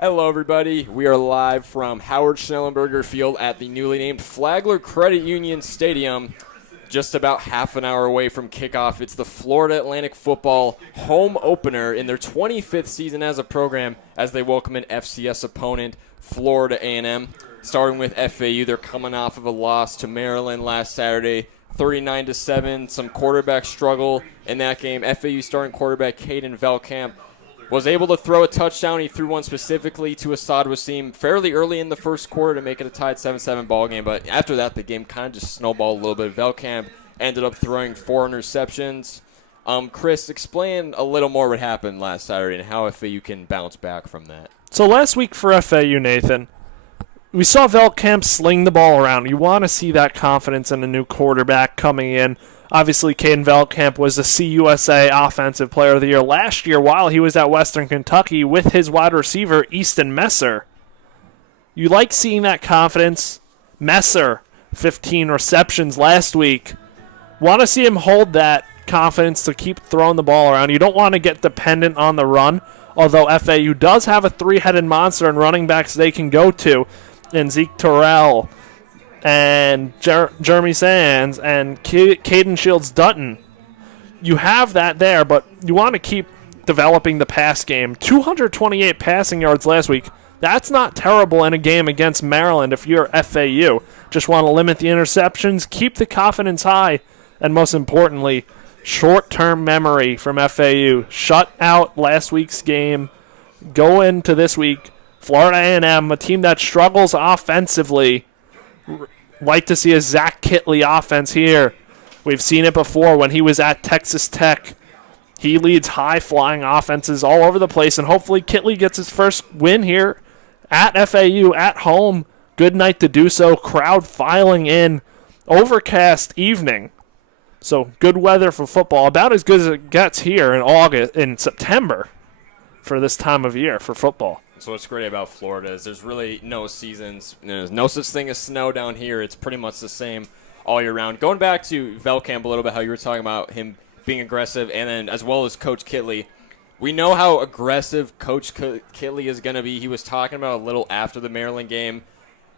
Hello, everybody. We are live from Howard Schnellenberger Field at the newly named Flagler Credit Union Stadium, just about half an hour away from kickoff. It's the Florida Atlantic Football home opener in their 25th season as a program as they welcome an FCS opponent, Florida A&M. Starting with FAU, they're coming off of a loss to Maryland last Saturday, 39-7, some quarterback struggle in that game. FAU starting quarterback Caden Velkamp was able to throw a touchdown. He threw one specifically to Assad Wasim fairly early in the first quarter to make it a tied 7-7 ball game. But after that, the game kind of just snowballed a little bit. Velkamp ended up throwing 4 interceptions. Chris, explain a little more what happened last Saturday and how FAU can bounce back from that. So last week for FAU, Nathan, we saw Velkamp sling the ball around. You want to see that confidence in a new quarterback coming in. Obviously, Caden Velkamp was the CUSA Offensive Player of the Year last year while he was at Western Kentucky with his wide receiver, Easton Messer. You like seeing that confidence. Messer, 15 receptions last week. Want to see him hold that confidence to keep throwing the ball around. You don't want to get dependent on the run, although FAU does have a three-headed monster and running backs they can go to in Zeke Terrell and Jeremy Sands and Caden Shields-Dutton. You have that there, but you want to keep developing the pass game. 228 passing yards last week. That's not terrible in a game against Maryland if you're FAU. Just want to limit the interceptions, keep the confidence high, and most importantly, short-term memory from FAU. Shut out last week's game. Go into this week. Florida A&M, a team that struggles offensively. Like to see a Zach Kitley offense here. We've seen it before when he was at Texas Tech. He leads high-flying offenses all over the place, and hopefully Kitley gets his first win here at FAU, at home. Good night to do so. Crowd filing in. Overcast evening. So good weather for football. About as good as it gets here in September for this time of year for football. So what's great about Florida is there's really no seasons. There's no such thing as snow down here. It's pretty much the same all year round. Going back to Velkamp a little bit, how you were talking about him being aggressive, and then as well as Coach Kitley. We know how aggressive Coach Kitley is going to be. He was talking about a little after the Maryland game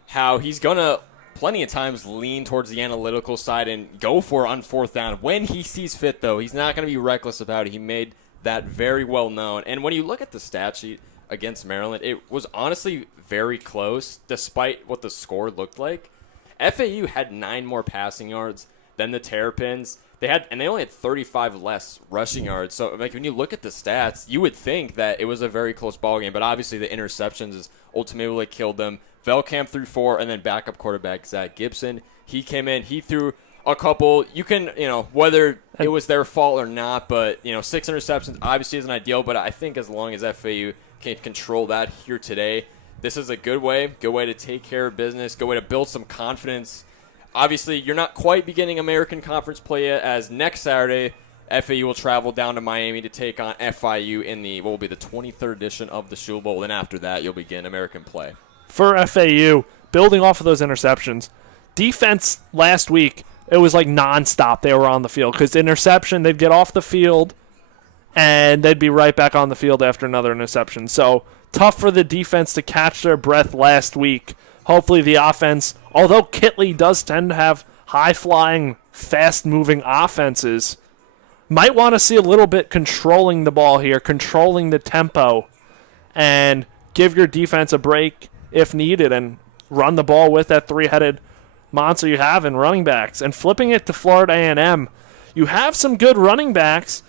how he's going to plenty of times lean towards the analytical side and go for it on fourth down. When he sees fit, though, he's not going to be reckless about it. He made that very well known. And when you look at the stat sheet against Maryland, it was honestly very close, despite what the score looked like. FAU had 9 more passing yards than the Terrapins. They only had 35 less rushing yards. So, when you look at the stats, you would think that it was a very close ball game. But obviously, the interceptions is ultimately what killed them. Velkamp threw 4, and then backup quarterback Zach Gibson. He came in. He threw a couple. You can, whether it was their fault or not, but 6 interceptions obviously isn't ideal. But I think as long as FAU can control that here today, this is a good way to take care of business, good way to build some confidence. Obviously, you're not quite beginning American Conference play yet, as next Saturday, FAU will travel down to Miami to take on FIU in what will be the 23rd edition of the Shoe Bowl. And after that, you'll begin American play. For FAU, building off of those interceptions, defense last week, it was like nonstop they were on the field because interception, they'd get off the field, and they'd be right back on the field after another interception. So tough for the defense to catch their breath last week. Hopefully the offense, although Kitley does tend to have high-flying, fast-moving offenses, might want to see a little bit controlling the ball here, controlling the tempo, and give your defense a break if needed and run the ball with that three-headed monster you have in running backs. And flipping it to Florida A&M, you have some good running backs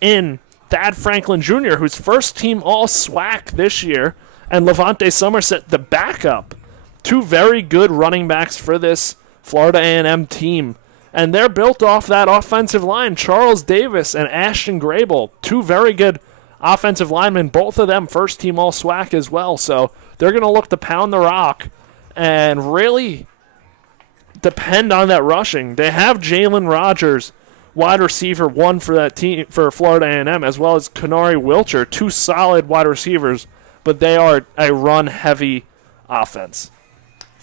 in Thad Franklin Jr., who's first-team All-SWAC this year, and Levante Somerset, the backup. 2 very good running backs for this Florida A&M team. And they're built off that offensive line. Charles Davis and Ashton Grable, 2 very good offensive linemen, both of them first-team All-SWAC as well. So they're going to look to pound the rock and really depend on that rushing. They have Jalen Rogers, wide receiver 1 for that team for Florida A&M, as well as Kenari Wilcher, 2 solid wide receivers, but they are a run-heavy offense.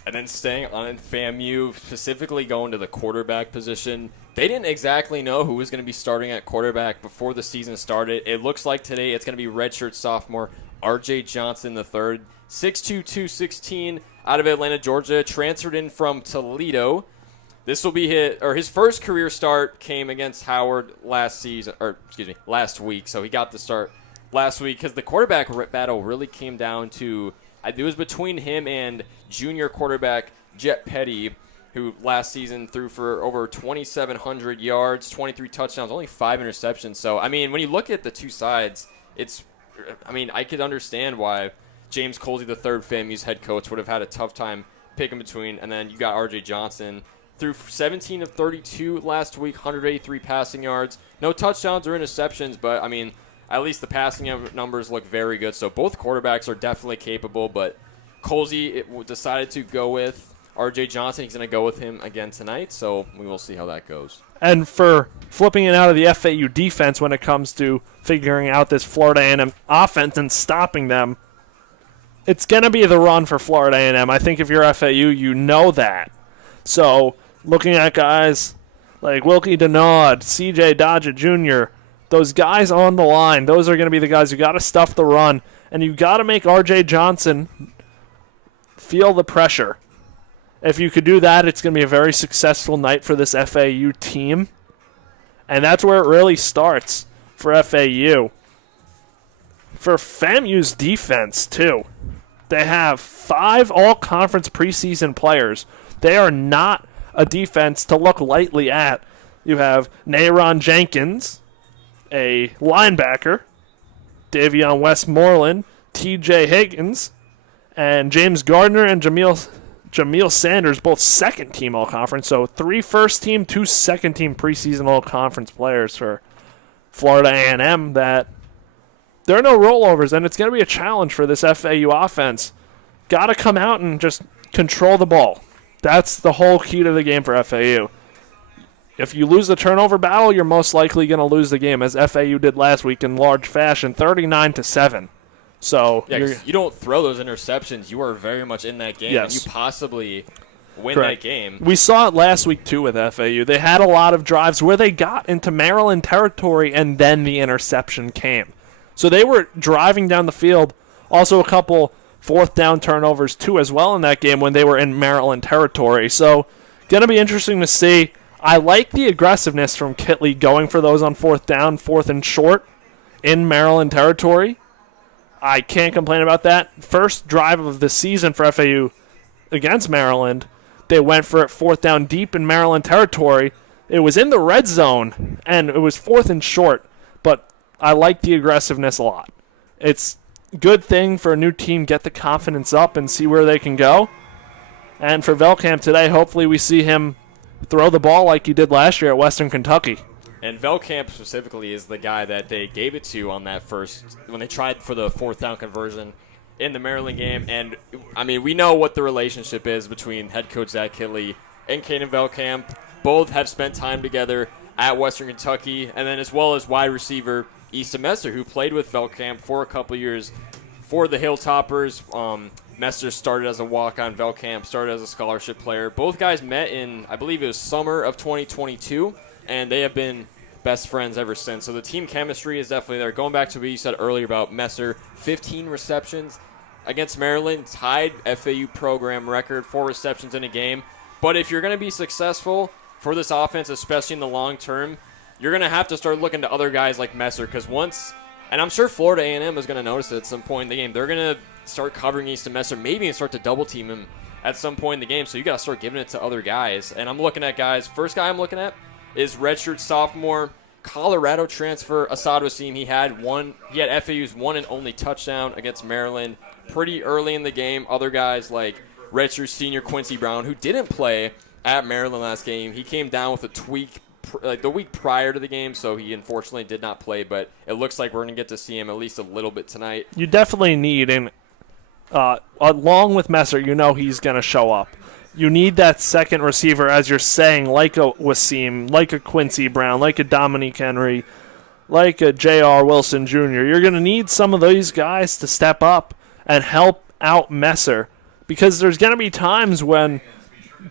And then staying on FAMU, specifically going to the quarterback position, they didn't exactly know who was going to be starting at quarterback before the season started. It looks like today it's going to be redshirt sophomore R.J. Johnson III. 6'2", 216, out of Atlanta, Georgia. Transferred in from Toledo. This will be his first career start came against Howard last week. So he got the start last week because the quarterback battle really came down to, it was between him and junior quarterback Jet Petty, who last season threw for over 2,700 yards, 23 touchdowns, only 5 interceptions. So, I mean, when you look at the two sides, I could understand why James Colsey, the third FAMU's head coach, would have had a tough time picking between. And then you got R.J. Johnson, threw 17 of 32 last week, 183 passing yards. No touchdowns or interceptions, but, I mean, at least the passing numbers look very good. So both quarterbacks are definitely capable, but Colsey decided to go with R.J. Johnson. He's going to go with him again tonight, so we will see how that goes. And for flipping it out of the FAU defense when it comes to figuring out this Florida A&M offense and stopping them, it's going to be the run for Florida A&M. I think if you're FAU, you know that. So looking at guys like Wilkie Denaud, C.J. Dodgett Jr., those guys on the line, those are going to be the guys you got to stuff the run, and you got to make R.J. Johnson feel the pressure. If you could do that, it's going to be a very successful night for this FAU team. And that's where it really starts for FAU. For FAMU's defense, too, they have 5 all-conference preseason players. They are not a defense to look lightly at. You have Nayron Jenkins, a linebacker, Davion Westmoreland, T.J. Higgins, and James Gardner and Jameel Sanders, both second-team all-conference. So 3 first-team, 2 second-team preseason all-conference players for Florida A&M. That there are no rollovers, and it's going to be a challenge for this FAU offense. Got to come out and just control the ball. That's the whole key to the game for FAU. If you lose the turnover battle, you're most likely going to lose the game, as FAU did last week in large fashion, 39-7. So you don't throw those interceptions. You are very much in that game. Yes. And you possibly win Correct. that game. We saw it last week, too, with FAU. They had a lot of drives where they got into Maryland territory, and then the interception came. So they were driving down the field. Also a couple fourth-down turnovers, too, as well in that game when they were in Maryland territory. So going to be interesting to see. I like the aggressiveness from Kitley going for those on fourth down, fourth and short in Maryland territory. I can't complain about that. First drive of the season for FAU against Maryland, they went for it fourth down deep in Maryland territory. It was in the red zone, and it was fourth and short, but I like the aggressiveness a lot. It's a good thing for a new team, get the confidence up and see where they can go. And for Velkamp today, hopefully we see him throw the ball like he did last year at Western Kentucky. And Velkamp specifically is the guy that they gave it to on that when they tried for the fourth down conversion in the Maryland game. And, I mean, we know what the relationship is between head coach Zach Kitley and Caden Velkamp. Both have spent time together at Western Kentucky, and then as well as wide receiver Easton Messer, who played with Velkamp for a couple years for the Hilltoppers. Messer started as a walk-on. Velkamp started as a scholarship player. Both guys met in, I believe it was summer of 2022, and they have been best friends ever since. So the team chemistry is definitely there. Going back to what you said earlier about Messer, 15 receptions against Maryland, tied FAU program record, 4 receptions in a game. But if you're going to be successful for this offense, especially in the long term, you're going to have to start looking to other guys like Messer, because and I'm sure Florida A&M is going to notice it at some point in the game, they're going to start covering Easton Messer, maybe and start to double team him at some point in the game. So you got to start giving it to other guys. And I'm looking at guys. First guy I'm looking at is redshirt sophomore, Colorado transfer Asad Wasim. He had FAU's one and only touchdown against Maryland pretty early in the game. Other guys like redshirt senior Quincy Brown, who didn't play at Maryland last game. He came down with a tweak the week prior to the game, so he unfortunately did not play. But it looks like we're going to get to see him at least a little bit tonight. You definitely need, and along with Messer, you know he's going to show up. You need that second receiver, as you're saying, like a Wasim, like a Quincy Brown, like a Dominique Henry, like a J.R. Wilson Jr. You're going to need some of these guys to step up and help out Messer, because there's going to be times when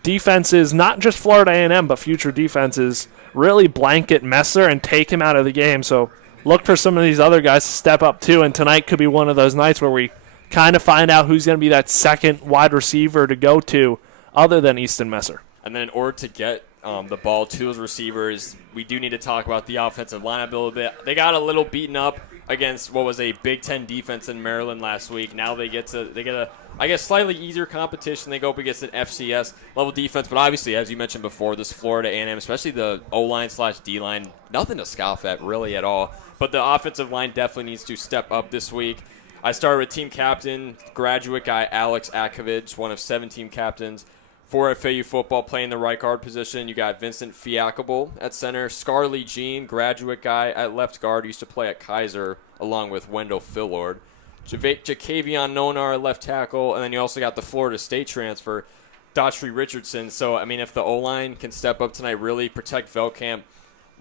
defenses, not just Florida A&M, but future defenses, really blanket Messer and take him out of the game. So look for some of these other guys to step up too, and tonight could be one of those nights where we kind of find out who's going to be that second wide receiver to go to other than Easton Messer. And then in order to get the ball to those receivers, we do need to talk about the offensive lineup a little bit. They got a little beaten up against what was a Big Ten defense in Maryland last week. Now they get a I guess slightly easier competition. They go up against an FCS level defense, but obviously, as you mentioned before, this Florida A&M, especially the O-line/D-line, nothing to scoff at really at all. But the offensive line definitely needs to step up this week. I started with team captain, graduate guy Alex Akovich, one of 7 team captains for FAU football, playing the right guard position. You got Vincent Fiacable at center, Scarlett Jean, graduate guy at left guard, used to play at Kaiser along with Wendell Fillard. Jacavion Nonar at left tackle, and then you also got the Florida State transfer, Daughtry Richardson. So, I mean, if the O-line can step up tonight, really protect Velkamp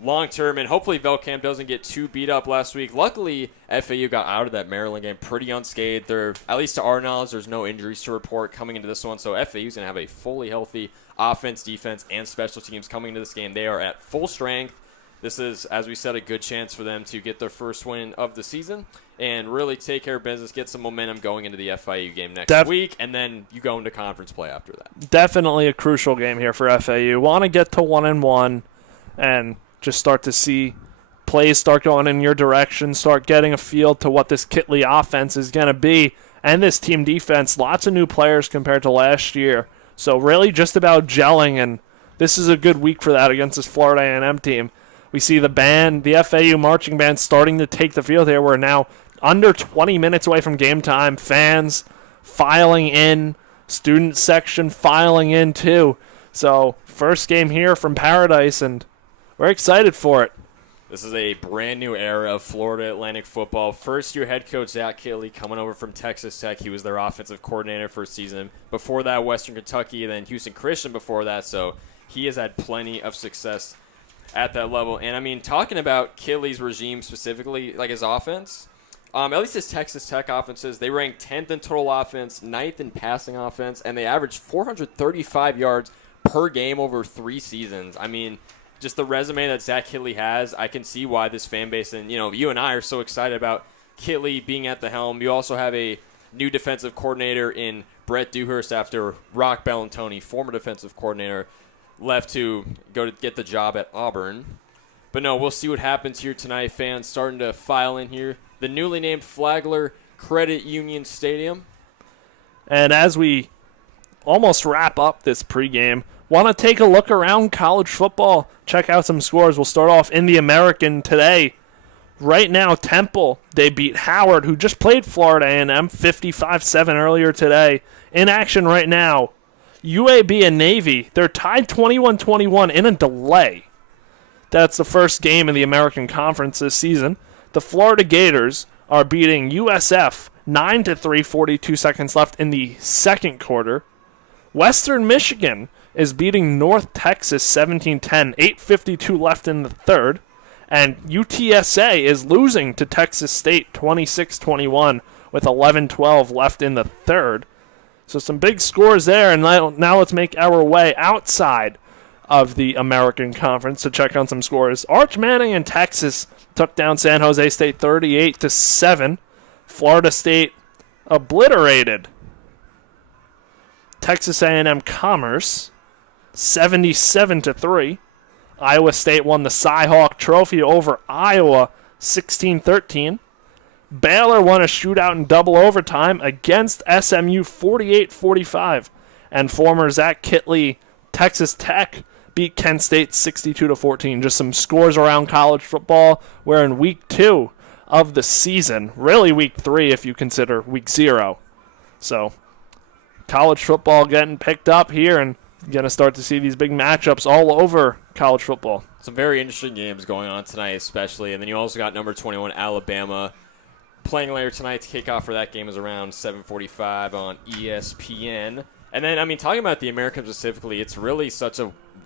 long-term, and hopefully Velkamp doesn't get too beat up last week. Luckily, FAU got out of that Maryland game pretty unscathed. At least to our knowledge, there's no injuries to report coming into this one, so FAU's going to have a fully healthy offense, defense, and special teams coming into this game. They are at full strength. This is, as we said, a good chance for them to get their first win of the season and really take care of business, get some momentum going into the FIU game next week, and then you go into conference play after that. Definitely a crucial game here for FAU. Want to get to 1-1 and just start to see plays start going in your direction, start getting a feel to what this Kitley offense is going to be, and this team defense. Lots of new players compared to last year. So really just about gelling, and this is a good week for that against this Florida A&M team. We see the band, the FAU marching band, starting to take the field here. We're now under 20 minutes away from game time. Fans filing in, student section filing in too. So first game here from Paradise, and we're excited for it. This is a brand new era of Florida Atlantic football. First-year head coach Zach Kitley coming over from Texas Tech. He was their offensive coordinator for a season. Before that, Western Kentucky, and then Houston Christian before that. So he has had plenty of success at that level. And, I mean, talking about Kitley's regime specifically, like his offense, at least his Texas Tech offenses, they ranked 10th in total offense, 9th in passing offense, and they averaged 435 yards per game over 3 seasons. I mean, just the resume that Zach Kitley has, I can see why this fan base, and, you know, you and I are so excited about Kitley being at the helm. You also have a new defensive coordinator in Brett Dewhurst after Rock Bellantoni, former defensive coordinator, left to go to get the job at Auburn. But no, we'll see what happens here tonight. Fans starting to file in here. The newly named Flagler Credit Union Stadium. And as we almost wrap up this pregame, want to take a look around college football, check out some scores. We'll start off in the American today. Right now, Temple, they beat Howard, who just played Florida A&M, 55-7 earlier today. In action right now, UAB and Navy, they're tied 21-21 in a delay. That's the first game in the American Conference this season. The Florida Gators are beating USF 9-3, 42 seconds left in the second quarter. Western Michigan is beating North Texas 17-10, 8:52 left in the third. And UTSA is losing to Texas State 26-21 with 11-12 left in the third. So some big scores there, and now let's make our way outside of the American Conference to check on some scores. Arch Manning in Texas took down San Jose State 38-7. Florida State obliterated Texas A&M Commerce 77-3. Iowa State won the Cy-Hawk Trophy over Iowa 16-13. Baylor won a shootout in double overtime against SMU 48-45. And former Zach Kitley Texas Tech beat Kent State 62-14. Just some scores around college football. We're in week 2 of the season. Really week 3 if you consider week 0. So college football getting picked up here, and going to start to see these big matchups all over college football. Some very interesting games going on tonight especially. And then you also got number 21 Alabama playing later tonight. To kick off for that game is around 7:45 on ESPN. And then, I mean, talking about the American specifically, it's really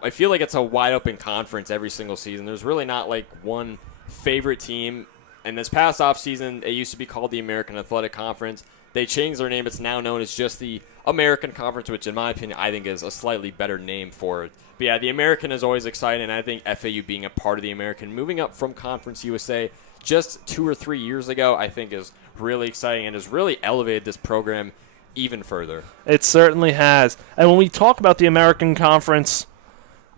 I feel like it's a wide open conference every single season. There's really not like one favorite team. And this past offseason, it used to be called the American Athletic Conference. They changed their name. It's now known as just the American Conference, which in my opinion, I think is a slightly better name for it. But yeah, the American is always exciting, and I think FAU being a part of the American, moving up from Conference USA just 2 or 3 years ago, I think is really exciting and has really elevated this program even further. It certainly has. And when we talk about the American Conference,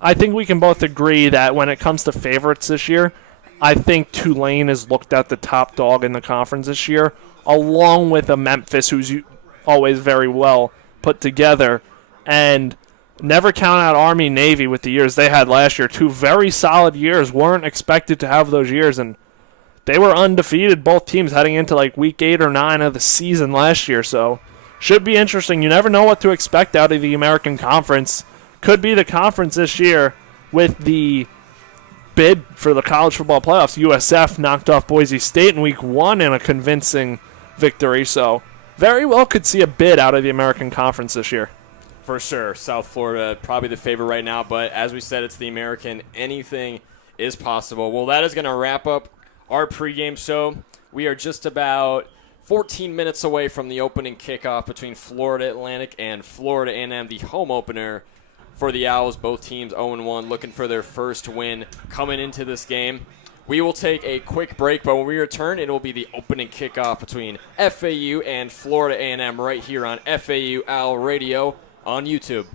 I think we can both agree that when it comes to favorites this year, I think Tulane is looked at the top dog in the conference this year, along with a Memphis who's always very well put together. And never count out Army-Navy with the years they had last year. 2 very solid years. Weren't expected to have those years, and they were undefeated, both teams, heading into like week 8 or 9 of the season last year. So should be interesting. You never know what to expect out of the American Conference. Could be the conference this year with the bid for the college football playoffs. USF knocked off Boise State in week 1 in a convincing victory. So very well could see a bid out of the American Conference this year. For sure. South Florida probably the favorite right now, but as we said, it's the American. Anything is possible. Well, that is going to wrap up our pregame show. We are just about 14 minutes away from the opening kickoff between Florida Atlantic and Florida A&M, the home opener for the Owls. Both teams 0-1, looking for their first win coming into this game. We will take a quick break, but when we return, it will be the opening kickoff between FAU and Florida A&M right here on FAU Owl Radio on YouTube.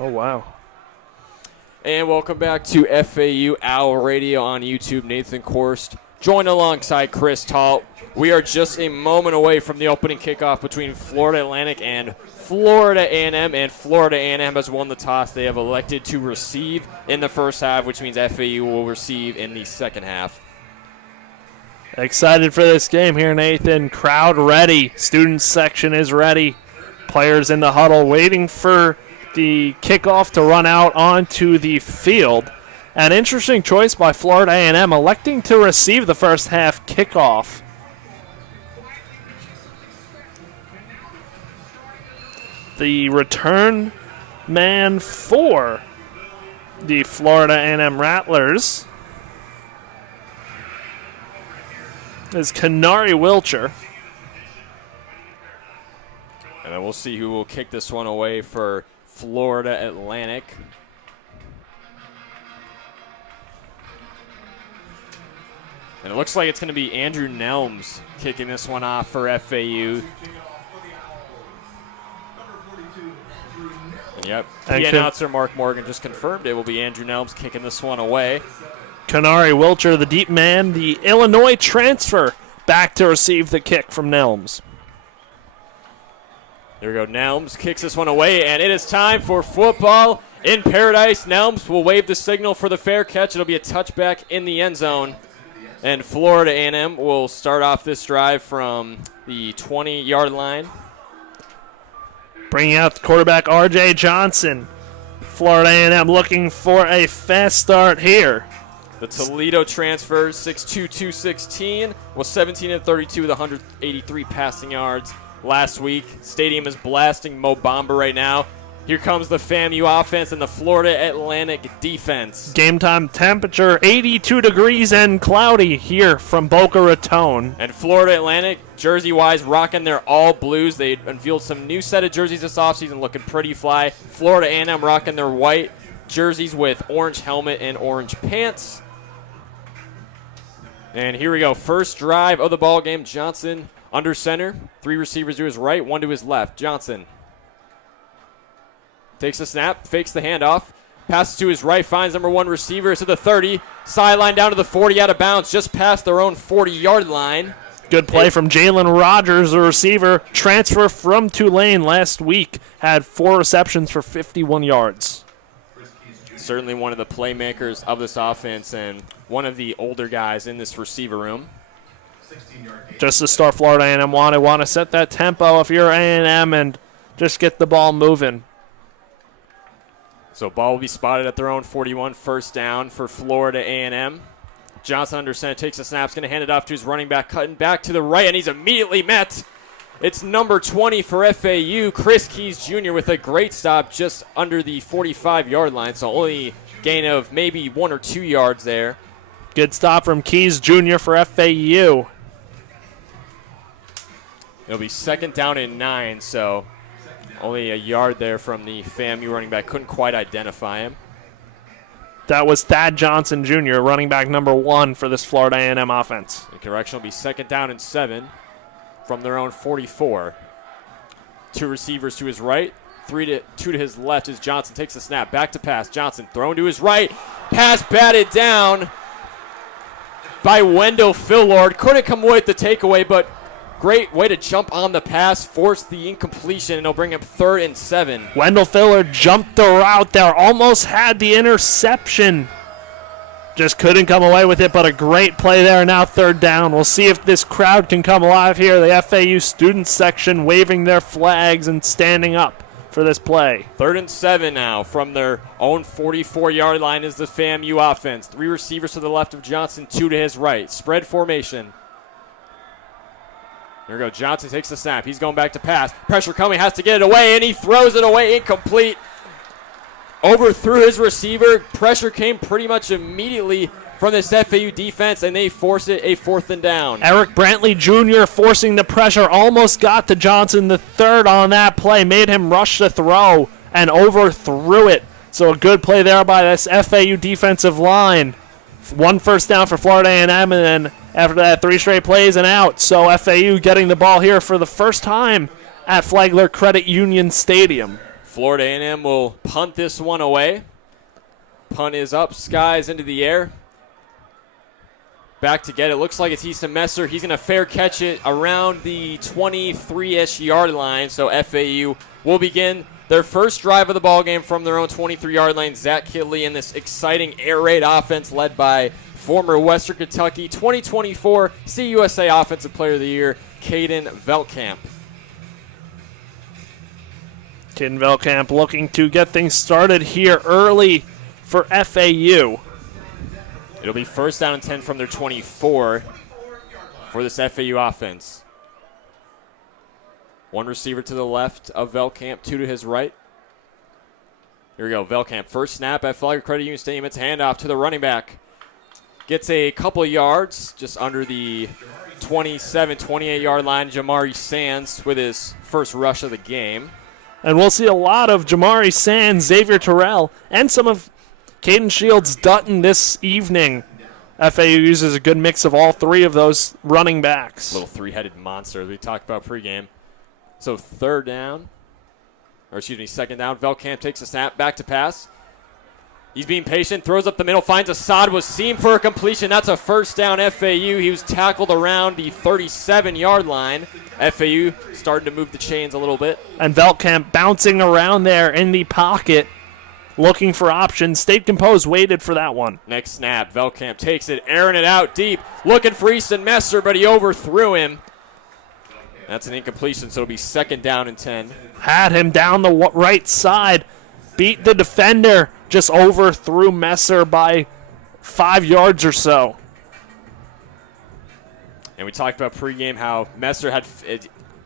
Oh, wow. And welcome back to FAU Owl Radio on YouTube. Nathan Korst joined alongside Chris Talt. We are just a moment away from the opening kickoff between Florida Atlantic and Florida A&M, and Florida A&M has won the toss. They have elected to receive in the first half, which means FAU will receive in the second half. Excited for this game here, Nathan. Crowd ready. Student section is ready. Players in the huddle waiting for the kickoff to run out onto the field. An interesting choice by Florida A&M, electing to receive the first half kickoff. The return man for the Florida A&M Rattlers is Kenari Wilcher. And then we'll see who will kick this one away for Florida Atlantic. And it looks like it's going to be Andrew Nelms kicking this one off for FAU. And yep, the announcer Mark Morgan just confirmed it will be Andrew Nelms kicking this one away. Kenari Wilcher, the deep man, the Illinois transfer, back to receive the kick from Nelms. There we go. Nelms kicks this one away, and it is time for football in paradise. Nelms will wave the signal for the fair catch. It'll be a touchback in the end zone. And Florida A&M will start off this drive from the 20-yard line. Bringing out the quarterback, R.J. Johnson. Florida A&M looking for a fast start here. The Toledo transfer, 6'2", 216, was 17 of 32 with 183 passing yards last week. Stadium is blasting Mo Bamba right now. Here comes the FAMU offense and the Florida Atlantic defense. Game time temperature 82 degrees and cloudy here from Boca Raton. And Florida Atlantic, jersey-wise, rocking their all blues. They unveiled some new set of jerseys this offseason, looking pretty fly. Florida A&M rocking their white jerseys with orange helmet and orange pants. And here we go. First drive of the ball game. Johnson under center. 3 receivers to his right, 1 to his left. Johnson takes the snap, fakes the handoff, passes to his right, finds number 1 receiver to the 30, sideline down to the 40, out of bounds, just past their own 40-yard line. Good play from Jalen Rogers, the receiver, transfer from Tulane last week, had 4 receptions for 51 yards. Certainly one of the playmakers of this offense and one of the older guys in this receiver room. Just to start Florida A&M want to set that tempo if you're A&M and just get the ball moving. So ball will be spotted at their own 41, first down for Florida A&M. Johnson under center takes the snap, going to hand it off to his running back, cutting back to the right, and he's immediately met. It's number 20 for FAU, Chris Keys Jr. with a great stop just under the 45-yard line, so only gain of maybe 1 or 2 yards there. Good stop from Keys Jr. for FAU. It'll be second down and 9, so only a yard there from the FAMU running back. Couldn't quite identify him. That was Thad Johnson Jr., running back number 1 for this Florida A&M offense. The correction will be second down and 7 from their own 44. 2 receivers to his right, 2 to his left as Johnson takes the snap. Back to pass. Johnson thrown to his right. Pass batted down by Wendell Fillard. Couldn't come away with the takeaway, but great way to jump on the pass, force the incompletion, and it'll bring up 3rd and 7. Wendell Fillard jumped the route there, almost had the interception. Just couldn't come away with it, but a great play there. Now 3rd down. We'll see if this crowd can come alive here. The FAU student section waving their flags and standing up for this play. 3rd and 7 now from their own 44-yard line is the FAMU offense. 3 receivers to the left of Johnson, 2 to his right. Spread formation. Here we go. Johnson takes the snap. He's going back to pass. Pressure coming. Has to get it away, and he throws it away. Incomplete. Overthrew his receiver. Pressure came pretty much immediately from this FAU defense, and they force it a 4th and down. Eric Brantley Jr. forcing the pressure. Almost got to Johnson the 3rd on that play. Made him rush the throw and overthrew it. So a good play there by this FAU defensive line. 1 first down for Florida A&M, and then after that, 3 straight plays and out. So FAU getting the ball here for the first time at Flagler Credit Union Stadium. Florida A&M will punt this one away. Punt is up, skies into the air. Back to get it. Looks like it's Easton Messer. He's going to fair catch it around the 23-ish yard line. So FAU will begin their first drive of the ballgame from their own 23-yard line. Zach Kidley in this exciting air raid offense led by former Western Kentucky 2024 CUSA Offensive Player of the Year, Caden Velkamp. Caden Velkamp looking to get things started here early for FAU. It'll be first down and 10 from their 24 for this FAU offense. One receiver to the left of Velkamp, two to his right. Here we go, Velkamp. First snap at Flagler Credit Union Stadium. It's a handoff to the running back. Gets a couple of yards just under the 27, 28-yard line. Jamari Sands with his first rush of the game. And we'll see a lot of Jamari Sands, Xavier Terrell, and some of Caden Shields Dutton this evening. FAU uses a good mix of all three of those running backs. Little three-headed monster as we talked about pregame. So second down. Velkamp takes a snap, back to pass. He's being patient, throws up the middle, finds Assad, was seen for a completion. That's a first down FAU. He was tackled around the 37-yard line. FAU starting to move the chains a little bit. And Velkamp bouncing around there in the pocket, looking for options. Stayed composed, waited for that one. Next snap, Velkamp takes it, airing it out deep, looking for Easton Messer, but he overthrew him. That's an incompletion, so it'll be second down and 10. Had him down the right side, beat the defender, just overthrew Messer by 5 yards or so. And we talked about pregame how Messer had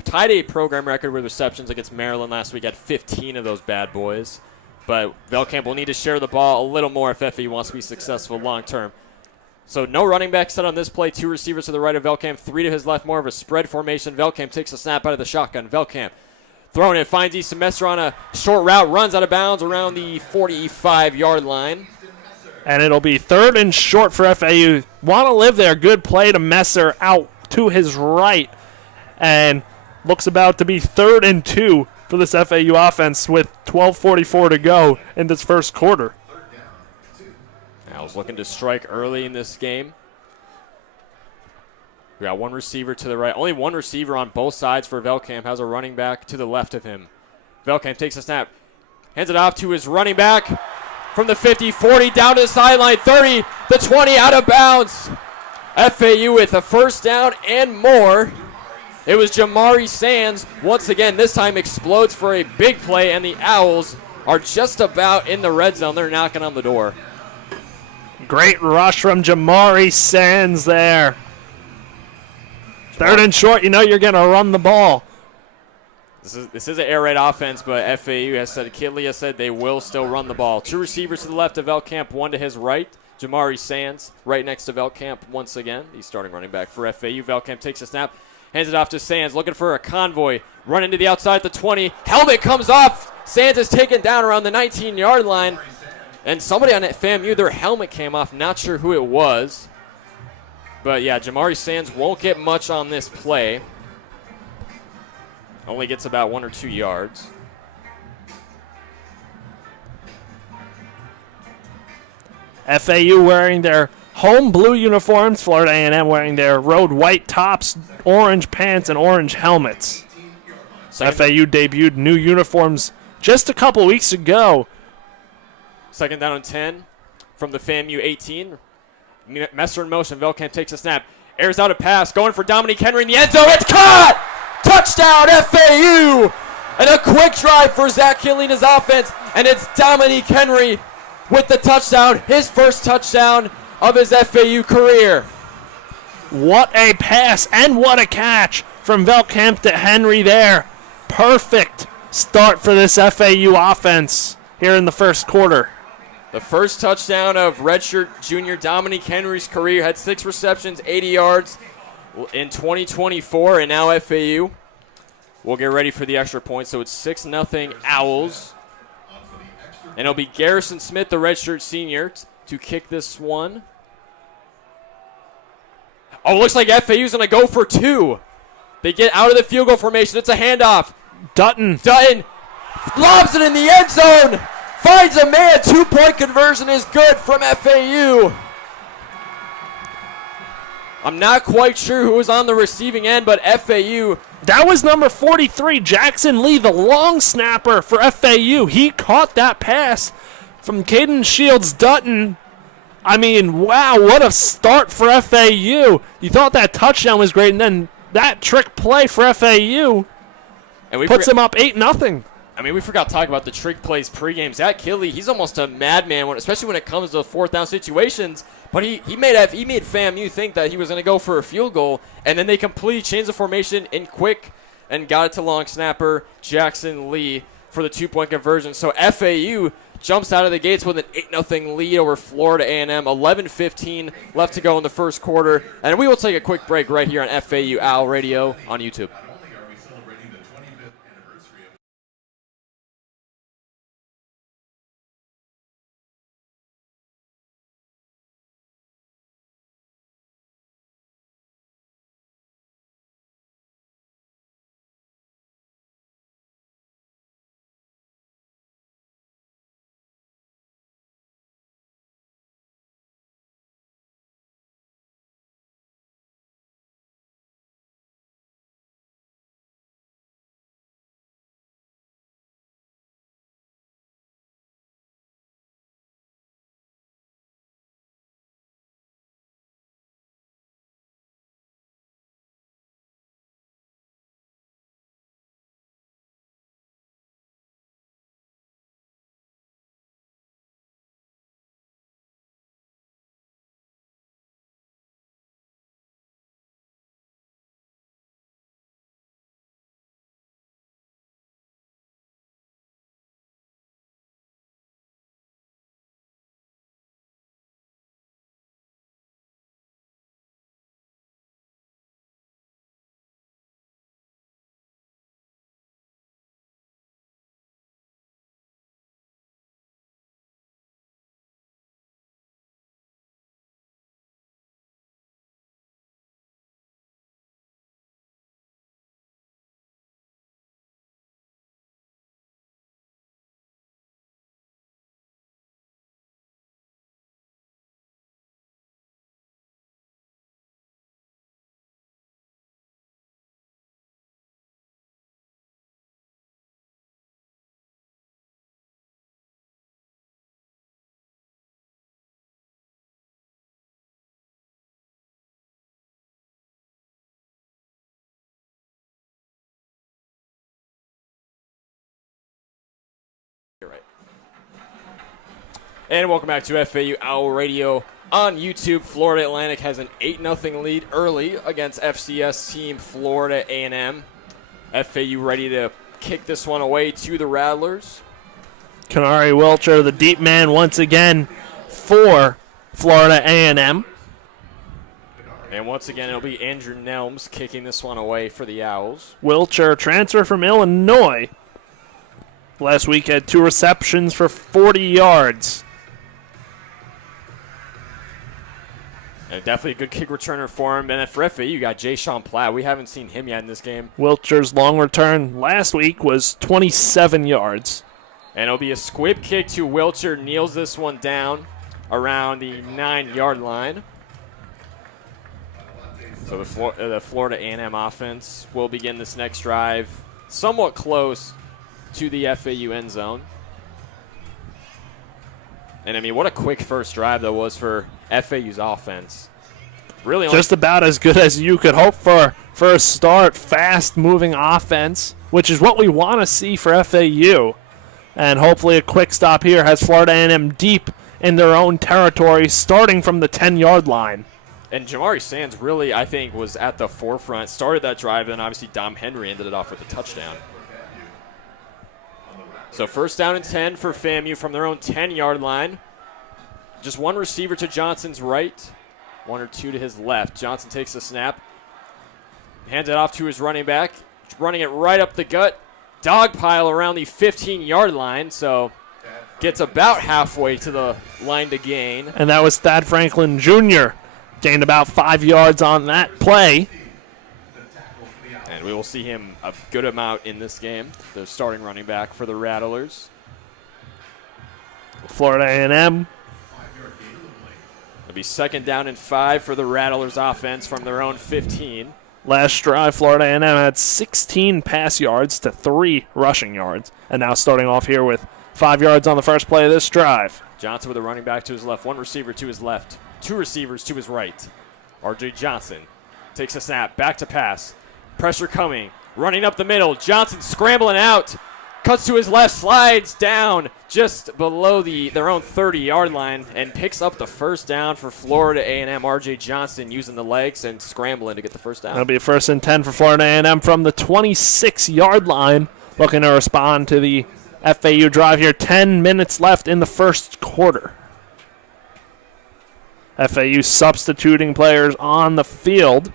tied a program record with receptions against Maryland last week, had 15 of those bad boys. But Velkamp will need to share the ball a little more if FAU wants to be successful long term. So no running back set on this play. 2 receivers to the right of Velkamp, 3 to his left, more of a spread formation. Velkamp takes a snap out of the shotgun. Velkamp throwing it, finds Easton Messer on a short route, runs out of bounds around the 45-yard line. And it'll be third and short for FAU. Want to live there. Good play to Messer out to his right. And looks about to be 3rd and 2 for this FAU offense with 12:44 to go in this first quarter. Owls looking to strike early in this game. We got one receiver to the right. Only one receiver on both sides for Velkamp. Has a running back to the left of him. Velkamp takes a snap. Hands it off to his running back. From the 50, 40, down to the sideline, 30, the 20, out of bounds. FAU with a first down and more. It was Jamari Sands. Once again, this time explodes for a big play, and the Owls are just about in the red zone. They're knocking on the door. Great rush from Jamari Sands there. 3rd and short, you know you're going to run the ball. This is an air raid offense, but FAU has said, Kidley has said they will still run the ball. 2 receivers to the left of Velkamp, 1 to his right. Jamari Sands right next to Velkamp once again. He's starting running back for FAU. Velkamp takes a snap, hands it off to Sands, looking for a convoy. Run into the outside at the 20. Helmet comes off. Sands is taken down around the 19-yard line. And somebody on FAMU, their helmet came off. Not sure who it was. But, yeah, Jamari Sands won't get much on this play. Only gets about 1 or 2 yards. FAU wearing their home blue uniforms. Florida A&M wearing their road white tops, orange pants, and orange helmets. FAU debuted new uniforms just a couple weeks ago. Second down and 10 from the FAMU 18. Messer in motion. Velkamp takes a snap. Airs out a pass. Going for Dominique Henry in the end zone. It's caught! Touchdown, FAU! And a quick drive for Zach Kidley and his offense. And it's Dominique Henry with the touchdown. His first touchdown of his FAU career. What a pass and what a catch from Velkamp to Henry there. Perfect start for this FAU offense here in the first quarter. The first touchdown of redshirt junior Dominique Henry's career. Had 6 receptions, 80 yards in 2024, and now FAU will get ready for the extra point. So it's 6-0 Owls. And it'll be Garrison Smith, the redshirt senior, to kick this one. Oh, looks like FAU's going to go for 2. They get out of the field goal formation. It's a handoff. Dutton Lobs it in the end zone. Finds a man. 2-point conversion is good from FAU. I'm not quite sure who was on the receiving end, but FAU. That was number 43, Jackson Lee, the long snapper for FAU. He caught that pass from Caden Shields Dutton. I mean, wow, what a start for FAU. You thought that touchdown was great, and then that trick play for FAU puts him up 8-0. I mean, we forgot to talk about the trick plays pregame. Zach Killey, he's almost a madman, especially when it comes to fourth down situations. But he made FAMU think that he was going to go for a field goal, and then they completely changed the formation in quick and got it to long snapper Jackson Lee for the 2-point conversion. So FAU jumps out of the gates with an 8-0 lead over Florida A&M. 11:15 left to go in the first quarter, and we will take a quick break right here on FAU Owl Radio on YouTube. You're right. And welcome back to FAU Owl Radio on YouTube. Florida Atlantic has an 8-0 lead early against FCS team Florida A&M. FAU ready to kick this one away to the Rattlers. Kanari Wilcher, the deep man once again for Florida A&M. And once again, it'll be Andrew Nelms kicking this one away for the Owls. Wilcher, transfer from Illinois. Last week had 2 receptions for 40 yards. And definitely a good kick returner for him. And then for FAU, you got Jay Sean Platt. We haven't seen him yet in this game. Wilcher's long return last week was 27 yards. And it'll be a squib kick to Wilcher. Kneels this one down around the 9-yard line. So the Florida A&M offense will begin this next drive somewhat close to the FAU end zone. And, I mean, what a quick first drive that was for FAU's offense. Really just about as good as you could hope for a start. Fast-moving offense, which is what we want to see for FAU. And hopefully a quick stop here has Florida A&M deep in their own territory, starting from the 10-yard line. And Jamari Sands really, I think, was at the forefront, started that drive, and then obviously Dom Henry ended it off with a touchdown. So first down and 10 for FAMU from their own 10-yard line. Just one receiver to Johnson's right, 1 or 2 to his left. Johnson takes the snap, hands it off to his running back, running it right up the gut. Dog pile around the 15-yard line, so gets about halfway to the line to gain. And that was Thad Franklin Jr., gained about 5 yards on that play. And And we will see him a good amount in this game, the starting running back for the Rattlers. Florida A&M. It'll be 2nd down and 5 for the Rattlers offense from their own 15. Last drive, Florida A&M had 16 pass yards to 3 rushing yards. And now starting off here with 5 yards on the first play of this drive. Johnson with a running back to his left, 1 receiver to his left, 2 receivers to his right. R.J. Johnson takes a snap, back to pass. Pressure coming, running up the middle. Johnson scrambling out, cuts to his left, slides down just below their own 30-yard line, and picks up the first down for Florida A&M. R.J. Johnson using the legs and scrambling to get the first down. That'll be 1st and 10 for Florida A&M from the 26-yard line, looking to respond to the FAU drive here. 10 minutes left in the first quarter. FAU substituting players on the field.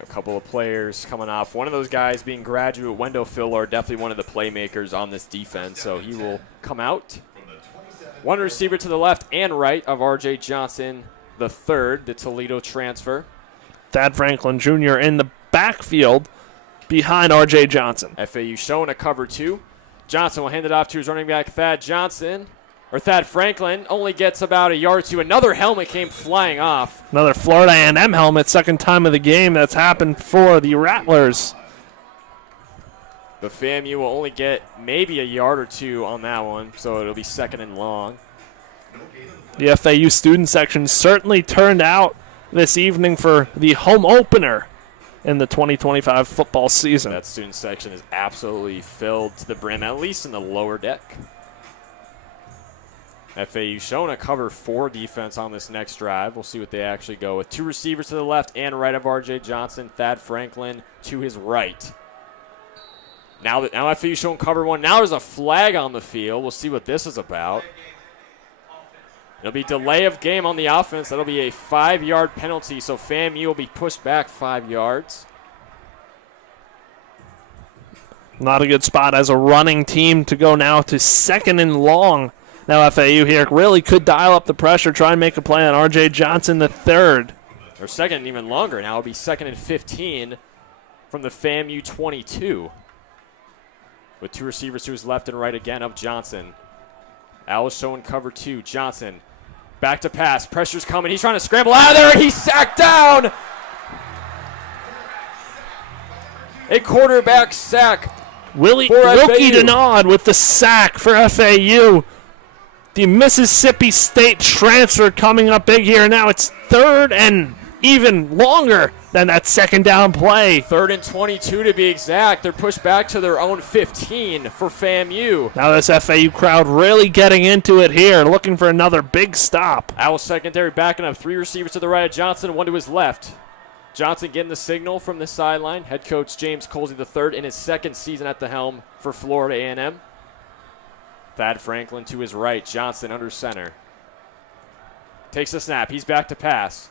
A couple of players coming off. One of those guys being graduate Wendell Filler, definitely one of the playmakers on this defense, so he will come out. 1 receiver to the left and right of R.J. Johnson, the third, the Toledo transfer. Thad Franklin Jr. in the backfield behind R.J. Johnson. FAU showing a cover 2. Johnson will hand it off to his running back, Thad Franklin, only gets about a yard or 2. Another helmet came flying off. Another Florida A&M helmet, second time of the game that's happened for the Rattlers. The FAMU will only get maybe a yard or 2 on that one, so it'll be 2nd and long. The FAU student section certainly turned out this evening for the home opener in the 2025 football season. That student section is absolutely filled to the brim, at least in the lower deck. FAU showing a cover 4 defense on this next drive. We'll see what they actually go with. 2 receivers to the left and right of R.J. Johnson. Thad Franklin to his right. Now FAU showing cover 1. Now there's a flag on the field. We'll see what this is about. It'll be delay of game on the offense. That'll be a 5-yard penalty, so FAMU will be pushed back 5 yards. Not a good spot as a running team to go now to 2nd and long. Now FAU here really could dial up the pressure, try and make a play on R.J. Johnson the third. Or 2nd and even longer now. It'll be 2nd and 15 from the FAMU 22. With 2 receivers to his left and right again of Johnson. Al is showing cover 2. Johnson back to pass. Pressure's coming. He's trying to scramble out of there, and he's sacked down. A quarterback sack. Wilkie FAU. Denaud with the sack for FAU. The Mississippi State transfer coming up big here. Now it's 3rd and even longer than that 2nd down play. 3rd and 22 to be exact. They're pushed back to their own 15 for FAMU. Now this FAU crowd really getting into it here, looking for another big stop. Owl secondary backing up. 3 receivers to the right of Johnson, 1 to his left. Johnson getting the signal from the sideline. Head coach James Colsey III in his 2nd season at the helm for Florida A&M. Thad Franklin to his right. Johnson under center. Takes the snap. He's back to pass.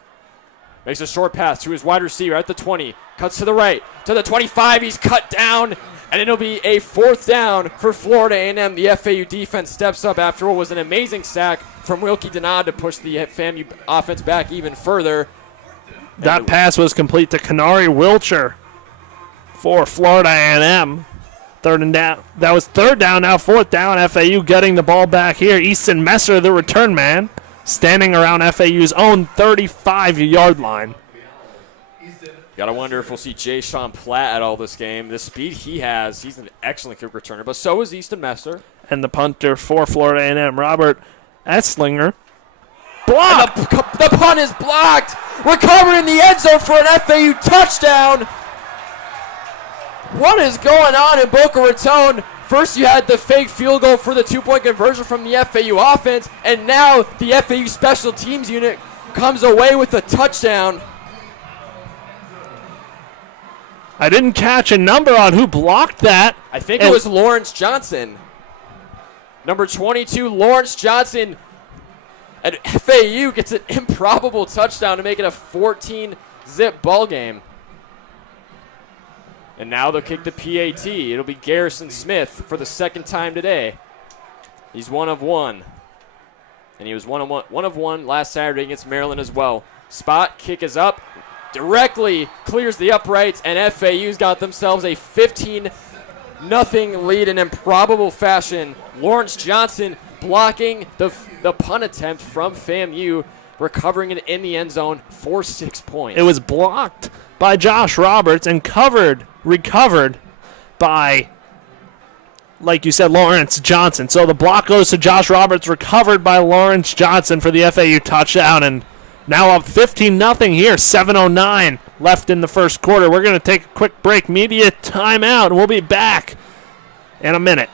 Makes a short pass to his wide receiver at the 20. Cuts to the right. To the 25. He's cut down. And it'll be a 4th down for Florida A&M. The FAU defense steps up after what was an amazing sack from Wilkie Denaud to push the FAMU offense back even further. That pass was complete to Kanari Wilcher for Florida A&M. 3rd and down. That was 3rd down, now 4th down. FAU getting the ball back here. Easton Messer, the return man, standing around FAU's own 35-yard line. Gotta wonder if we'll see Jay Sean Platt at all this game. The speed he has, he's an excellent kick returner, but so is Easton Messer. And the punter for Florida A&M, Robert Esslinger. Blocked! The punt is blocked! Recovered in the end zone for an FAU touchdown! What is going on in Boca Raton? First you had the fake field goal for the 2-point conversion from the FAU offense, and now the FAU special teams unit comes away with a touchdown. I didn't catch a number on who blocked that. I think it was Lawrence Johnson. Number 22, Lawrence Johnson. And FAU gets an improbable touchdown to make it a 14-zip ball game. And now they'll kick the PAT. It'll be Garrison Smith for the 2nd time today. He's 1 of 1. And he was 1 of 1 last Saturday against Maryland as well. Spot kick is up. directly clears the uprights, and FAU's got themselves a 15-0 lead in improbable fashion. Lawrence Johnson blocking the punt attempt from FAMU, recovering it in the end zone for 6 points. It was blocked by Josh Roberts and recovered by, like you said, Lawrence Johnson. So the block goes to Josh Roberts, recovered by Lawrence Johnson for the FAU touchdown, and now up 15-0 here, 7:09 left in the first quarter. We're going to take a quick break, media timeout, and we'll be back in a minute.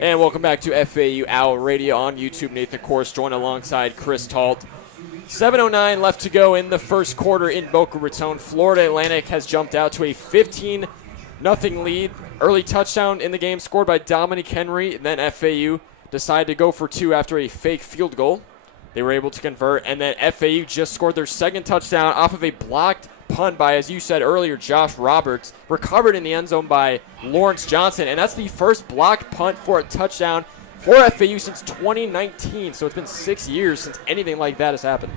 And welcome back to FAU Owl Radio on YouTube. Nathan Korst joined alongside Chris Talt. 7:09 left to go in the first quarter in Boca Raton. Florida Atlantic has jumped out to a 15-0 lead. Early touchdown in the game scored by Dominic Henry. And then FAU decided to go for two after a fake field goal. They were able to convert. And then FAU just scored their second touchdown off of a blocked punt by, as you said earlier, Josh Roberts, recovered in the end zone by Lawrence Johnson, and that's the first blocked punt for a touchdown for FAU since 2019, so it's been 6 years since anything like that has happened.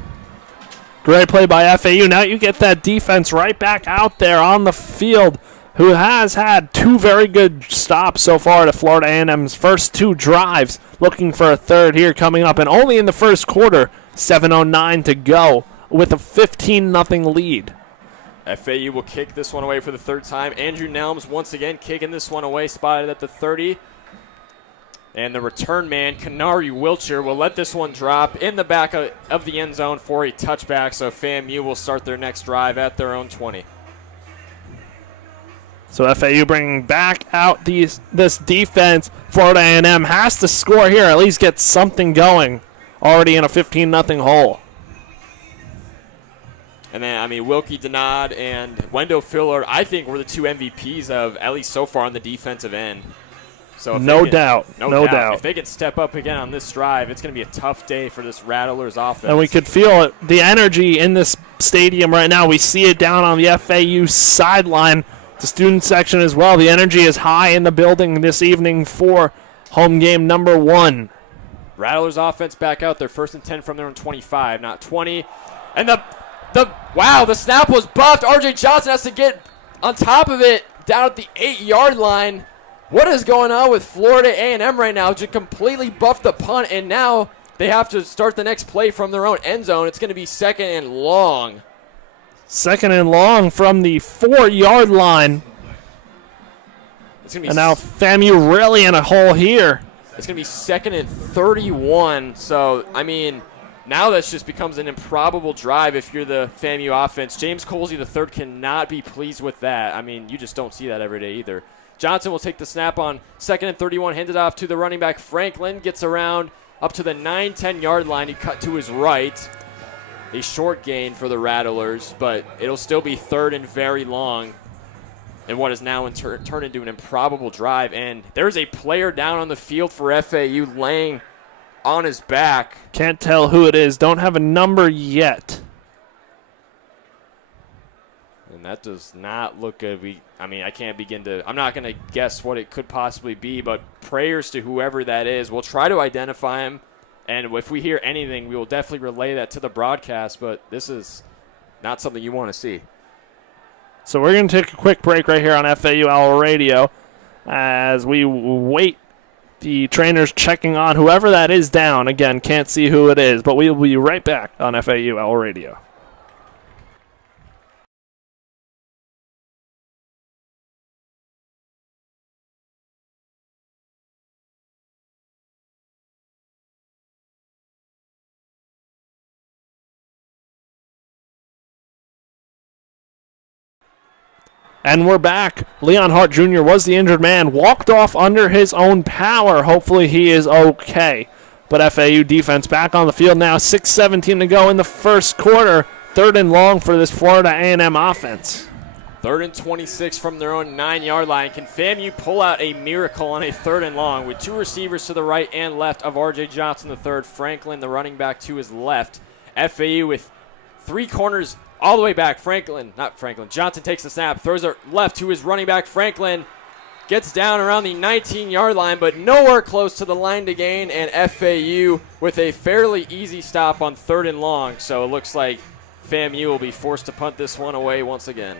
Great play by FAU. Now you get that defense right back out there on the field, who has had two very good stops so far to Florida A&M's first two drives, looking for a third here coming up, and only in the first quarter, 7:09 to go with a 15-0 lead. FAU will kick this one away for the third time. Andrew Nelms once again kicking this one away, spotted at the 30. And the return man, Kanari Wilcher, will let this one drop in the back of the end zone for a touchback. So FAMU will start their next drive at their own 20. So FAU bringing back out this defense. Florida A&M has to score here, at least get something going. Already in a 15-0 hole. And then, Wilkie Denard and Wendell Filler, I think, were the two MVPs of, at least so far, on the defensive end. So no doubt. If they can step up again on this drive, it's going to be a tough day for this Rattlers offense. And we could feel it, the energy in this stadium right now. We see it down on the FAU sideline, the student section as well. The energy is high in the building this evening for home game number 1. Rattlers offense back out there, 1st and 10 from their own 25, not 20. And the snap was buffed. RJ Johnson has to get on top of it down at the 8-yard line. What is going on with Florida A&M right now? Just completely buffed the punt, and now they have to start the next play from their own end zone. It's going to be 2nd and long. 2nd and long from the 4-yard line. And now FAMU really in a hole here. It's going to be 2nd and 31. So, now this just becomes an improbable drive if you're the FAMU offense. James Colsey III cannot be pleased with that. You just don't see that every day either. Johnson will take the snap on 2nd and 31, hand it off to the running back. Franklin gets around up to the 9-10-yard line. He cut to his right. A short gain for the Rattlers, but it'll still be 3rd and very long in what is now turned into an improbable drive. And there's a player down on the field for FAU laying on his back. Can't tell who it is. Don't have a number yet. And that does not look good. I can't begin to – I'm not going to guess what it could possibly be, but prayers to whoever that is. We'll try to identify him, and if we hear anything, we will definitely relay that to the broadcast, but this is not something you want to see. So we're going to take a quick break right here on FAU Radio as we wait. The trainer's checking on whoever that is down. Again, can't see who it is, but we will be right back on FAU Radio. And we're back. Leon Hart Jr. was the injured man, walked off under his own power. Hopefully he is okay. But FAU defense back on the field now. 6:17 to go in the first quarter. 3rd and long for this Florida A&M offense. 3rd and 26 from their own 9-yard line. Can FAMU pull out a miracle on a 3rd and long with 2 receivers to the right and left of R.J. Johnson III, Franklin, the running back, to his left. FAU with 3 corners all the way back. Johnson takes the snap, throws it left to his running back, Franklin. Gets down around the 19-yard line, but nowhere close to the line to gain, and FAU with a fairly easy stop on 3rd and long. So it looks like FAMU will be forced to punt this one away once again.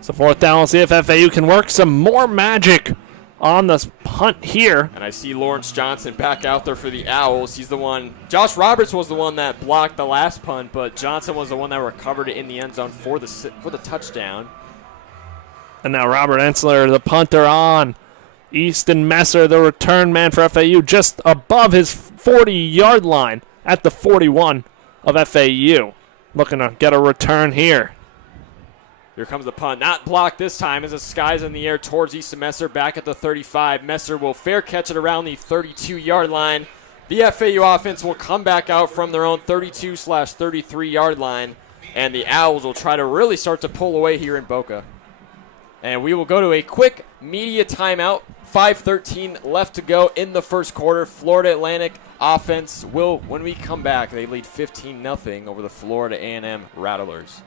So 4th down, we'll see if FAU can work some more magic on the punt here. And I see Lawrence Johnson back out there for the Owls. He's the one. Josh Roberts was the one that blocked the last punt, but Johnson was the one that recovered it in the end zone for the touchdown. And now Robert Ensler, the punter, on. Easton Messer, the return man for FAU, just above his 40-yard line at the 41 of FAU. Looking to get a return here. Here comes the punt. Not blocked this time as it skies in the air towards Easton Messer back at the 35. Messer will fair catch it around the 32-yard line. The FAU offense will come back out from their own 32/33-yard line, and the Owls will try to really start to pull away here in Boca. And we will go to a quick media timeout. 5:13 left to go in the first quarter. Florida Atlantic offense will, when we come back, they lead 15-0 over the Florida A&M Rattlers.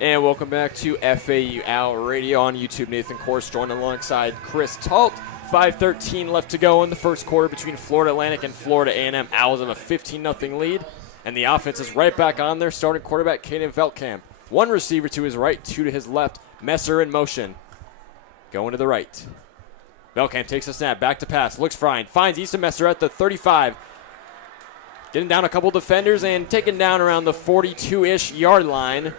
And welcome back to FAU Radio on YouTube. Nathan Korst joined alongside Chris Talt. 5:13 left to go in the first quarter between Florida Atlantic and Florida A&M. Owls have a 15-0 lead, and the offense is right back on their starting quarterback, Caden Veldkamp. One receiver to his right, two to his left. Messer in motion. Going to the right. Veldkamp takes a snap, back to pass, looks fine, finds Easton Messer at the 35. Getting down a couple defenders and taken down around the 42-ish yard line.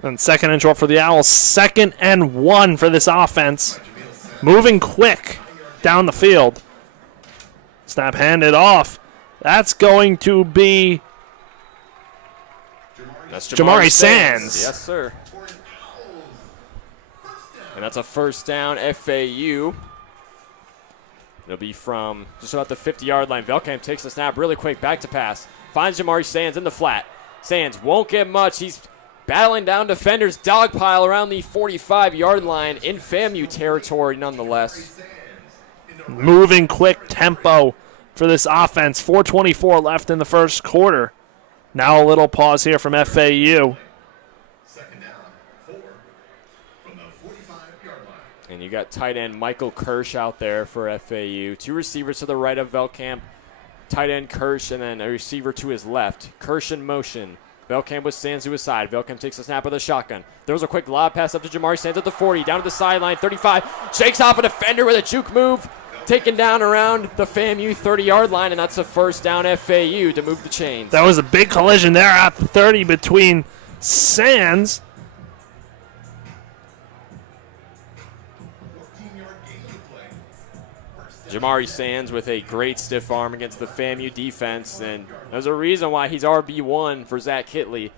And second and short for the Owls. 2nd and 1 for this offense. Moving quick down the field. Snap handed off. That's going to be Jamari Sands. Yes, sir. And that's a first down, FAU. It'll be from just about the 50-yard line. Veldkamp takes the snap really quick, back to pass. Finds Jamari Sands in the flat. Sands won't get much. He's battling down defenders, dogpile around the 45-yard line in FAMU territory nonetheless. Moving quick tempo for this offense. 4:24 left in the first quarter. Now a little pause here from FAU. And you got tight end Michael Kirsch out there for FAU. Two receivers to the right of Veldkamp. Tight end Kirsch and then a receiver to his left. Kirsch in motion. Veldkamp with Sands to his side. Veldkamp takes a snap of the shotgun. Throws a quick lob pass up to Jamari Sands at the 40. Down to the sideline, 35. Shakes off a defender with a juke move. Taken down around the FAMU 30-yard line, and that's a first down FAU to move the chains. That was a big collision there at the 30 between Sands Jamari Sands with a great stiff arm against the FAMU defense, and there's a reason why he's RB1 for Zach Hitley.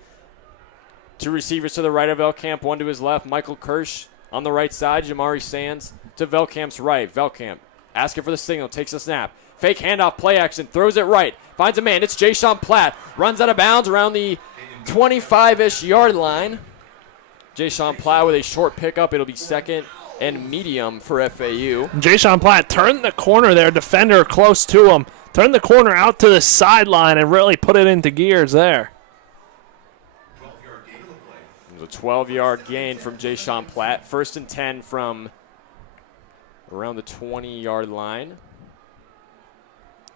Two receivers to the right of Veldkamp, one to his left. Michael Kirsch on the right side, Jamari Sands to Veldkamp's right. Veldkamp asking for the signal, takes a snap. Fake handoff, play action, throws it right. Finds a man, it's Jaysean Platt. Runs out of bounds around the 25-ish yard line. Jaysean Platt with a short pickup. It'll be second and medium for FAU. Jaysean Platt turned the corner there, defender close to him. Turned the corner out to the sideline and really put it into gears there. It was a 12-yard gain from Jaysean Platt. 1st and 10 from around the 20-yard line.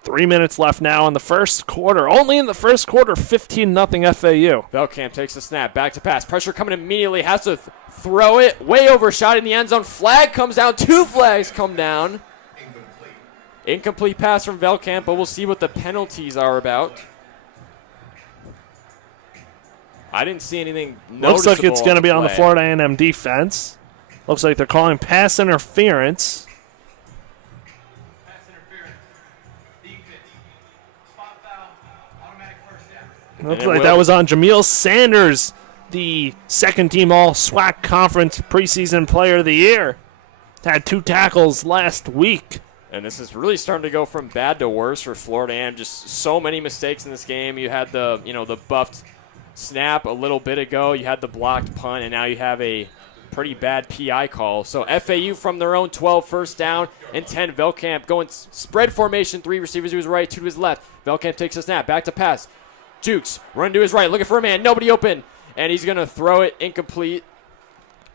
3 minutes left now in the first quarter. Only in the first quarter, 15-0 FAU. Veldkamp takes a snap, back to pass. Pressure coming immediately, has to throw it. Way overshot in the end zone. Flag comes down. 2 flags come down. Incomplete pass from Veldkamp, but we'll see what the penalties are about. I didn't see anything noticeable. Looks like it's going to be on the Florida A&M defense. Looks like they're calling pass interference. Looks like that was on Jamil Sanders, the second-team All-SWAC Conference preseason player of the year. Had 2 tackles last week. And this is really starting to go from bad to worse for Florida A&M. Just so many mistakes in this game. You had the buffed snap a little bit ago. You had the blocked punt, and now you have a pretty bad PI call. So FAU from their own 12, first down and 10. Veldkamp going spread formation, 3 receivers to his right, 2 to his left. Veldkamp takes a snap, back to pass. Jukes, run to his right, looking for a man, nobody open, and he's going to throw it incomplete.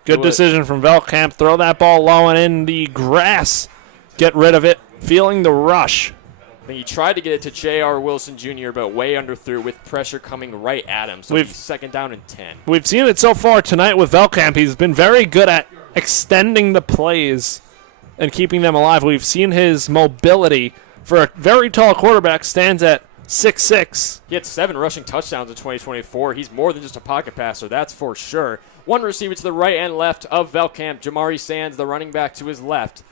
Good decision from Veldkamp. Throw that ball low and in the grass. Get rid of it, feeling the rush. I think he tried to get it to J.R. Wilson Jr., but way underthrew with pressure coming right at him. So he's 2nd down and 10. We've seen it so far tonight with Veldkamp. He's been very good at extending the plays and keeping them alive. We've seen his mobility for a very tall quarterback stands at 6'6". He had 7 rushing touchdowns in 2024. He's more than just a pocket passer, that's for sure. 1 receiver to the right and left of Veldkamp. Jamari Sands, the running back, to his left.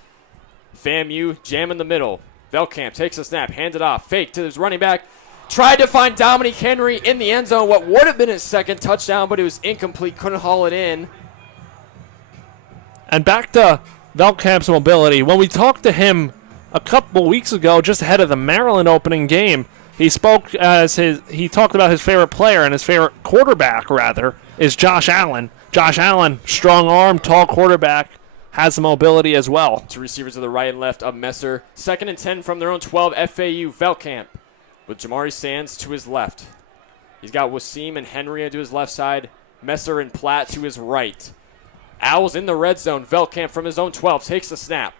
FAMU jam in the middle. Veldkamp takes a snap, hands it off, fake to his running back. Tried to find Dominique Henry in the end zone, what would have been his 2nd touchdown, but it was incomplete, couldn't haul it in. And back to Veldkamp's mobility. When we talked to him a couple weeks ago, just ahead of the Maryland opening game, he talked about his favorite player, and his favorite quarterback, rather, is Josh Allen. Josh Allen, strong arm, tall quarterback, has the mobility as well. 2 receivers to the right and left of Messer. 2nd and 10 from their own 12, FAU. Veldkamp with Jamari Sands to his left. He's got Wasim and Henry to his left side. Messer and Platt to his right. Owls in the red zone. Veldkamp from his own 12 takes the snap.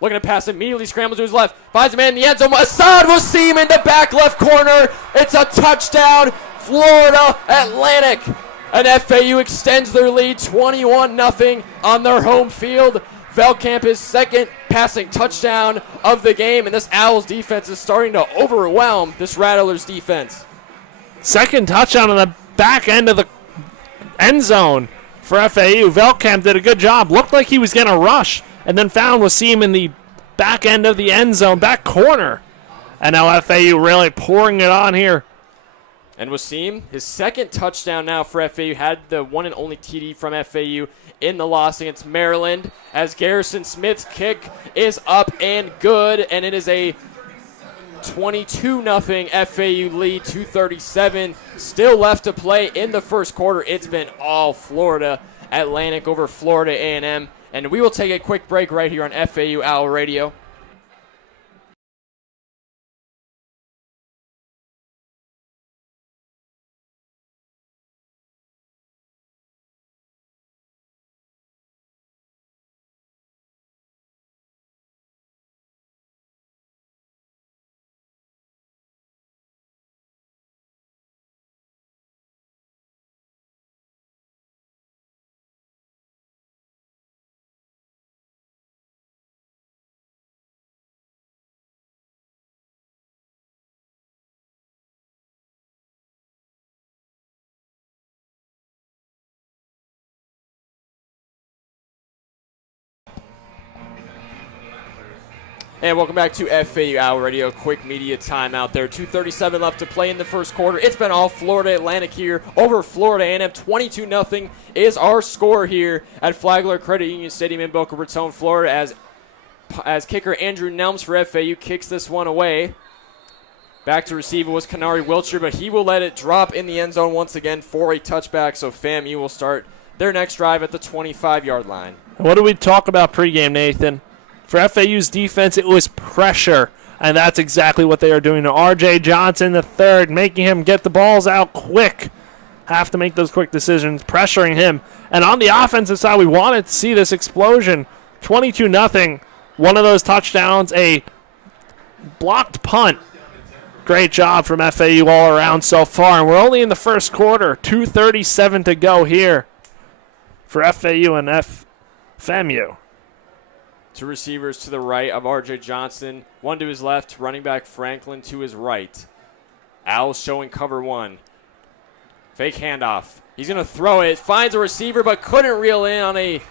Looking to pass, immediately scrambles to his left. Finds a man in the end zone. Assad Wasim in the back left corner. It's a touchdown. Florida Atlantic. And FAU extends their lead 21-0 on their home field. Veldkamp his second passing touchdown of the game, and this Owls defense is starting to overwhelm this Rattlers defense. Second touchdown on the back end of the end zone for FAU. Veldkamp did a good job. Looked like he was going to rush, and then found Wasim in the back end of the end zone, back corner. And now FAU really pouring it on here. And Wasim, his second touchdown now for FAU, had the one and only TD from FAU in the loss against Maryland, as Garrison Smith's kick is up and good, and it is a 22-0 FAU lead, 2:37 still left to play in the first quarter. It's been all Florida Atlantic over Florida A&M, and we will take a quick break right here on FAU Owl Radio. And welcome back to FAU Owl Radio. Quick media timeout there. 2:37 left to play in the first quarter. It's been all Florida Atlantic here over Florida A&M. 22-0 is our score here at Flagler Credit Union Stadium in Boca Raton, Florida, as kicker Andrew Nelms for FAU kicks this one away. Back to receiver was Kanari Wiltshire, but he will let it drop in the end zone once again for a touchback. So FAMU will start their next drive at the 25-yard line. What did we talk about pregame, Nathan? For FAU's defense, it was pressure, and that's exactly what they are doing to R.J. Johnson the third, making him get the balls out quick. Have to make those quick decisions, pressuring him. And on the offensive side, we wanted to see this explosion. 22-0. One of those touchdowns, a blocked punt. Great job from FAU all around so far. And we're only in the first quarter. 2:37 to go here for FAU and FAMU. Two receivers to the right of R.J. Johnson. One to his left, running back Franklin to his right. Owls showing cover one. Fake handoff. He's going to throw it. Finds a receiver, but couldn't reel in on a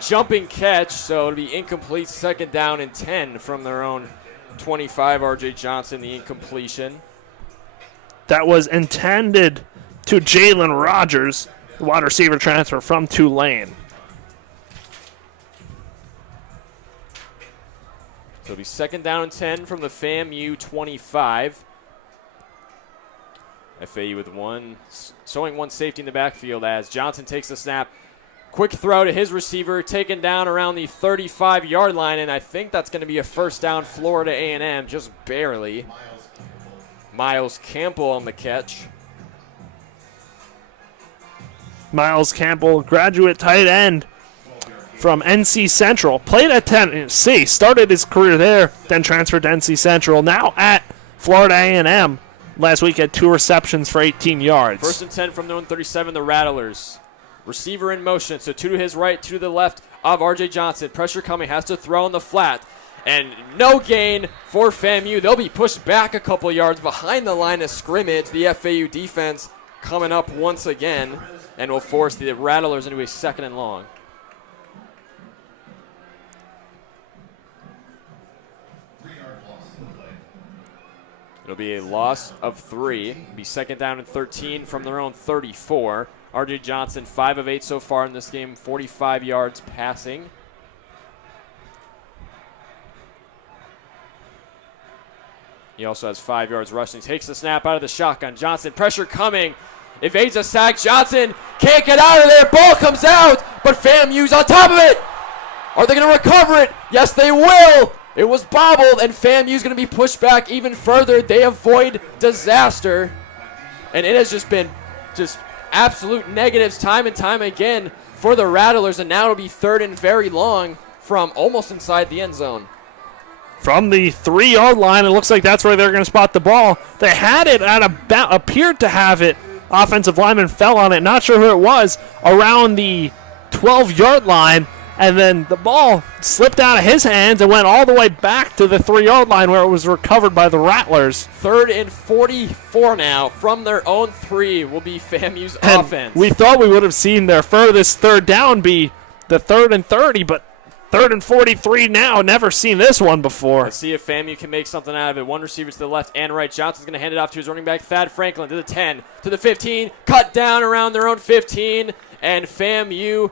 jumping catch. So it'll be incomplete. Second down and 10 from their own 25. R.J. Johnson, the incompletion. That was intended to Jalen Rogers, the wide receiver transfer from Tulane. So it'll be second down and 10 from the FAMU 25. FAU with showing one safety in the backfield as Johnson takes the snap. Quick throw to his receiver, taken down around the 35-yard line, and I think that's going to be a first down Florida A&M, just barely. Miles Campbell on the catch. Miles Campbell, graduate tight end from NC Central. Played at Tennessee, started his career there, then transferred to NC Central. Now at Florida A&M. Last week had 2 receptions for 18 yards. First and 10 from their own 37, the Rattlers. Receiver in motion, so 2 to his right, 2 to the left of R.J. Johnson. Pressure coming, has to throw on the flat. And no gain for FAMU. They'll be pushed back a couple yards behind the line of scrimmage. The FAU defense coming up once again and will force the Rattlers into a second and long. It'll be a loss of 3. It'll be second down and 13 from their own 34. R.J. Johnson, 5 of 8 so far in this game, 45 yards passing. He also has 5 yards rushing. Takes the snap out of the shotgun. Johnson, pressure coming. Evades a sack. Johnson can't get out of there. Ball comes out, but FAMU's on top of it. Are they going to recover it? Yes, they will. It was bobbled, and FAMU's going to be pushed back even further. They avoid disaster, and it has just been absolute negatives time and time again for the Rattlers, and now it'll be 3rd and very long from almost inside the end zone. From the 3-yard line, it looks like that's where they're going to spot the ball. They had it at appeared to have it. Offensive lineman fell on it, not sure who it was, around the 12-yard line, and then the ball slipped out of his hands and went all the way back to the 3-yard line where it was recovered by the Rattlers. 3rd and 44 now from their own 3 will be FAMU's offense. We thought we would have seen their furthest third down be the 3rd and 30, but 3rd and 43 now. Never seen this one before. Let's see if FAMU can make something out of it. One receiver to the left and right. Johnson's going to hand it off to his running back, Thad Franklin, to the 10, to the 15. Cut down around their own 15. And FAU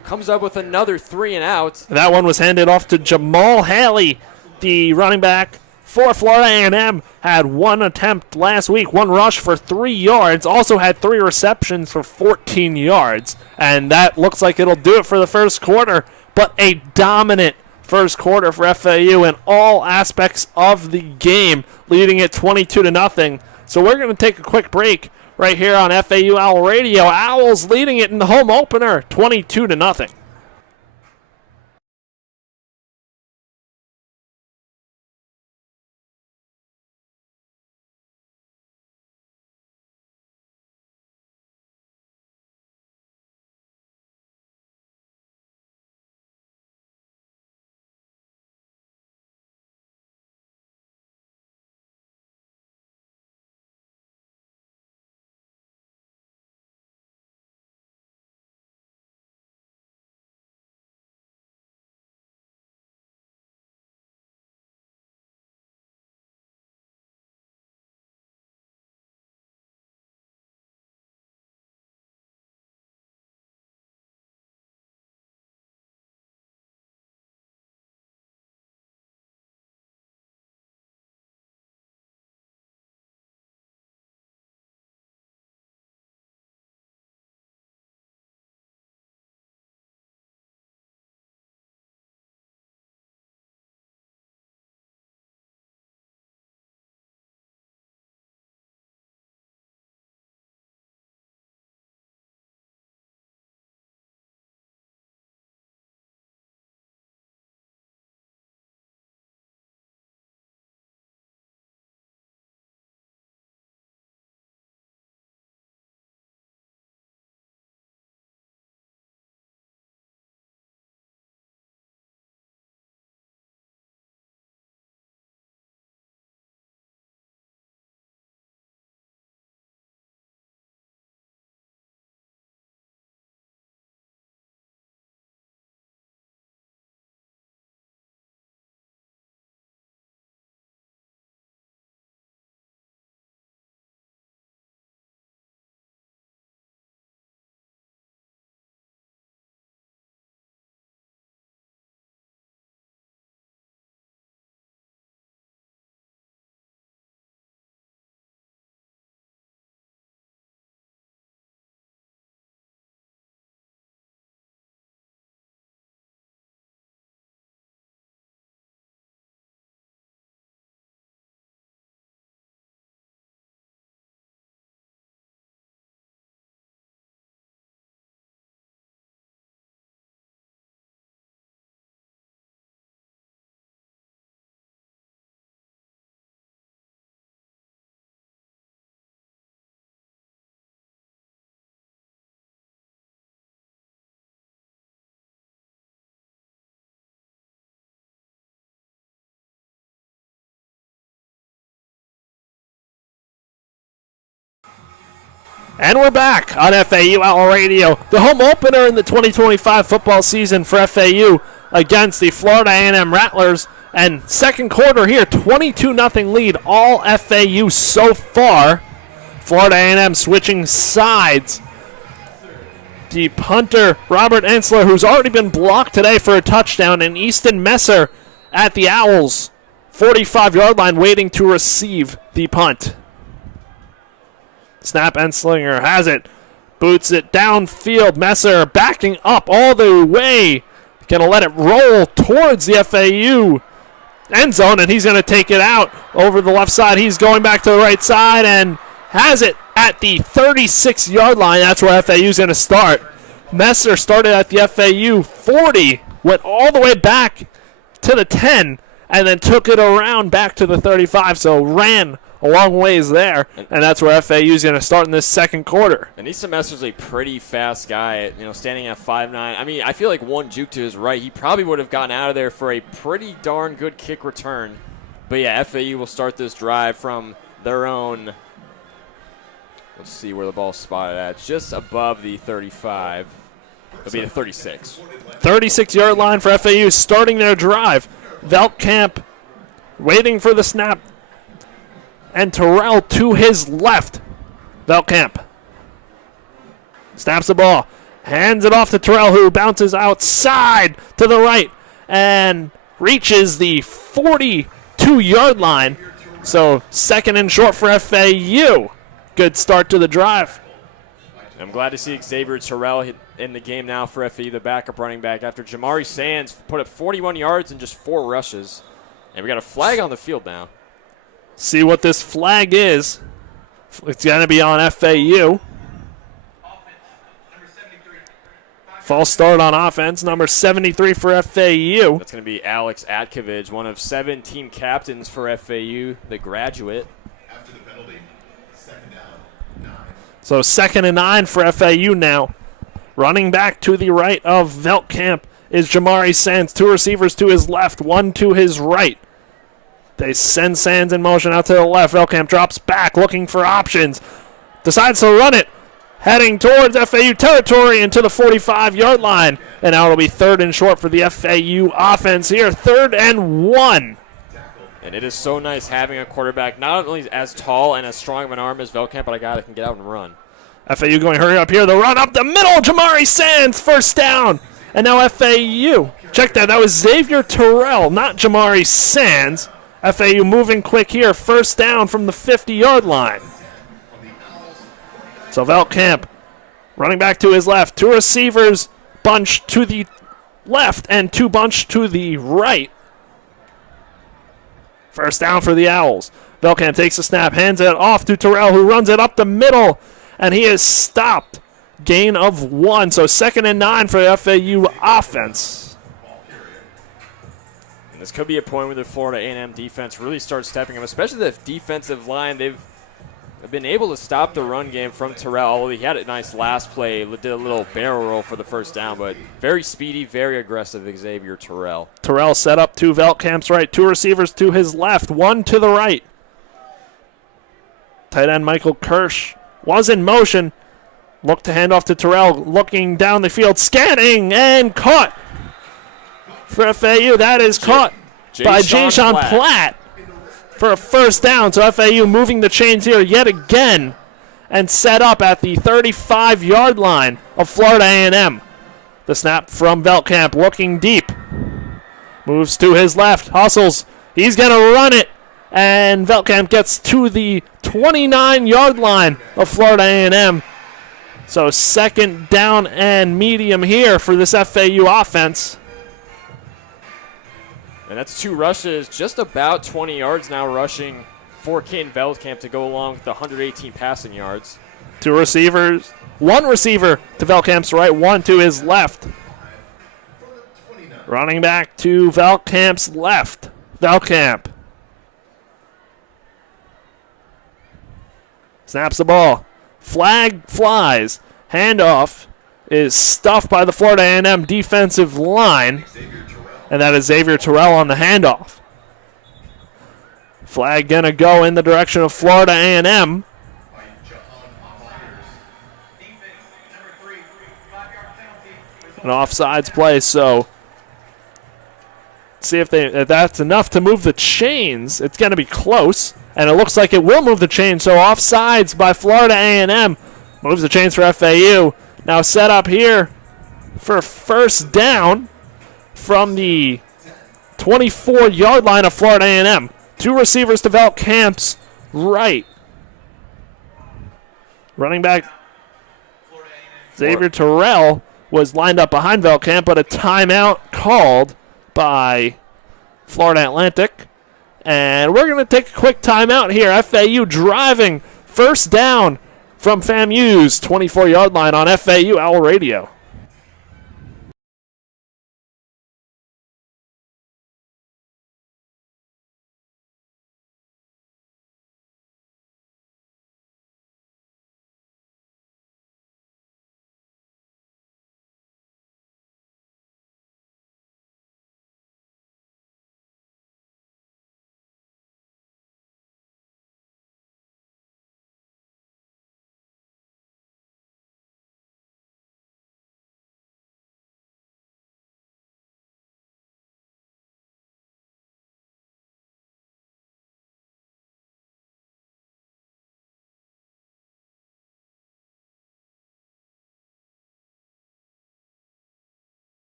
comes up with another 3 and out. That one was handed off to Jamal Haley, the running back for Florida A&M. Had 1 attempt last week, 1 rush for 3 yards. Also had 3 receptions for 14 yards. And that looks like it'll do it for the first quarter. But a dominant first quarter for FAU in all aspects of the game, leading it 22-0. So we're going to take a quick break right here on FAU Owl Radio. Owls leading it in the home opener, 22-0. And we're back on FAU Owl Radio. The home opener in the 2025 football season for FAU against the Florida A&M Rattlers. And second quarter here, 22-0 lead, all FAU so far. Florida A&M switching sides. The punter, Robert Ensler, who's already been blocked today for a touchdown, and Easton Messer at the Owls' 45-yard line waiting to receive the punt. Snap, Enslinger has it. Boots it downfield. Messer backing up all the way. Gonna let it roll towards the FAU end zone, and he's gonna take it out over the left side. He's going back to the right side and has it at the 36-yard line. That's where FAU's going to start. Messer started at the FAU 40, went all the way back to the 10, and then took it around back to the 35, so ran a long ways there, and that's where FAU's going to start in this second quarter. And Issa Messer's a pretty fast guy, standing at 5'9". I mean, I feel like one juke to his right, he probably would have gotten out of there for a pretty darn good kick return. But yeah, FAU will start this drive from their own, let's see where the ball's spotted at, just above the 35. It'll be the 36. 36-yard line for FAU starting their drive. Veldkamp waiting for the snap. And Terrell to his left. Veldkamp snaps the ball. Hands it off to Terrell, who bounces outside to the right and reaches the 42-yard line. So second and short for FAU. Good start to the drive. I'm glad to see Xavier Terrell in the game now for FAU, the backup running back, after Jamari Sands put up 41 yards in just 4 rushes. And we got a flag on the field now. See what this flag is. It's going to be on FAU. False start on offense, number 73 for FAU. That's going to be Alex Atkovich, one of 7 team captains for FAU, the graduate. After the penalty, second down, 9. So 2nd and 9 for FAU now. Running back to the right of Veldkamp is Jamari Sands. 2 receivers to his left, 1 to his right. They send Sands in motion out to the left. Veldkamp drops back, looking for options. Decides to run it. Heading towards FAU territory into the 45-yard line. And now it'll be 3rd and short for the FAU offense here. 3rd and 1. And it is so nice having a quarterback not only as tall and as strong of an arm as Veldkamp, but a guy that can get out and run. FAU going hurry up here. The run up the middle. Jamari Sands, first down. And now FAU. Check that. That was Xavier Terrell, not Jamari Sands. FAU moving quick here. First down from the 50-yard line. So Veldkamp running back to his left. 2 receivers bunched to the left and 2 bunched to the right. First down for the Owls. Veldkamp takes a snap, hands it off to Terrell, who runs it up the middle, and he is stopped. Gain of 1. So 2nd and 9 for the FAU offense. And this could be a point where the Florida A&M defense really starts stepping up, especially the defensive line. They've been able to stop the run game from Terrell, although he had a nice last play, did a little barrel roll for the first down, but very speedy, very aggressive Xavier Terrell. Terrell set up to Veldkamp's right, 2 receivers to his left, 1 to the right. Tight end Michael Kirsch was in motion, looked to hand off to Terrell, looking down the field, scanning, and caught for FAU. That is caught by Jay-Sean Platt for a first down. So FAU moving the chains here yet again and set up at the 35-yard line of Florida A&M. The snap from Veldkamp, looking deep. Moves to his left, hustles. He's going to run it. And Veldkamp gets to the 29-yard line of Florida A&M. So 2nd down and medium here for this FAU offense. And that's 2 rushes, just about 20 yards now rushing for Caden Veldkamp to go along with the 118 passing yards. 2 receivers, 1 receiver to Veldkamp's right, 1 to his left. Running back to Veldkamp's left. Veldkamp snaps the ball. Flag flies. Handoff is stuffed by the Florida A&M defensive line. And that is Xavier Terrell on the handoff. Flag gonna go in the direction of Florida A&M. An offsides play, so see if that's enough to move the chains. It's gonna be close, and it looks like it will move the chains. So offsides by Florida A&M moves the chains for FAU. Now set up here for first down from the 24-yard line of Florida A&M. 2 receivers to Veldkamp's right. Running back Xavier Terrell was lined up behind Veldkamp, but a timeout called by Florida Atlantic. And we're going to take a quick timeout here. FAU driving First down from FAMU's 24-yard line on FAU Owl Radio.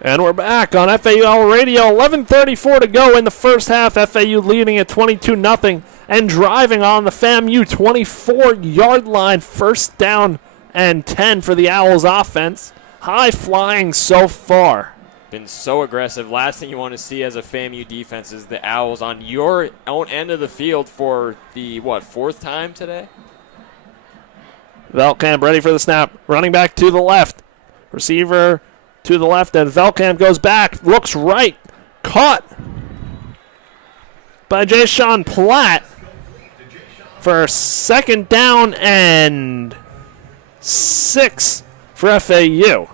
And we're back on FAU Owl Radio. 11:34 to go in the first half. FAU leading at 22-0 and driving on the FAMU 24-yard line. First down and 10 for the Owls offense. High flying so far. Been so aggressive. Last thing you want to see as a FAMU defense is the Owls on your own end of the field for the, fourth time today? Velkamp ready for the snap. Running back to the left. Receiver to the left, and Velkamp goes back, looks right, caught by Jay-Sean Platt for second down and 6 for FAU.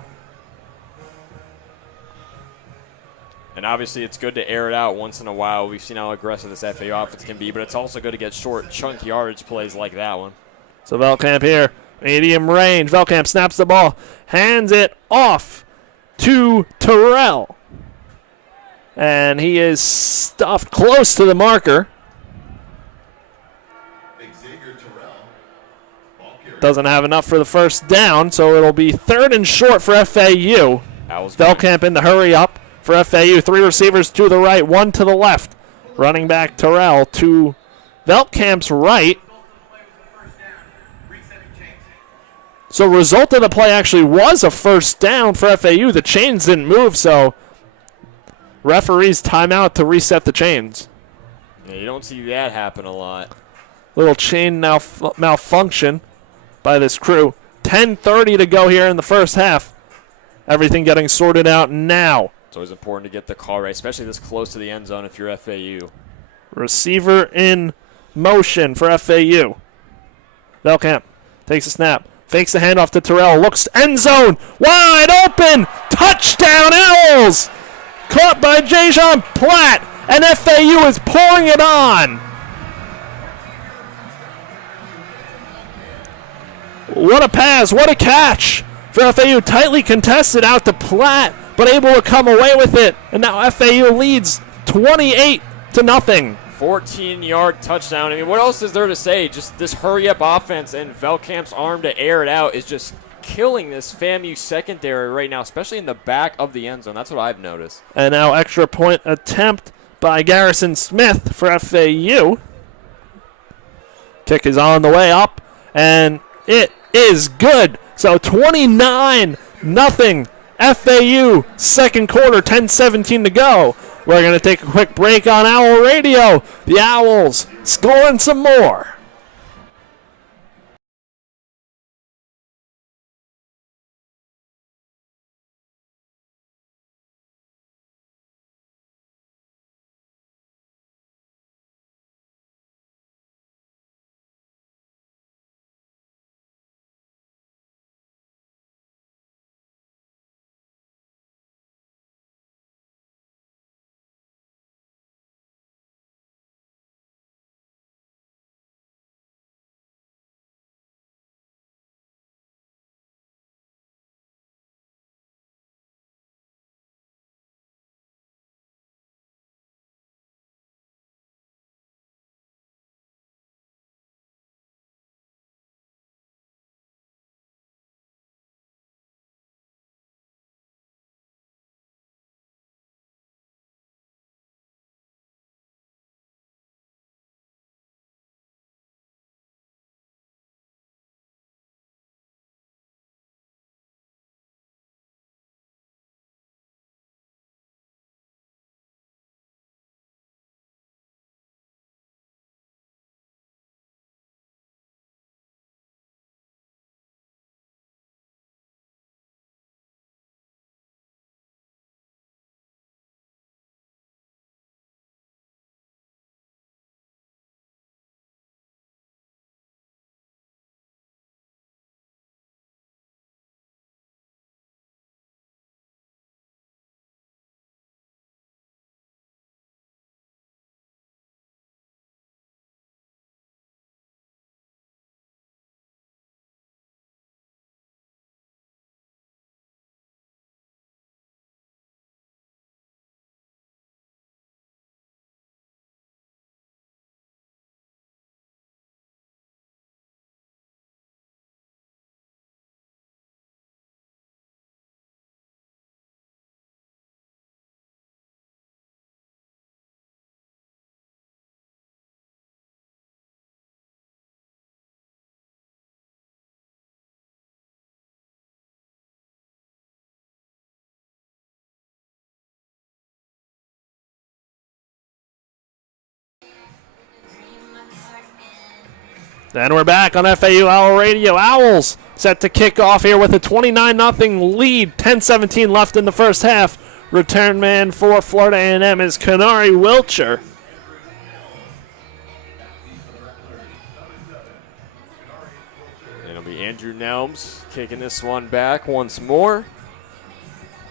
And obviously it's good to air it out once in a while. We've seen how aggressive this FAU offense can be, but it's also good to get short, chunk yardage plays like that one. So Velkamp here, medium range. Velkamp snaps the ball, hands it off to Terrell. And he is stuffed close to the marker. Doesn't have enough for the first down, so it'll be 3rd and short for FAU. Velkamp in the hurry up for FAU. 3 receivers to the right, 1 to the left. Running back Terrell to Velkamp's right. So result of the play actually was a first down for FAU. The chains didn't move, so referees timeout to reset the chains. Yeah, you don't see that happen a lot. Little chain malfunction by this crew. 10:30 to go here in the first half. Everything getting sorted out now. It's always important to get the call right, especially this close to the end zone if you're FAU. Receiver in motion for FAU. Velkamp takes a snap. Fakes the handoff to Terrell. Looks end zone. Wide open. Touchdown Owls. Caught by Jay-Sean Platt. And FAU is pouring it on. What a pass. What a catch for FAU. Tightly contested out to Platt, but able to come away with it. And now FAU leads 28-0. 14-yard touchdown. I mean, what else is there to say? Just this hurry-up offense and Velkamp's arm to air it out is just killing this FAMU secondary right now, especially in the back of the end zone. That's what I've noticed. And now extra point attempt by Garrison Smith for FAU. Kick is on the way up, and it is good. So 29-0. FAU, second quarter, 10:17 to go. We're going to take a quick break on Owl Radio. The Owls scoring some more. And we're back on FAU Owl Radio. Owls set to kick off here with a 29-0 lead. 10:17 left in the first half. Return man for Florida A&M is Kenari Wilcher. It'll be Andrew Nelms kicking this one back once more.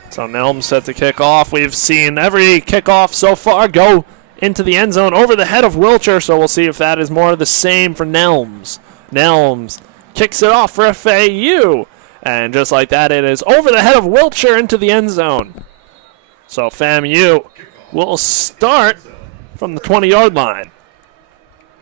So Nelms set to kick off. We've seen every kickoff so far go into the end zone over the head of Wilcher, so we'll see if that is more of the same for Nelms. Nelms kicks it off for FAU, and just like that, it is over the head of Wilcher into the end zone. So FAMU will start from the 20-yard line.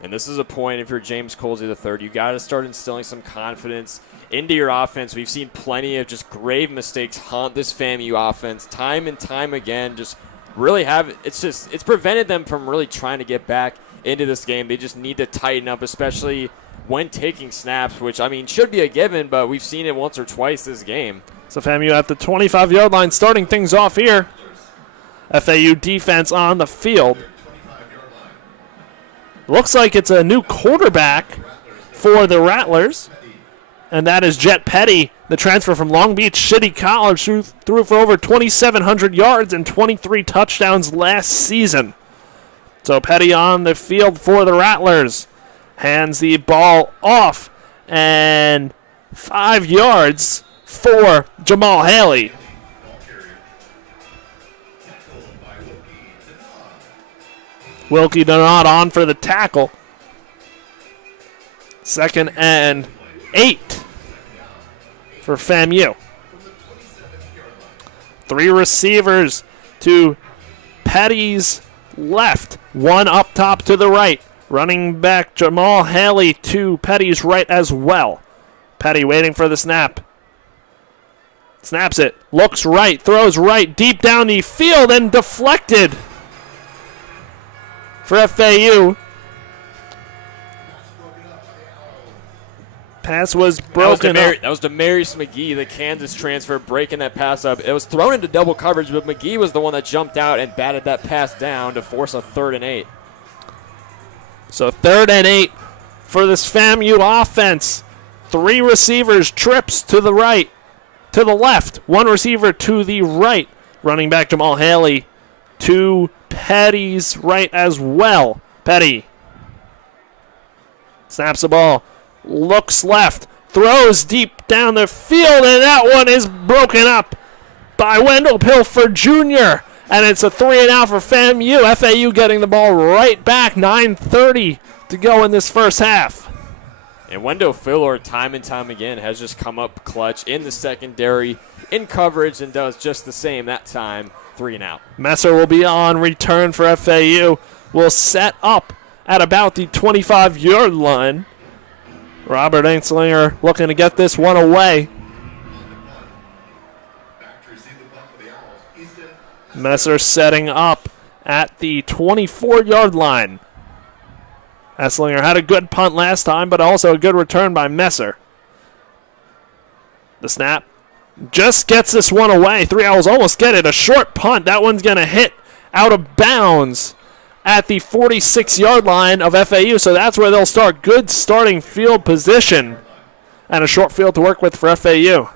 And this is a point, if you're James Colsey III, you got to start instilling some confidence into your offense. We've seen plenty of just grave mistakes haunt this FAMU offense time and time again. Just really it's prevented them from really trying to get back into this game. They just need to tighten up, especially when taking snaps, which, I mean, should be a given, but we've seen it once or twice this game. So FAMU at the 25-yard line starting things off here. FAU defense on the field. Looks like it's a new quarterback for the Rattlers, and that is Jet Petty, the transfer from Long Beach City College, who threw for over 2,700 yards and 23 touchdowns last season. So Petty on the field for the Rattlers. Hands the ball off, and 5 yards for Jamal Haley. Wilkie Donat on for the tackle. 2nd and 8 for FAMU. 3 receivers to Petty's left, 1 up top to the right. Running back Jamal Haley to Petty's right as well. Petty waiting for the snap. Snaps it, looks right, throws right, deep down the field, and deflected for FAU. Pass was broken up. That was Demarius McGee, the Kansas transfer, breaking that pass up. It was thrown into double coverage, but McGee was the one that jumped out and batted that pass down to force a 3rd and 8. So 3rd and 8 for this FAMU offense. 3 receivers, trips to the right, to the left. 1 receiver to the right. Running back Jamal Haley to Petty's right as well. Petty snaps the ball. Looks left, throws deep down the field, and that one is broken up by Wendell Pilford Jr. And it's a 3-and-out for FAMU. FAU getting the ball right back. 9:30 to go in this first half. And Wendell Fillard, time and time again, has just come up clutch in the secondary, in coverage, and does just the same that time. 3-and-out. Messer will be on return for FAU. Will set up at about the 25-yard line. Robert Ainslinger looking to get this one away. Messer setting up at the 24-yard line. Ainslinger had a good punt last time, but also a good return by Messer. The snap just gets this one away. 3 Owls almost get it. A short punt. That one's going to hit out of bounds at the 46-yard line of FAU, so that's where they'll start. Good starting field position and a short field to work with for FAU.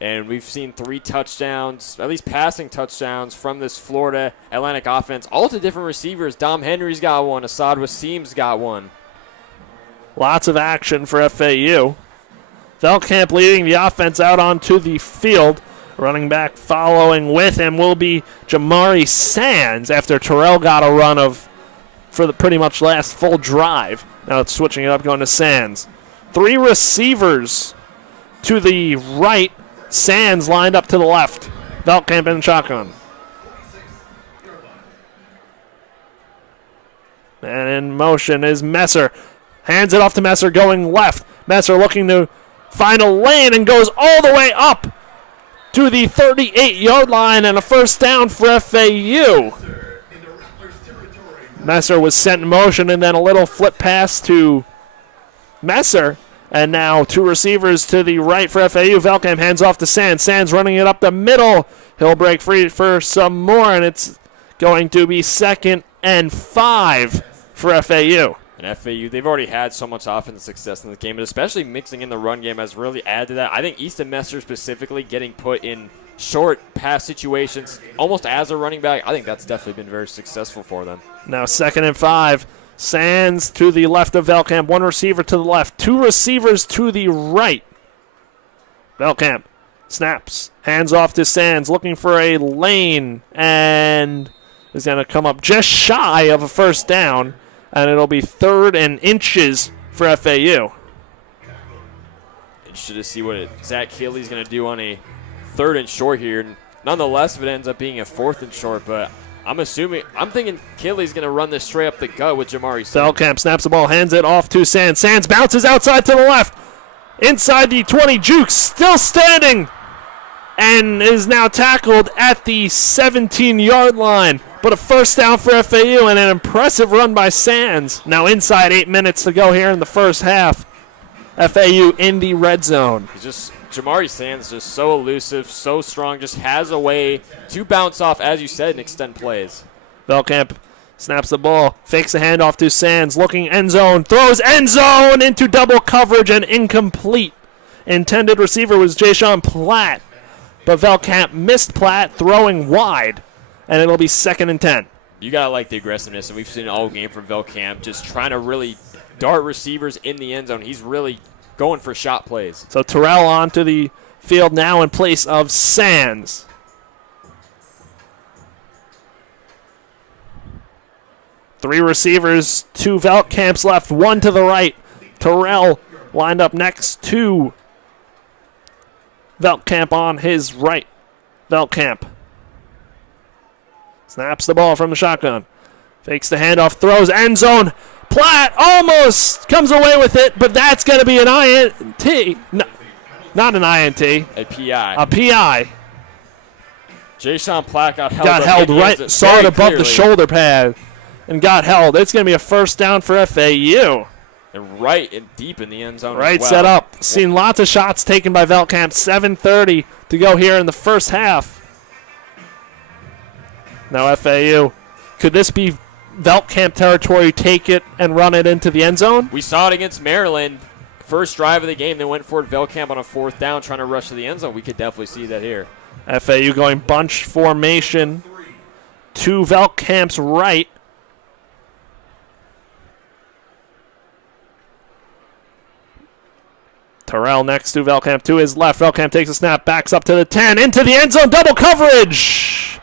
And we've seen 3 touchdowns, at least passing touchdowns, from this Florida Atlantic offense, all to different receivers. Dom Henry's got one. Assad Wasim's got one. Lots of action for FAU. Velkamp leading the offense out onto the field. Running back following with him will be Jamari Sands after Terrell got a run for the pretty much last full drive. Now it's switching it up, going to Sands. 3 receivers to the right. Sands lined up to the left. Velkamp in shotgun. And in motion is Messer. Hands it off to Messer going left. Messer looking to find a lane and goes all the way up to the 38-yard line, and a first down for FAU. Messer was sent in motion, and then a little flip pass to Messer. And now 2 receivers to the right for FAU. Velkamp hands off to Sands. Sands running it up the middle. He'll break free for some more, and it's going to be 2nd and 5 for FAU. And FAU, they've already had so much offensive success in this game, but especially mixing in the run game has really added to that. I think Easton Messer specifically getting put in short pass situations almost as a running back, I think that's definitely been very successful for them. Now 2nd and 5. Sands to the left of Velkamp. 1 receiver to the left. 2 receivers to the right. Velkamp snaps. Hands off to Sands. Looking for a lane. And is going to come up just shy of a first down. And it'll be 3rd and inches for FAU. Interested to see what Zach Keeley's going to do on a 3rd and short here. And nonetheless, if it ends up being a 4th and short, but I'm thinking Keeley's going to run this straight up the gut with Jamari Sands. Velkamp snaps the ball, hands it off to Sands. Sands bounces outside to the left. Inside the 20, Jukes still standing. And is now tackled at the 17-yard line. But a first down for FAU and an impressive run by Sands. Now inside 8 minutes to go here in the first half. FAU in the red zone. Jamari Sands just so elusive, so strong, just has a way to bounce off, as you said, and extend plays. Velkamp snaps the ball, fakes the handoff to Sands, looking end zone, throws end zone into double coverage and incomplete. Intended receiver was Jayshon Platt, but Velkamp missed Platt, throwing wide, and it'll be 2nd and 10. You got to like the aggressiveness, and we've seen it all game from Velkamp, just trying to really dart receivers in the end zone. He's really going for shot plays. So Terrell onto the field now in place of Sands. Three receivers, 2 Velkamp's left, 1 to the right. Terrell lined up next to Velkamp on his right. Velkamp snaps the ball from the shotgun. Fakes the handoff, throws end zone. Platt almost comes away with it, but that's going to be an INT. No, not an INT. A PI. A PI. Jayshon Platt got held. Got held right, saw it above the shoulder pad, and got held. It's going to be a first down for FAU. And right and deep in the end zone. Right as well. set up. Seen lots of shots taken by Velkamp. 7:30 to go here in the first half. Now FAU. Could this be Velkamp territory? Take it and run it into the end zone? We saw it against Maryland. First drive of the game, they went for it. Velkamp on a 4th down trying to rush to the end zone. We could definitely see that here. FAU going bunch formation to Velkamp's right. Terrell next to Velkamp to his left. Velkamp takes a snap, backs up to the 10, into the end zone, double coverage.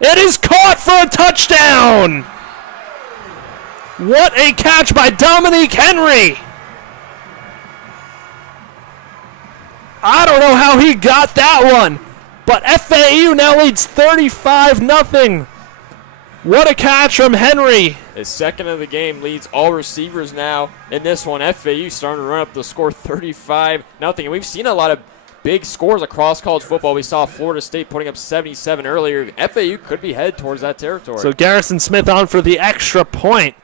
It is caught for a touchdown. What a catch by Dominique Henry. I don't know how he got that one, but FAU now leads 35-0. What a catch from Henry. His second of the game, leads all receivers now in this one. FAU starting to run up the score 35-0. And we've seen a lot of big scores across college football. We saw Florida State putting up 77 earlier. FAU could be headed towards that territory. So Garrison Smith on for the extra point.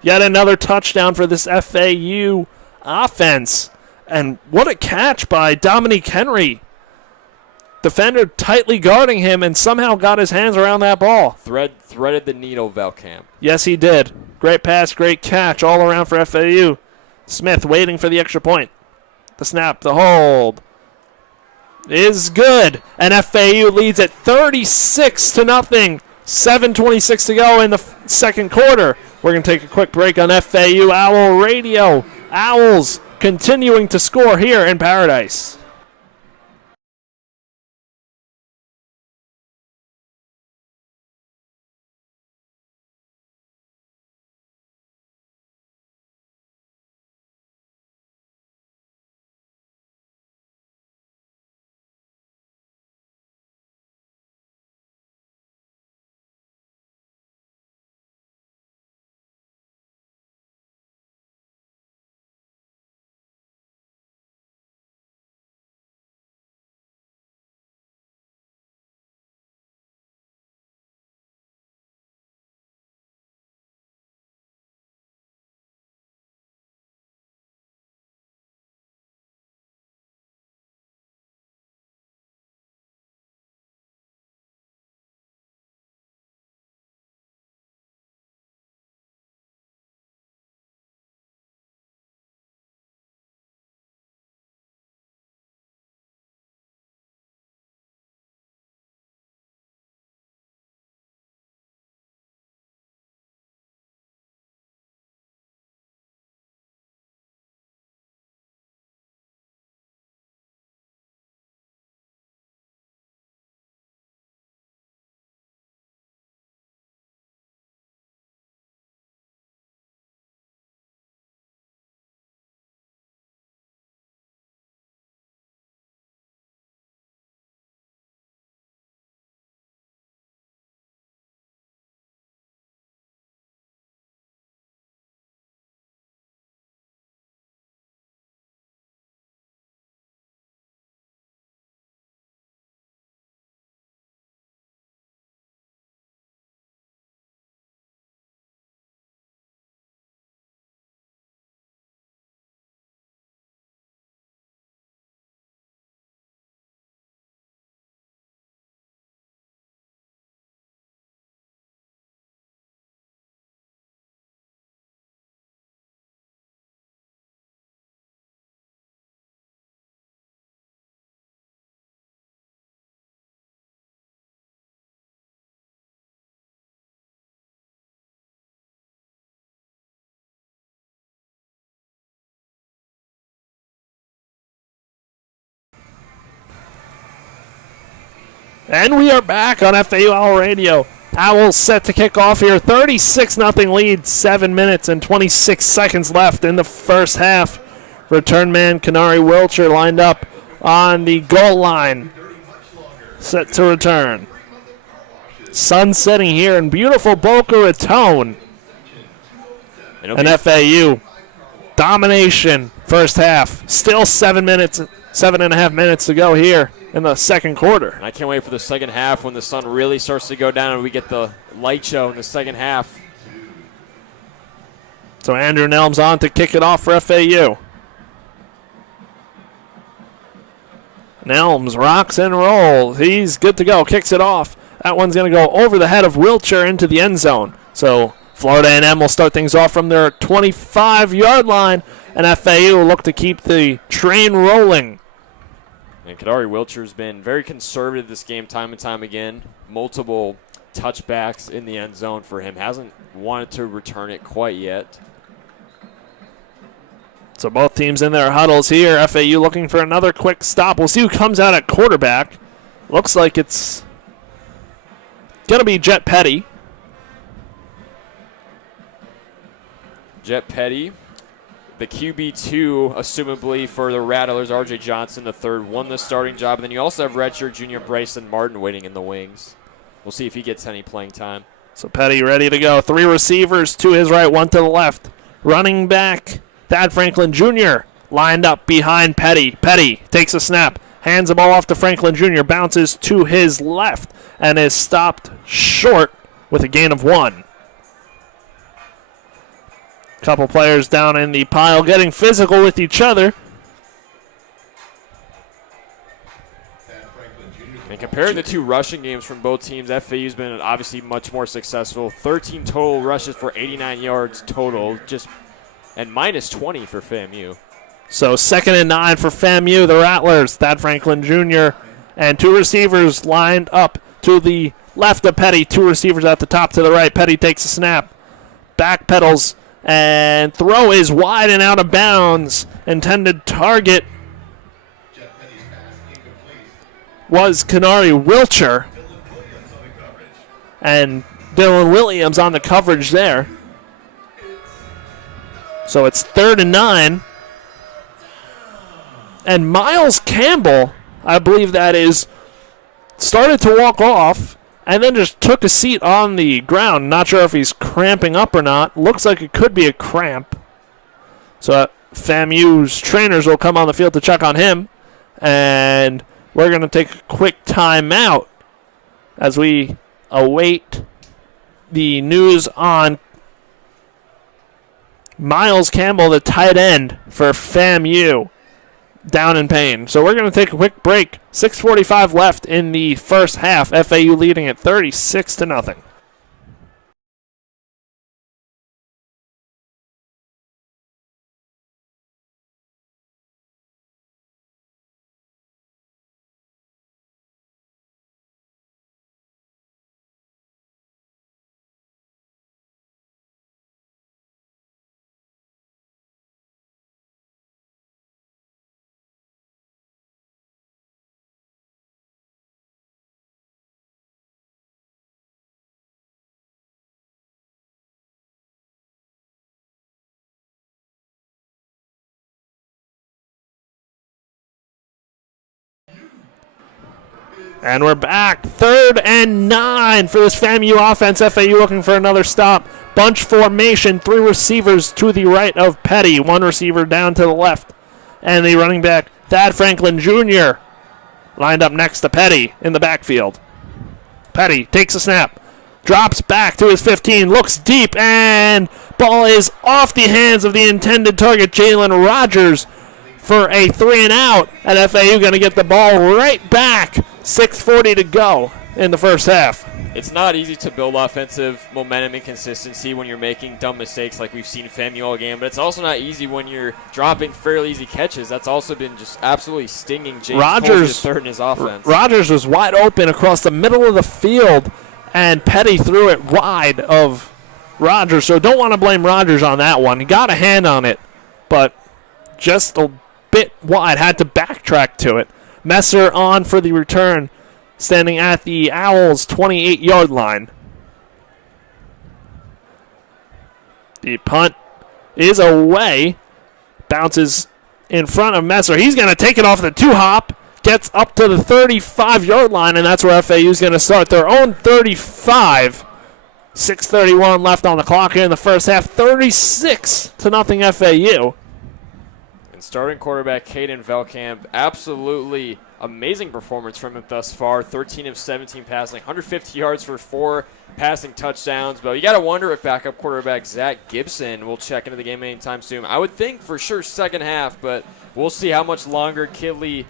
Yet another touchdown for this FAU offense. And what a catch by Dominique Henry. Defender tightly guarding him and somehow got his hands around that ball. Threaded the needle, Velkamp. Yes, he did. Great pass, great catch all around for FAU. Smith waiting for the extra point. The snap, the hold is good. And FAU leads at 36-0. 7:26 to go in the second quarter. We're going to take a quick break on FAU Owl Radio. Owls continuing to score here in Paradise. And we are back on FAU Owl Radio. Owls set to kick off here. 36-0 lead. 7 minutes and 26 seconds left in the first half. Return man Kanari Wilcher lined up on the goal line. Set to return. Sun setting here in beautiful Boca Raton. And FAU domination first half. Still 7.5 minutes to go here in the second quarter. And I can't wait for the second half when the sun really starts to go down and we get the light show in the second half. So Andrew Nelms on to kick it off for FAU. Nelms rocks and rolls. He's good to go. Kicks it off. That one's going to go over the head of Wilcher into the end zone. So Florida A&M will start things off from their 25-yard line, and FAU will look to keep the train rolling. And Kadari Wilcher's been very conservative this game time and time again. Multiple touchbacks in the end zone for him. Hasn't wanted to return it quite yet. So both teams in their huddles here. FAU looking for another quick stop. We'll see who comes out at quarterback. Looks like it's going to be Jet Petty. Jet Petty, the QB2, assumably for the Rattlers, RJ Johnson, the third, won the starting job. And then you also have redshirt junior Bryson Martin waiting in the wings. We'll see if he gets any playing time. So Petty ready to go. 3 receivers to his right, 1 to the left. Running back, Thad Franklin Jr. lined up behind Petty. Petty takes a snap, hands the ball off to Franklin Jr., bounces to his left, and is stopped short with a gain of 1. Couple players down in the pile getting physical with each other. And comparing the two rushing games from both teams, FAU's been obviously much more successful. 13 total rushes for 89 yards total, and minus 20 for FAMU. So 2nd and 9 for FAMU, the Rattlers. Thad Franklin Jr. and 2 receivers lined up to the left of Petty. 2 receivers at the top to the right. Petty takes a snap, backpedals, and throw is wide and out of bounds. Intended target was Kanari Wilcher. And Dylan Williams on the coverage there. So it's 3rd and 9. And Miles Campbell, I believe that is, started to walk off and then just took a seat on the ground. Not sure if he's cramping up or not. Looks like it could be a cramp. So FAMU's trainers will come on the field to check on him. And we're going to take a quick timeout as we await the news on Miles Campbell, the tight end for FAMU, down in pain. So we're going to take a quick break. 6:45 left in the first half. FAU leading at 36-0. And we're back. 3rd and 9 for this FAMU offense. FAU looking for another stop. Bunch formation. 3 receivers to the right of Petty. 1 receiver down to the left. And the running back, Thad Franklin Jr., lined up next to Petty in the backfield. Petty takes a snap. Drops back to his 15. Looks deep. And ball is off the hands of the intended target, Jalen Rogers, for a 3 and out. And FAU going to get the ball right back. 6:40 to go in the first half. It's not easy to build offensive momentum and consistency when you're making dumb mistakes like we've seen FAMU all game, but it's also not easy when you're dropping fairly easy catches. That's also been just absolutely stinging James Rogers' third in his offense. Rogers was wide open across the middle of the field, and Petty threw it wide of Rogers, so don't want to blame Rogers on that one. He got a hand on it, but just a bit wide, had to backtrack to it. Messer on for the return, standing at the Owls' 28-yard line. The punt is away. Bounces in front of Messer. He's going to take it off the 2-hop. Gets up to the 35-yard line, and that's where FAU is going to start their own 35. 6:31 left on the clock here in the first half. 36-0 FAU. Starting quarterback Caden Velkamp absolutely amazing performance from him thus far. 13 of 17 passing, 150 yards for 4 passing touchdowns. But you got to wonder if backup quarterback Zach Gibson will check into the game anytime soon. I would think for sure second half, but we'll see how much longer Kidley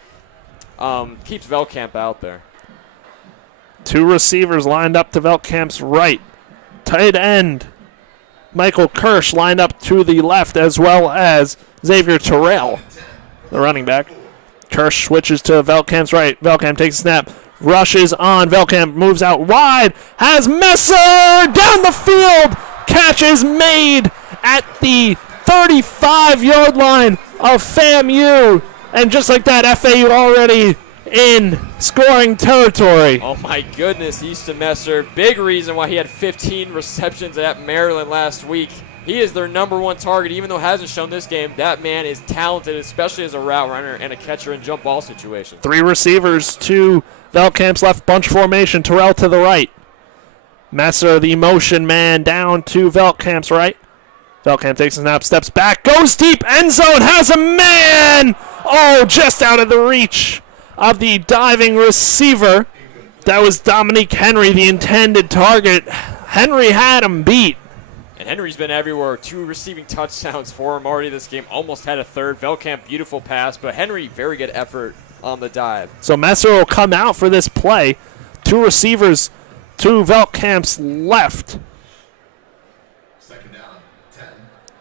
keeps Velkamp out there. 2 receivers lined up to Velkamp's right. Tight end Michael Korst lined up to the left, as well as Xavier Terrell, the running back. Korst switches to Velkamp's right. Velkamp takes a snap, rushes on. Velkamp moves out wide, has Messer down the field. Catch is made at the 35-yard line of FAMU. And just like that, FAU already in scoring territory. Oh my goodness, Easton Messer. Big reason why he had 15 receptions at Maryland last week. He is their number 1 target, even though he hasn't shown this game. That man is talented, especially as a route runner and a catcher in jump ball situation. 3 receivers to Velkamp's left, bunch formation. Terrell to the right. Messer, the motion man, down to Velkamp's right. Velkamp takes a snap, steps back, goes deep, end zone, has a man! Oh, just out of the reach of the diving receiver. That was Dominique Henry, the intended target. Henry had him beat. And Henry's been everywhere. 2 receiving touchdowns for him already this game. Almost had a third. Velkamp, beautiful pass, but Henry, very good effort on the dive. So Messer will come out for this play. 2 receivers to Velkamp's left. Second down, 10.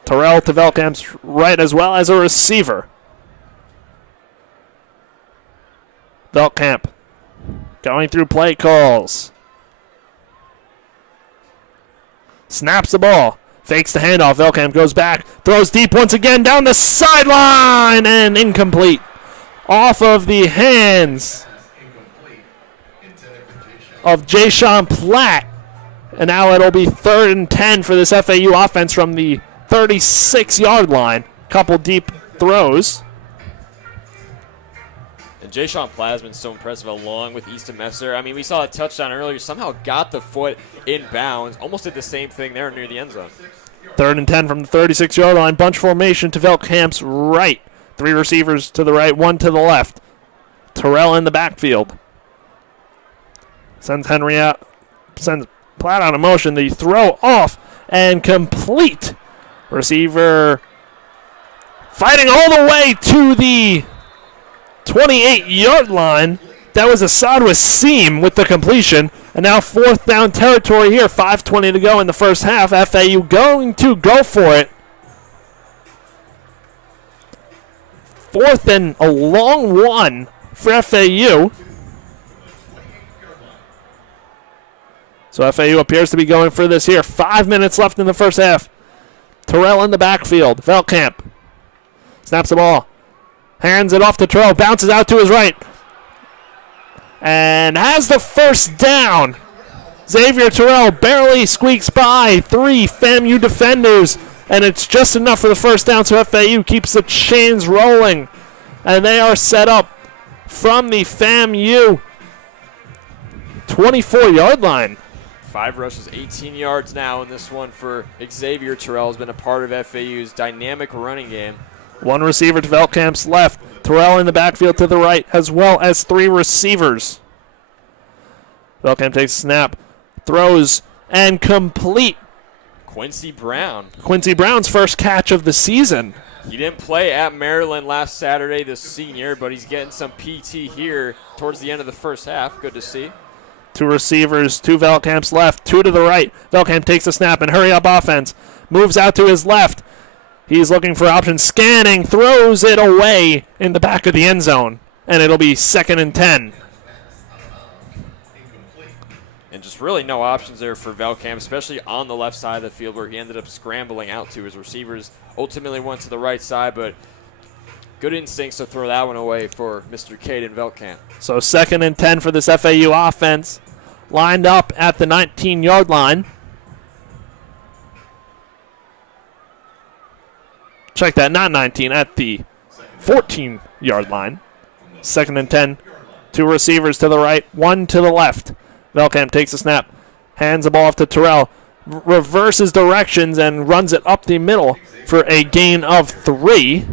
Terrell to Velkamp's right, as well as a receiver. Velkamp going through play calls. Snaps the ball. Fakes the handoff. Velkamp goes back. Throws deep once again down the sideline and incomplete. Off of the hands Incomplete. Intended for Jay of Jayshawn Platt. And now it'll be 3rd and 10 for this FAU offense from the 36-yard line. Couple deep throws. And Jayshawn Platt has been so impressive along with Easton Messer. I mean, we saw a touchdown earlier. Somehow got the foot in bounds. Almost did the same thing there near the end zone. 3rd and 10 from the 36-yard line. Bunch formation to Velkamp's right. 3 receivers to the right, 1 to the left. Terrell in the backfield. Sends Henry out. Sends Platt on a motion. The throw off and complete. Receiver fighting all the way to the 28-yard line. That was Assad Wasim with the completion. And now 4th down territory here. 5:20 to go in the first half. FAU going to go for it. 4th and a long one for FAU. So FAU appears to be going for this here. 5 minutes left in the first half. Terrell in the backfield. Velkamp snaps the ball. Hands it off to Terrell. Bounces out to his right. And has the first down. Xavier Terrell barely squeaks by 3 FAMU defenders. And it's just enough for the first down, so FAU keeps the chains rolling. And they are set up from the FAMU 24-yard line. 5 rushes, 18 yards now in this one for Xavier Terrell. Has been a part of FAU's dynamic running game. 1 receiver to Velkamp's left. Terrell in the backfield to the right, as well as 3 receivers. Velkamp takes a snap, throws, and complete. Quincy Brown. Quincy Brown's first catch of the season. He didn't play at Maryland last Saturday, the senior, but he's getting some PT here towards the end of the first half. Good to see. 2 receivers to Velkamp's left, 2 to the right. Velkamp takes a snap and hurry up offense. Moves out to his left. He's looking for options, scanning, throws it away in the back of the end zone. And it'll be 2nd and 10. And just really no options there for Velkamp, especially on the left side of the field where he ended up scrambling out to. His receivers ultimately went to the right side, but good instincts to throw that one away for Mr. Caden Velkamp. So 2nd and 10 for this FAU offense. Lined up at the 19-yard line. Check that, not 19, at the 14-yard line. 2nd and 10. 2 receivers to the right, 1 to the left. Velkamp takes a snap, hands the ball off to Terrell, reverses directions and runs it up the middle for a gain of 3.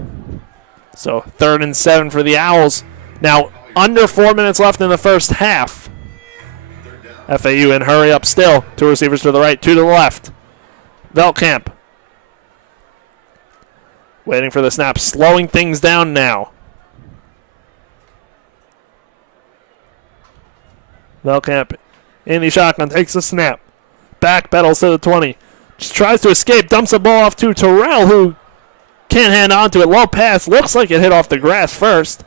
So 3rd and 7 for the Owls. Now Under 4 minutes left in the first half. FAU in hurry up still. 2 receivers to the right, 2 to the left. Velkamp waiting for the snap, slowing things down now. Velkamp in the shotgun, takes the snap. Back pedals to the 20. Just tries to escape, dumps the ball off to Terrell, who can't hang on to it. Low pass, looks like it hit off the grass first.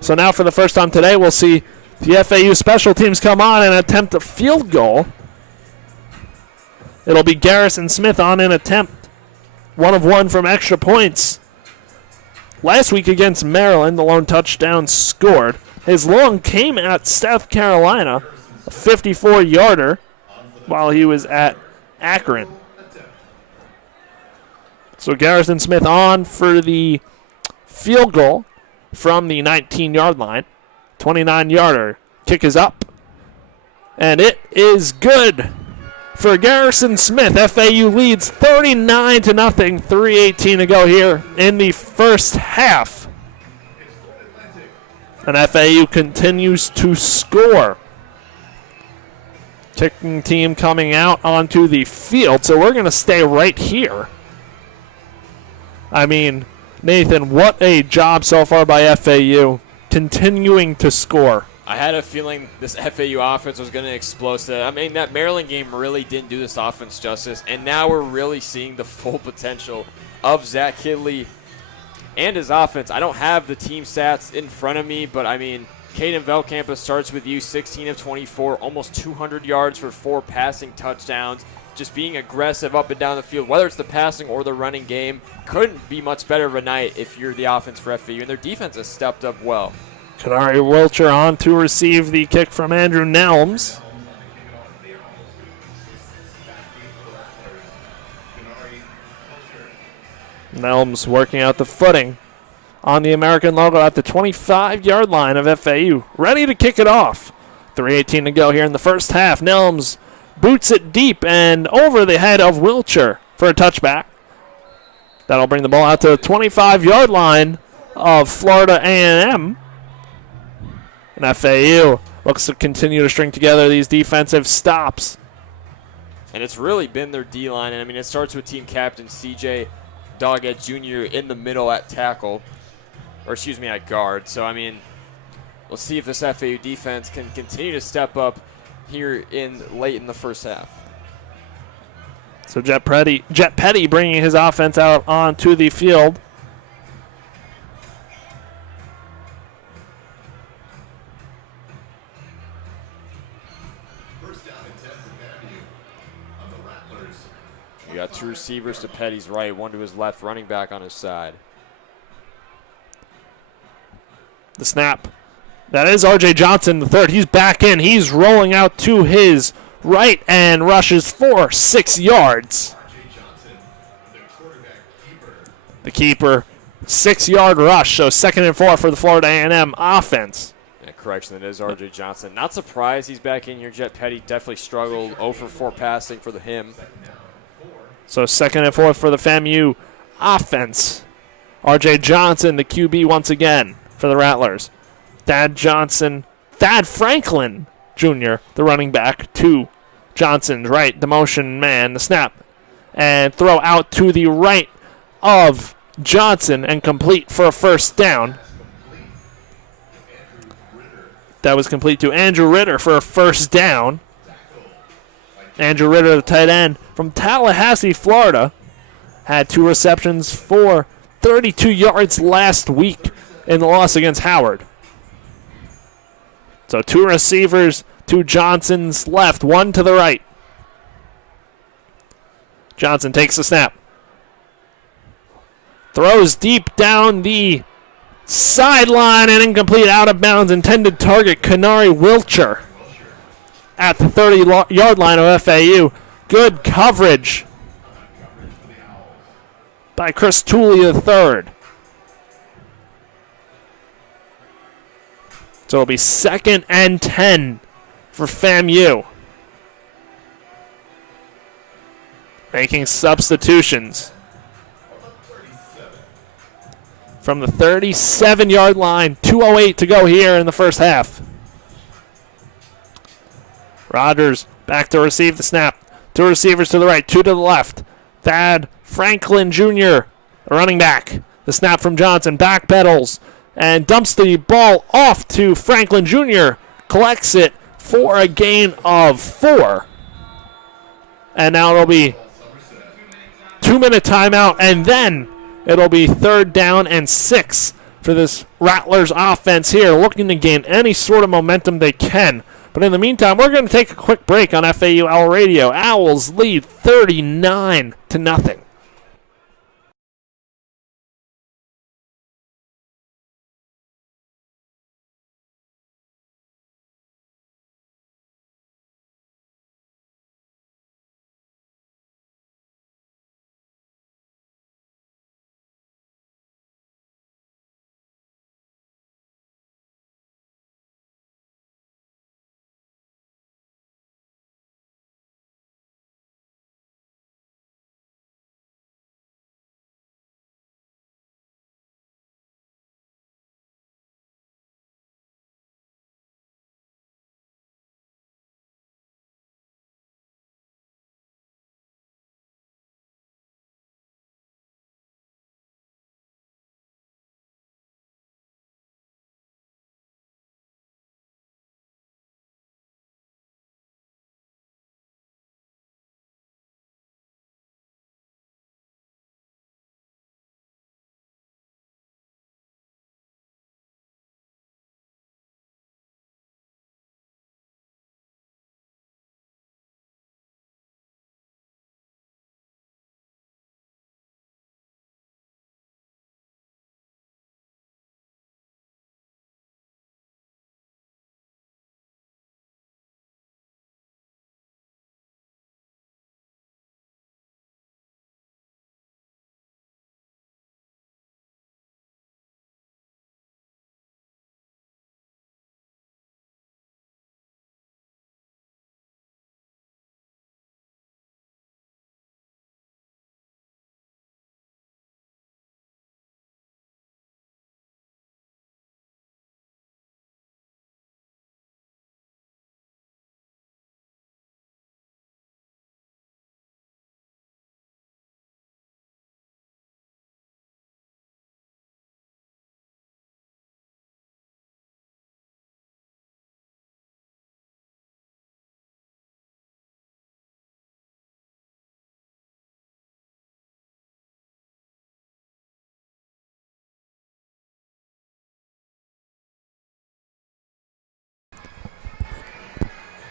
So now for the first time today, we'll see the FAU special teams come on and attempt a field goal. It'll be Garrison Smith on an attempt. 1 of 1 from extra points. Last week against Maryland, the lone touchdown scored. His long came at South Carolina, a 54-yarder, while he was at Akron. So Garrison Smith on for the field goal from the 19-yard line. 29-yarder. Kick is up. And it is good for Garrison Smith. FAU leads 39-0. 3:18 to go here in the first half. And FAU continues to score. Kicking team coming out onto the field. So we're going to stay right here. I mean, Nathan, what a job so far by FAU. Continuing to score. I had a feeling this FAU offense was going to explode. I mean, that Maryland game really didn't do this offense justice, and now we're really seeing the full potential of Zach Kidley and his offense. I don't have the team stats in front of me, but I mean, Caden Velkamp starts with you, 16 of 24, almost 200 yards for 4 passing touchdowns. Just being aggressive up and down the field, whether it's the passing or the running game, couldn't be much better of a night if you're the offense for FAU, and their defense has stepped up well. Kanari Wilcher on to receive the kick from Andrew Nelms. Nelms working out the footing on the American logo at the 25-yard line of FAU. Ready to kick it off. 3:18 to go here in the first half. Nelms boots it deep and over the head of Wilcher for a touchback. That'll bring the ball out to the 25-yard line of Florida A&M. And FAU looks to continue to string together these defensive stops. And it's really been their D-line. And I mean, it starts with team captain C.J. Doggett Jr. in the middle at tackle. Or excuse me, at guard. So, I mean, we'll see if this FAU defense can continue to step up here late in the first half. So Jet Petty bringing his offense out onto the field. First down and 10 for FAU on the Rattlers. You got 2 receivers to Petty's right, 1 to his left, running back on his side. The snap. That is R.J. Johnson, the third. He's back in. He's rolling out to his right and rushes for 6 yards. The keeper, 6-yard rush. So 2nd and 4 for the Florida A&M offense. Yeah, correction, that is R.J. Johnson. Not surprised he's back in here. Jet Petty definitely struggled 0 for 4 passing for him. So 2nd and 4 for the FAMU offense. R.J. Johnson, the QB once again for the Rattlers. Thad Franklin Jr., the running back, to Johnson's right, the motion man, the snap, and throw out to the right of Johnson and complete for a first down. That was complete to Andrew Ritter for a first down. Andrew Ritter, the tight end from Tallahassee, Florida, had 2 receptions for 32 yards last week in the loss against Howard. So 2 receivers to Johnson's left, 1 to the right. Johnson takes the snap. Throws deep down the sideline and incomplete, out of bounds. Intended target, Kanari Wilcher at the 30-yard line of FAU. Good coverage by Chris Tooley III. So it'll be 2nd and 10 for FAMU. Making substitutions. from the 37-yard line. 2:08 to go here in the first half. Rogers back to receive the snap. Two receivers to the right, two to the left. Thad Franklin Jr., the running back. The snap from Johnson, back pedals, and dumps the ball off to Franklin Jr., collects it for a gain of 4. And now it'll be 2-minute timeout, and then it'll be 3rd down and 6 for this Rattlers offense here, looking to gain any sort of momentum they can. But in the meantime, we're going to take a quick break on FAU Owl Radio. Owls lead 39-0.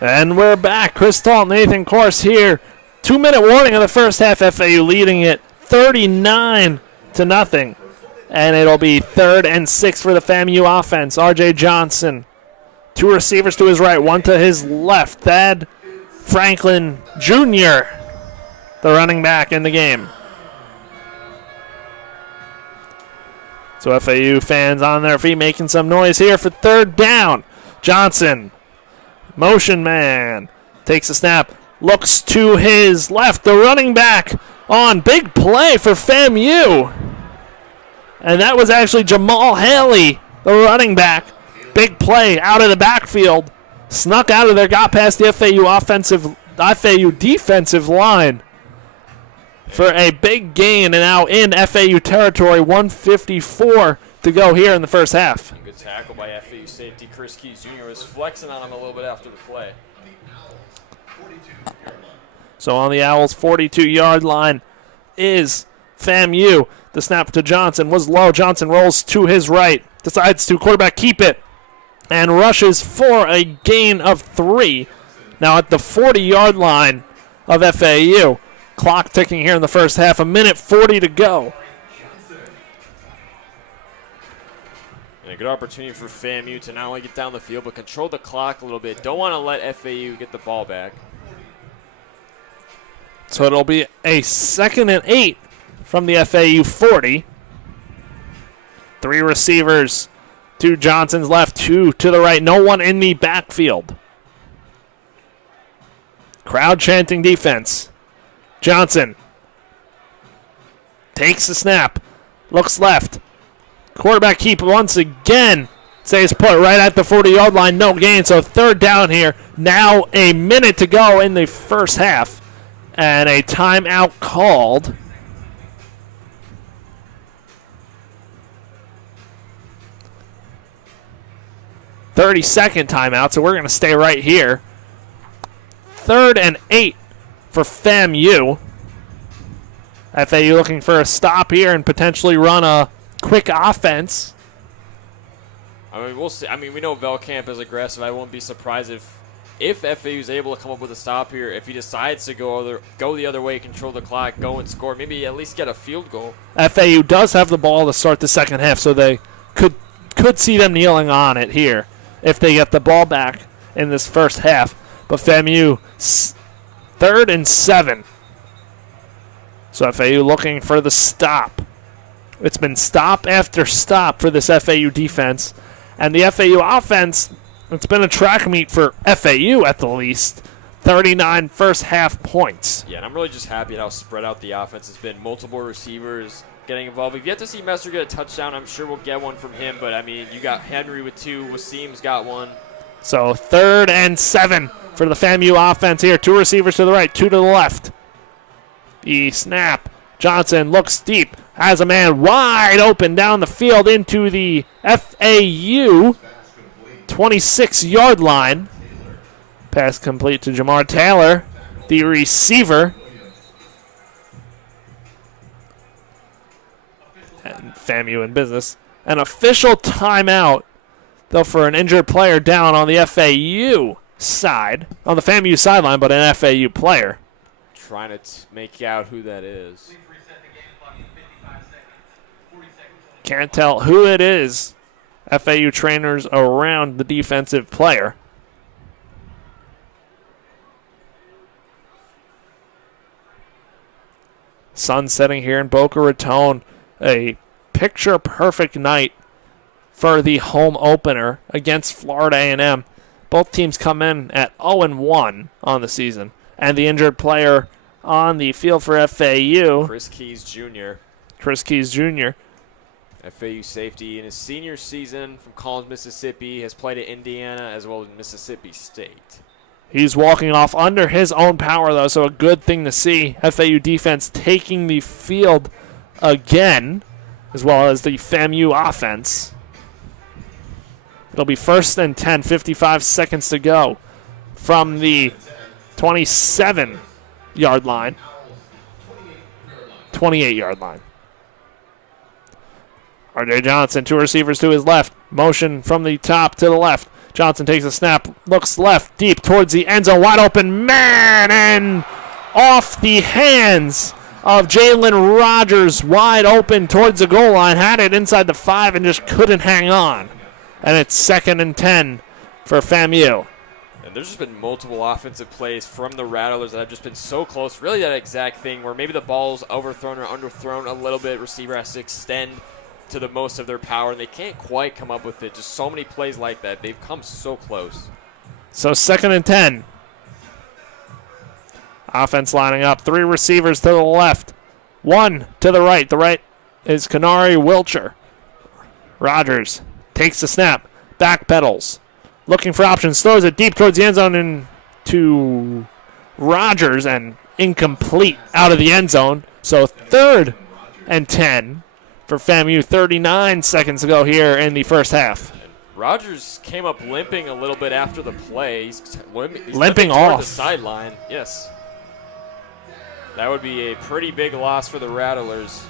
And we're back. Chris Talt, Nathan Korst here. 2-minute warning of the first half. FAU leading it 39-0. And it'll be 3rd and 6 for the FAMU offense. R.J. Johnson. Two receivers to his right, one to his left. Thad Franklin Jr., the running back in the game. So FAU fans on their feet making some noise here for 3rd down. Johnson. Motion man, takes a snap, looks to his left, the running back on, big play for FAMU. And that was actually Jamal Haley, the running back. Big play out of the backfield, snuck out of there, got past the FAU defensive line for a big gain, and now in FAU territory, 1:54 to go here in the first half. Good tackle by FAU safety Chris Keys Jr. was flexing on him a little bit after the play. So on the Owls' 42-yard line is FAMU. The snap to Johnson was low. Johnson rolls to his right, decides to quarterback keep it, and rushes for a gain of 3. Now at the 40-yard line of FAU. Clock ticking here in the first half. 1:40 to go. And a good opportunity for FAMU to not only get down the field, but control the clock a little bit. Don't want to let FAU get the ball back. So it'll be a 2nd and 8 from the FAU 40. 3 receivers. 2 Johnson's left, 2 to the right. No one in the backfield. Crowd chanting defense. Johnson takes the snap. Looks left. Quarterback keep once again. Stays put right at the 40-yard line. No gain, so third down here. Now a minute to go in the first half. And a timeout called. "30-second timeout, so we're going to stay right here. 3rd and 8 for FAMU. FAU looking for a stop here and potentially run a quick offense. I mean, we'll see. I mean, we know Velkamp is aggressive. I won't be surprised if FAU is able to come up with a stop here. If he decides to go the other way, control the clock, go and score, maybe at least get a field goal. FAU does have the ball to start the second half, so they could see them kneeling on it here if they get the ball back in this first half. But FAMU, 3rd and 7. So FAU looking for the stop. It's been stop after stop for this FAU defense. And the FAU offense, it's been a track meet for FAU at the least. 39 first half points. Yeah, and I'm really just happy at how spread out the offense has been. Multiple receivers getting involved. We've yet to see Messer get a touchdown. I'm sure we'll get one from him. But, I mean, you got Henry with 2. Wasim's got 1. So 3rd and 7 for the FAMU offense here. 2 receivers to the right, 2 to the left. The snap. Johnson looks deep. Has a man wide open down the field into the FAU 26-yard line. Pass complete to Jamar Taylor, the receiver. And FAMU in business. An official timeout, though, for an injured player down on the FAU side. On the FAMU sideline, but an FAU player. Trying to make out who that is. Can't tell who it is. FAU trainers around the defensive player. Sun setting here in Boca Raton. A picture-perfect night for the home opener against Florida A&M. Both teams come in at 0-1 on the season. And the injured player on the field for FAU, Chris Keys Jr. FAU safety in his senior season from Collins, Mississippi, has played at Indiana as well as Mississippi State. He's walking off under his own power, though, so a good thing to see. FAU defense taking the field again, as well as the FAMU offense. It'll be 1st and 10, 55 seconds to go from the 27-yard line, 28-yard line. R.J. Johnson, 2 receivers to his left. Motion from the top to the left. Johnson takes a snap, looks left, deep towards the end zone. Wide open man, and off the hands of Jalen Rogers. Wide open towards the goal line. Had it inside the 5 and just couldn't hang on. And it's 2nd and 10 for FAMU. And there's just been multiple offensive plays from the Rattlers that have just been so close. Really that exact thing where maybe the ball's overthrown or underthrown a little bit. Receiver has to extend to the most of their power, and they can't quite come up with it. Just so many plays like that. They've come so close. So 2nd and 10. Offense lining up. 3 receivers to the left. 1 to the right. The right is Kanari Wilcher. Rogers takes the snap. Back pedals. Looking for options. Throws it deep towards the end zone into Rogers, and incomplete out of the end zone. So 3rd and 10 for FAMU. 39 seconds to go here in the first half. Rogers came up limping a little bit after the play. He's limping toward off the sideline. Yes. That would be a pretty big loss for the Rattlers.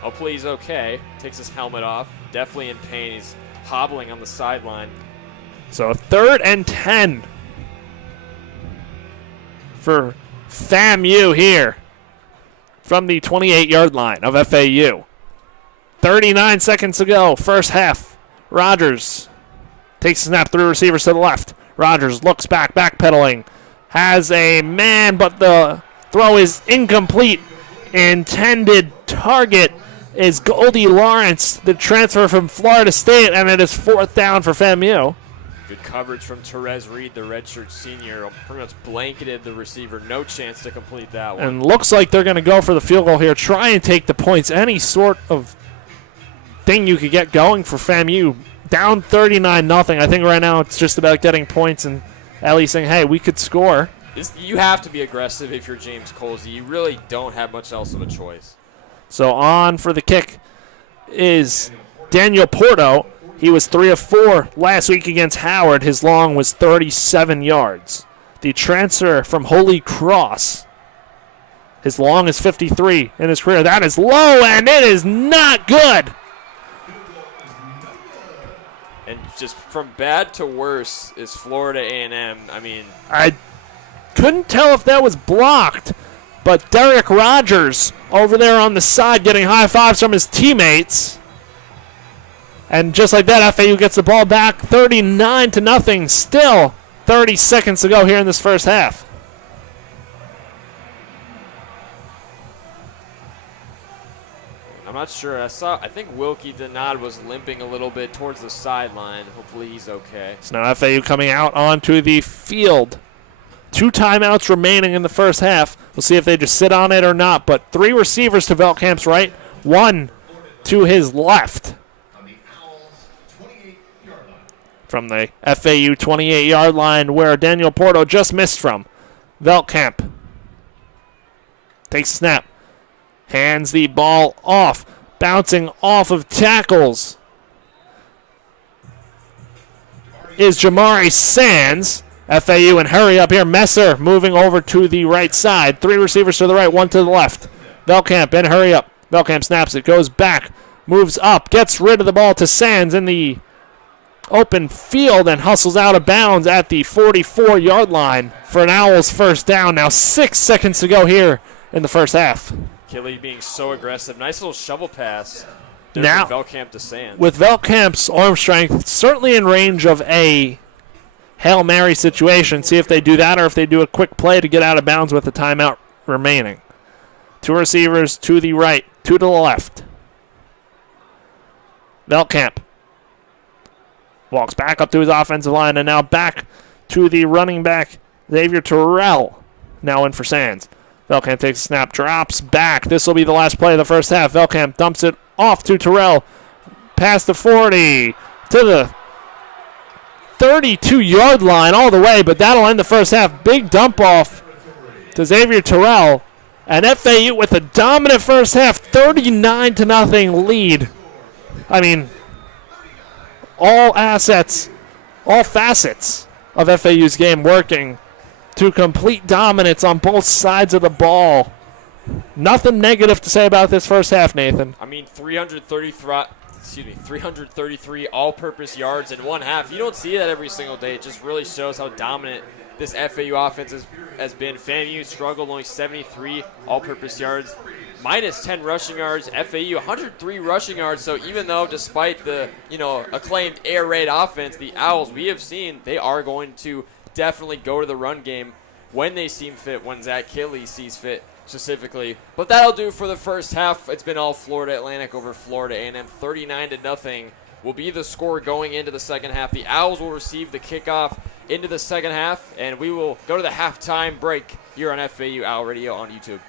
Hopefully he's okay. Takes his helmet off. Definitely in pain. He's hobbling on the sideline. So 3rd and 10 for FAMU here from the 28-yard line of FAU. 39 seconds to go, first half. Rogers takes a snap, 3 receivers to the left. Rogers looks back, backpedaling. Has a man, but the throw is incomplete. Intended target is Goldie Lawrence, the transfer from Florida State, and it is 4th down for FAMU. Good coverage from Therese Reed, the redshirt senior. Pretty much blanketed the receiver. No chance to complete that one. And looks like they're going to go for the field goal here. Try and take the points. Any sort of thing you could get going for FAMU. Down 39-0. I think right now it's just about getting points and at least saying, hey, we could score. You have to be aggressive if you're James Colsey. You really don't have much else of a choice. So on for the kick is Daniel Porto. He was 3 of 4 last week against Howard. His long was 37 yards. The transfer from Holy Cross. His long is 53 in his career. That is low, and it is not good. And just from bad to worse is Florida A&M. I mean, I couldn't tell if that was blocked, but Derek Rogers over there on the side getting high fives from his teammates. And just like that, FAU gets the ball back 39-0. Still 30 seconds to go here in this first half. I'm not sure. I think Wilkie Denard was limping a little bit towards the sideline. Hopefully he's okay. So now FAU coming out onto the field. 2 timeouts remaining in the first half. We'll see if they just sit on it or not. But 3 receivers to Velkamp's right, 1 to his left. From the FAU 28-yard line where Daniel Porto just missed from. Velkamp takes a snap. Hands the ball off. Bouncing off of tackles is Jamari Sands. FAU and hurry up here. Messer moving over to the right side. 3 receivers to the right, 1 to the left. Velkamp and hurry up. Velkamp snaps it, goes back, moves up, gets rid of the ball to Sands in the open field and hustles out of bounds at the 44-yard line for an Owls first down. Now 6 seconds to go here in the first half. Killy being so aggressive. Nice little shovel pass. Now, from Velkamp to Sands. With Velkamp's arm strength, certainly in range of a Hail Mary situation. See if they do that or if they do a quick play to get out of bounds with the timeout remaining. 2 receivers to the right, 2 to the left. Velkamp walks back up to his offensive line and now back to the running back, Xavier Terrell. Now in for Sands. Velkamp takes a snap, drops back. This will be the last play of the first half. Velkamp dumps it off to Terrell. Past the 40 to the 32-yard line all the way, but that'll end the first half. Big dump off to Xavier Terrell. And FAU with a dominant first half, 39-0 lead. I mean, all assets, all facets of FAU's game working to complete dominance on both sides of the ball. Nothing negative to say about this first half, Nathan. I mean, 333 all-purpose yards in one half. You don't see that every single day. It just really shows how dominant this FAU offense has been. FAMU struggled, only 73 all-purpose yards, minus 10 rushing yards. FAU 103 rushing yards. So even though, despite the acclaimed air raid offense, the Owls we have seen they are going to definitely go to the run game when they seem fit, when Zach Killy sees fit specifically. But that'll do for the first half. It's been all Florida Atlantic over Florida A&M. 39-0 will be the score going into the second half. The Owls will receive the kickoff into the second half, and we will go to the halftime break here on FAU Owl Radio on YouTube.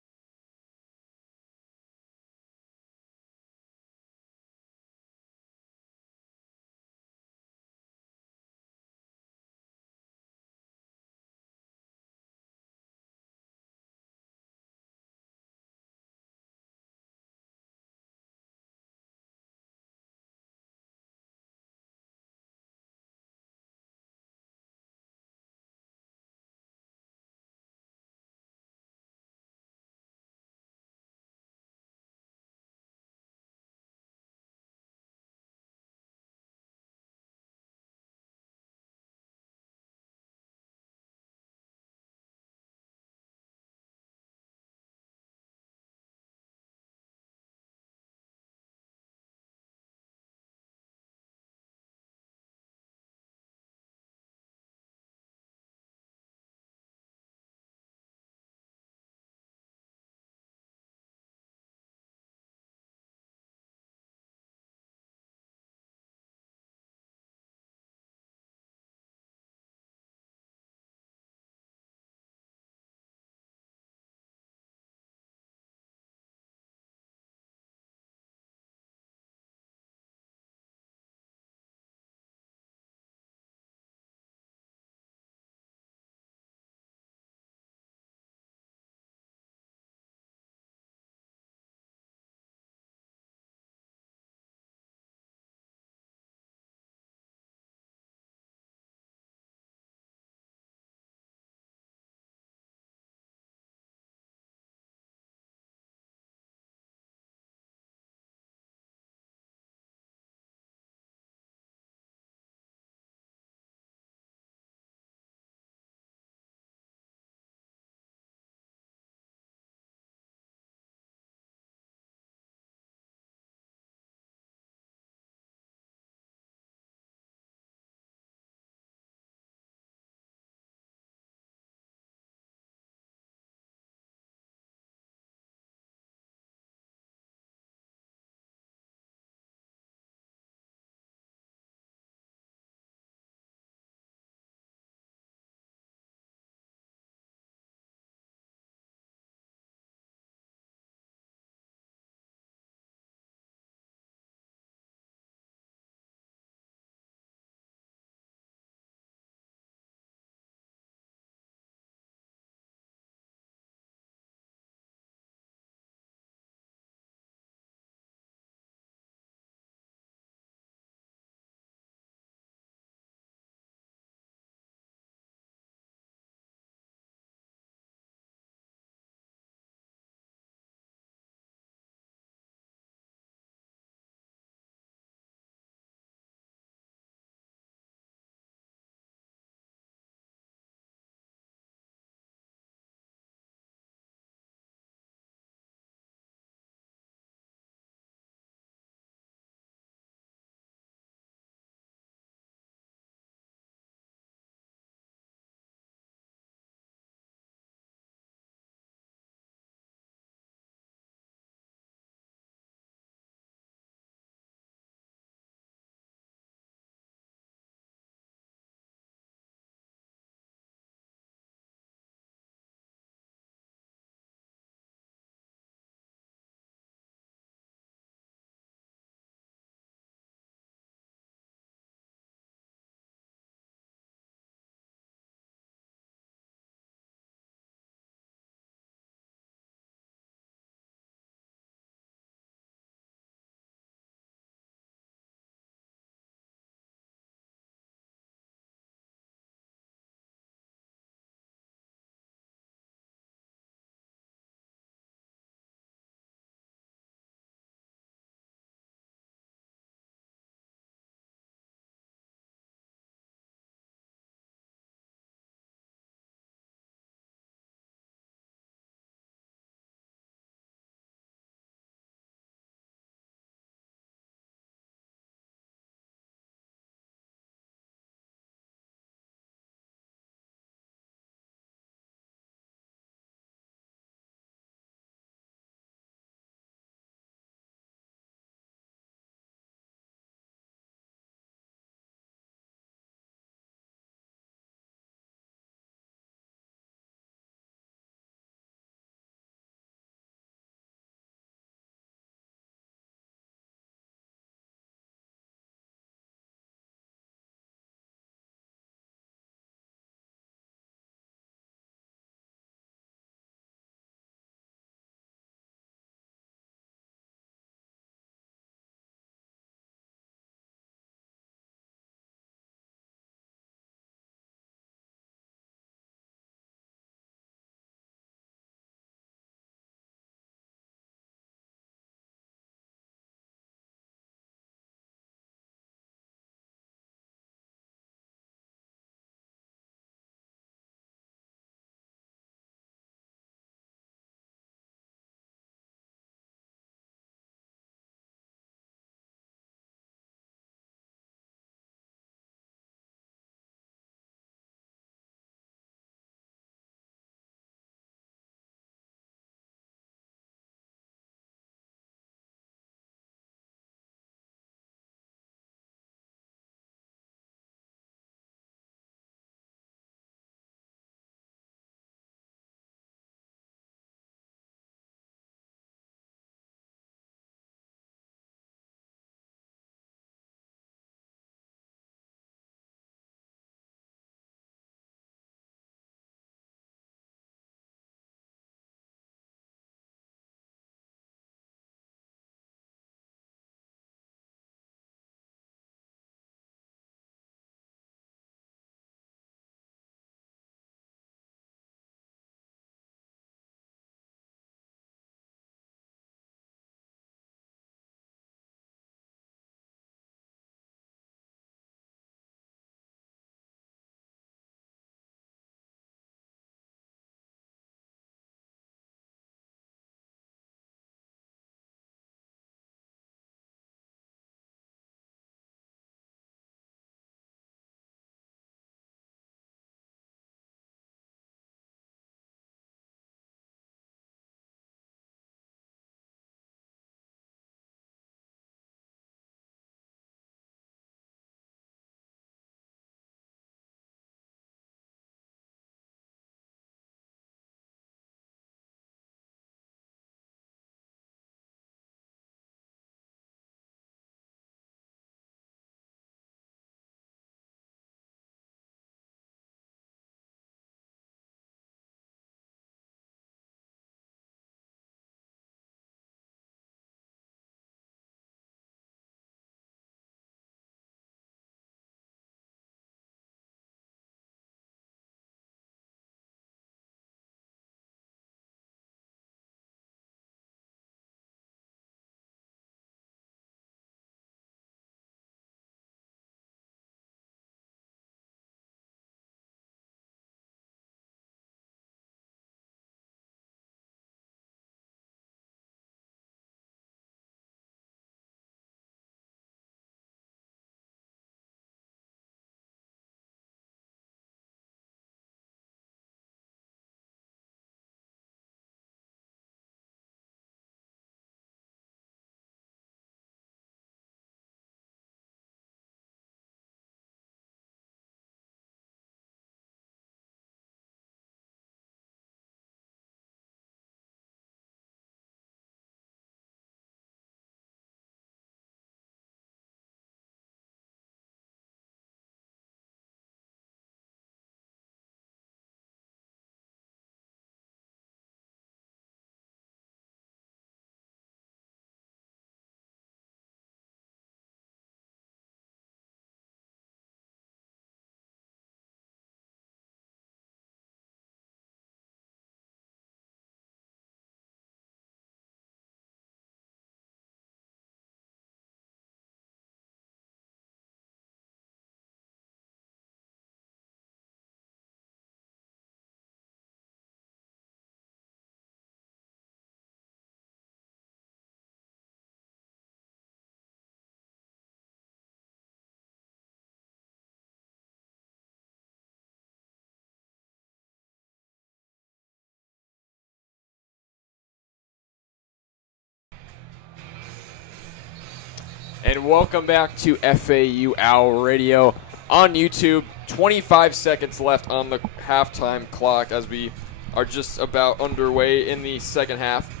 And welcome back to FAU Owl Radio on YouTube. 25 seconds left on the halftime clock as we are just about underway in the second half.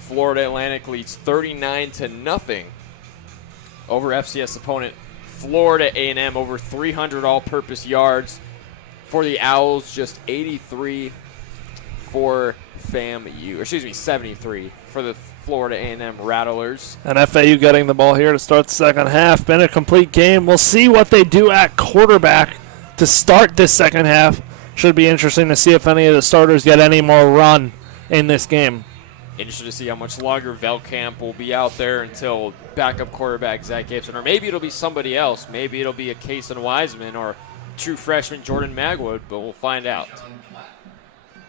Florida Atlantic leads 39-0 over FCS opponent Florida A&M, over 300 all-purpose yards for the Owls, just 83 for FAMU, 73 for the Florida A&M Rattlers. And FAU getting the ball here to start the second half. Been a complete game. We'll see what they do at quarterback to start this second half. Should be interesting to see if any of the starters get any more run in this game. Interested to see how much longer Velkamp will be out there until backup quarterback Zach Gibson, or maybe it'll be somebody else. Maybe it'll be a Kason Wiseman or true freshman Jordan Magwood, but we'll find out.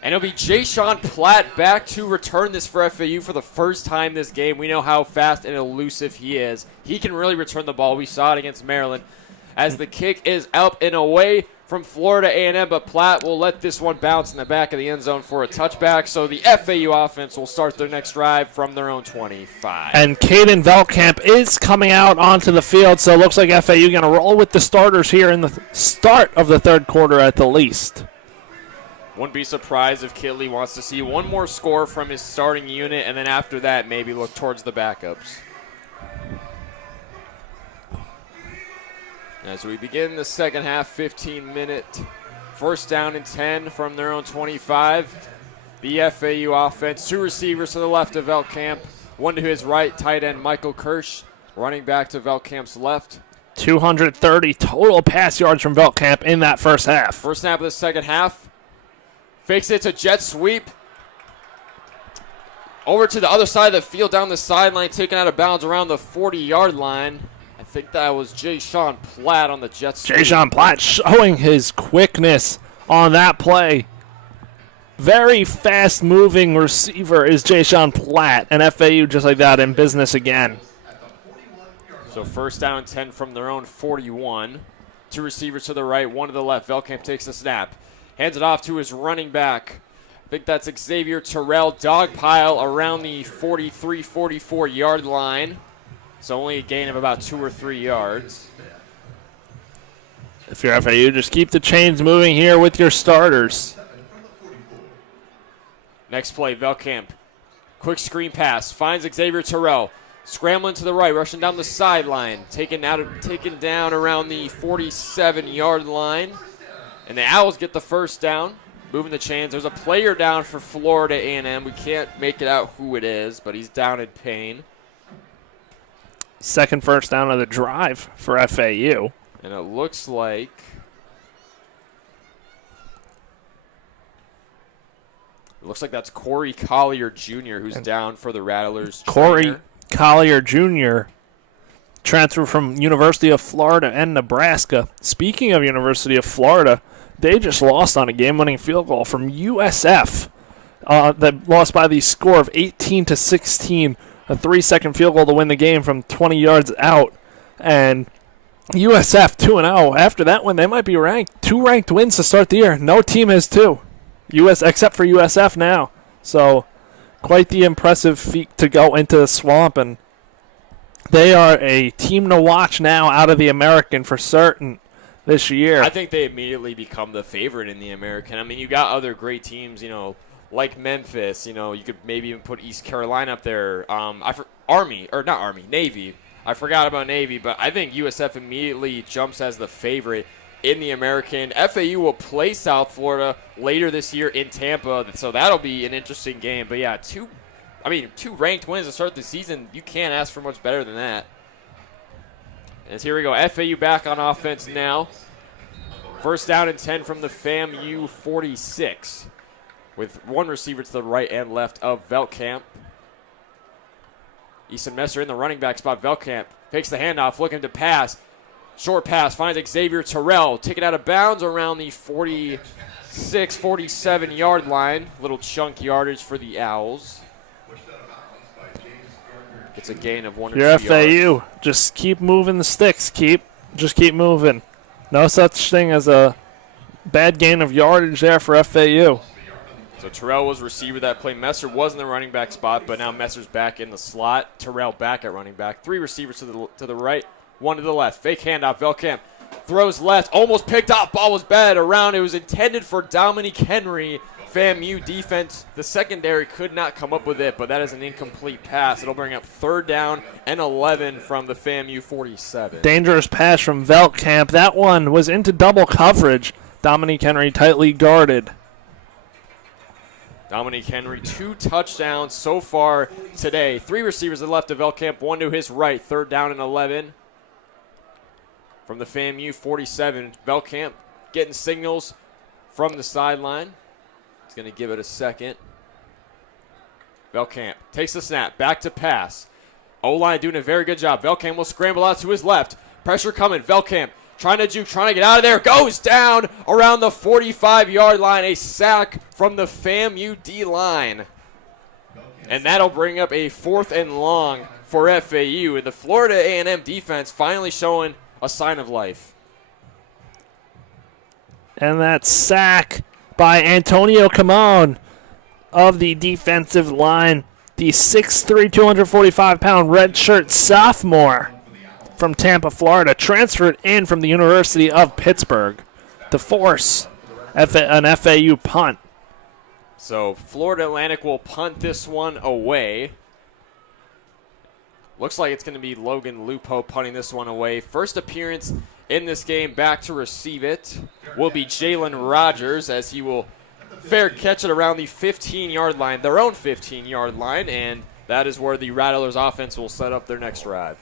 And it'll be Jay-Sean Platt back to return this for FAU for the first time this game. We know how fast and elusive he is. He can really return the ball. We saw it against Maryland as the kick is up and away from Florida A&M, but Platt will let this one bounce in the back of the end zone for a touchback. So the FAU offense will start their next drive from their own 25. And Caden Velkamp is coming out onto the field, so it looks like FAU going to roll with the starters here in the start of the third quarter at the least. Wouldn't be surprised if Kitley wants to see one more score from his starting unit, and then after that maybe look towards the backups. As we begin the second half, 15-minute first down and 10 from their own 25. The FAU offense, two receivers to the left of Velkamp, one to his right, tight end Michael Kirsch, running back to Velkamp's left. 230 total pass yards from Velkamp in that first half. First snap of the second half. Fakes it to jet sweep. Over to the other side of the field, down the sideline, taken out of bounds around the 40-yard line. I think that was Jay-Sean Platt on the jet sweep. Jay-Sean Platt showing his quickness on that play. Very fast-moving receiver is Jay-Sean Platt, and FAU just like that in business again. So first down and 10 from their own 41. Two receivers to the right, one to the left. Velkamp takes the snap. Hands it off to his running back. I think that's Xavier Terrell. Dogpile around the 43, 44-yard line. So only a gain of about 2 or 3 yards. If you're FAU, just keep the chains moving here with your starters. Next play, Velkamp. Quick screen pass. Finds Xavier Terrell. Scrambling to the right, rushing down the sideline. Taken down around the 47-yard line. And the Owls get the first down, moving the chains. There's a player down for Florida A&M. We can't make it out who it is, but he's down in pain. Second first down of the drive for FAU. And it looks like that's Corey Collier Jr. who's down for the Rattlers. Corey Collier Jr., transfer from University of Florida and Nebraska. Speaking of University of Florida, they just lost on a game-winning field goal from USF. That lost by the score of 18-16. A 3-second field goal to win the game from 20 yards out. And USF 2-0. After that one, they might be ranked. 2 ranked wins to start the year. No team has 2. Except for USF now. So quite the impressive feat to go into the swamp. And they are a team to watch now out of the American for certain this year. I think they immediately become the favorite in the American. I mean, you got other great teams, like Memphis. You could maybe even put East Carolina up there. Navy. I forgot about Navy, but I think USF immediately jumps as the favorite in the American. FAU will play South Florida later this year in Tampa, so that'll be an interesting game. But yeah, two ranked wins to start the season. You can't ask for much better than that. And here we go. FAU back on offense now. First down and 10 from the FAMU 46. With one receiver to the right and left of Velkamp. Easton Messer in the running back spot. Velkamp takes the handoff, looking to pass. Short pass, finds Xavier Terrell. Taken out of bounds around the 46, 47-yard line. Little chunk yardage for the Owls. It's a gain of 1 or 2 yards. Your FAU, just keep moving the sticks. Just keep moving. No such thing as a bad gain of yardage there for FAU. So Terrell was receiver that play. Messer was in the running back spot, but now Messer's back in the slot. Terrell back at running back. 3 receivers to the right, 1 to the left. Fake handoff. Velkamp throws left, almost picked off. Ball was batted around. It was intended for Dominique Henry. FAMU defense, the secondary could not come up with it, but that is an incomplete pass. It'll bring up 3rd down and 11 from the FAMU 47. Dangerous pass from Velkamp. That one was into double coverage. Dominique Henry tightly guarded. Dominique Henry, 2 touchdowns so far today. 3 receivers to the left of Velkamp, 1 to his right. 3rd down and 11 from the FAMU 47. Velkamp getting signals from the sideline. He's going to give it a second. Velkamp takes the snap, back to pass. O-line doing a very good job. Velkamp will scramble out to his left. Pressure coming. Velkamp trying to juke, trying to get out of there. Goes down around the 45-yard line. A sack from the FAMU D-line. And that'll bring up a 4th and long for FAU. And the Florida A&M defense finally showing a sign of life. And that sack by Antonio Camon of the defensive line. The 6'3", 245-pound redshirt sophomore from Tampa, Florida, transferred in from the University of Pittsburgh to force an FAU punt. So Florida Atlantic will punt this one away. Looks like it's going to be Logan Lupo punting this one away. First appearance in this game back to receive it will be Jalen Rogers, as he will fair catch it around the 15-yard line, their own 15-yard line, and that is where the Rattlers offense will set up their next drive.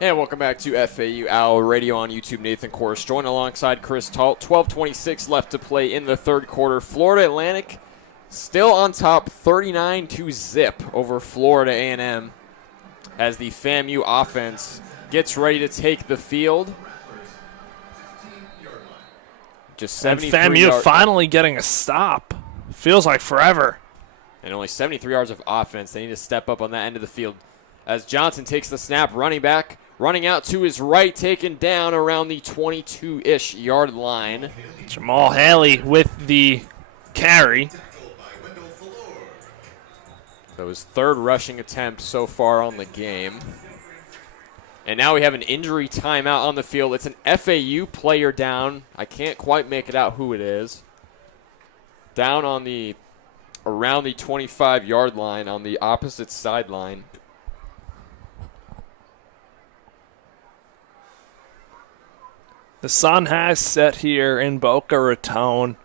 And welcome back to FAU Owl Radio on YouTube. Nathan Korst joined alongside Chris Talt. 12:26 left to play in the third quarter. Florida Atlantic still on top, 39-0 over Florida A&M, as the FAMU offense gets ready to take the field. Just And 73 FAMU yards. finally getting a stop. Feels like forever. And only 73 yards of offense. They need to step up on that end of the field. As Johnson takes the snap, running back, running out to his right, taken down around the 22-ish yard line. Jamal Haley with the carry. That was third rushing attempt so far on the game. And now we have an injury timeout on the field. It's an FAU player down. I can't quite make it out who it is. Down on the around the 25-yard line on the opposite sideline. The sun has set here in Boca Raton.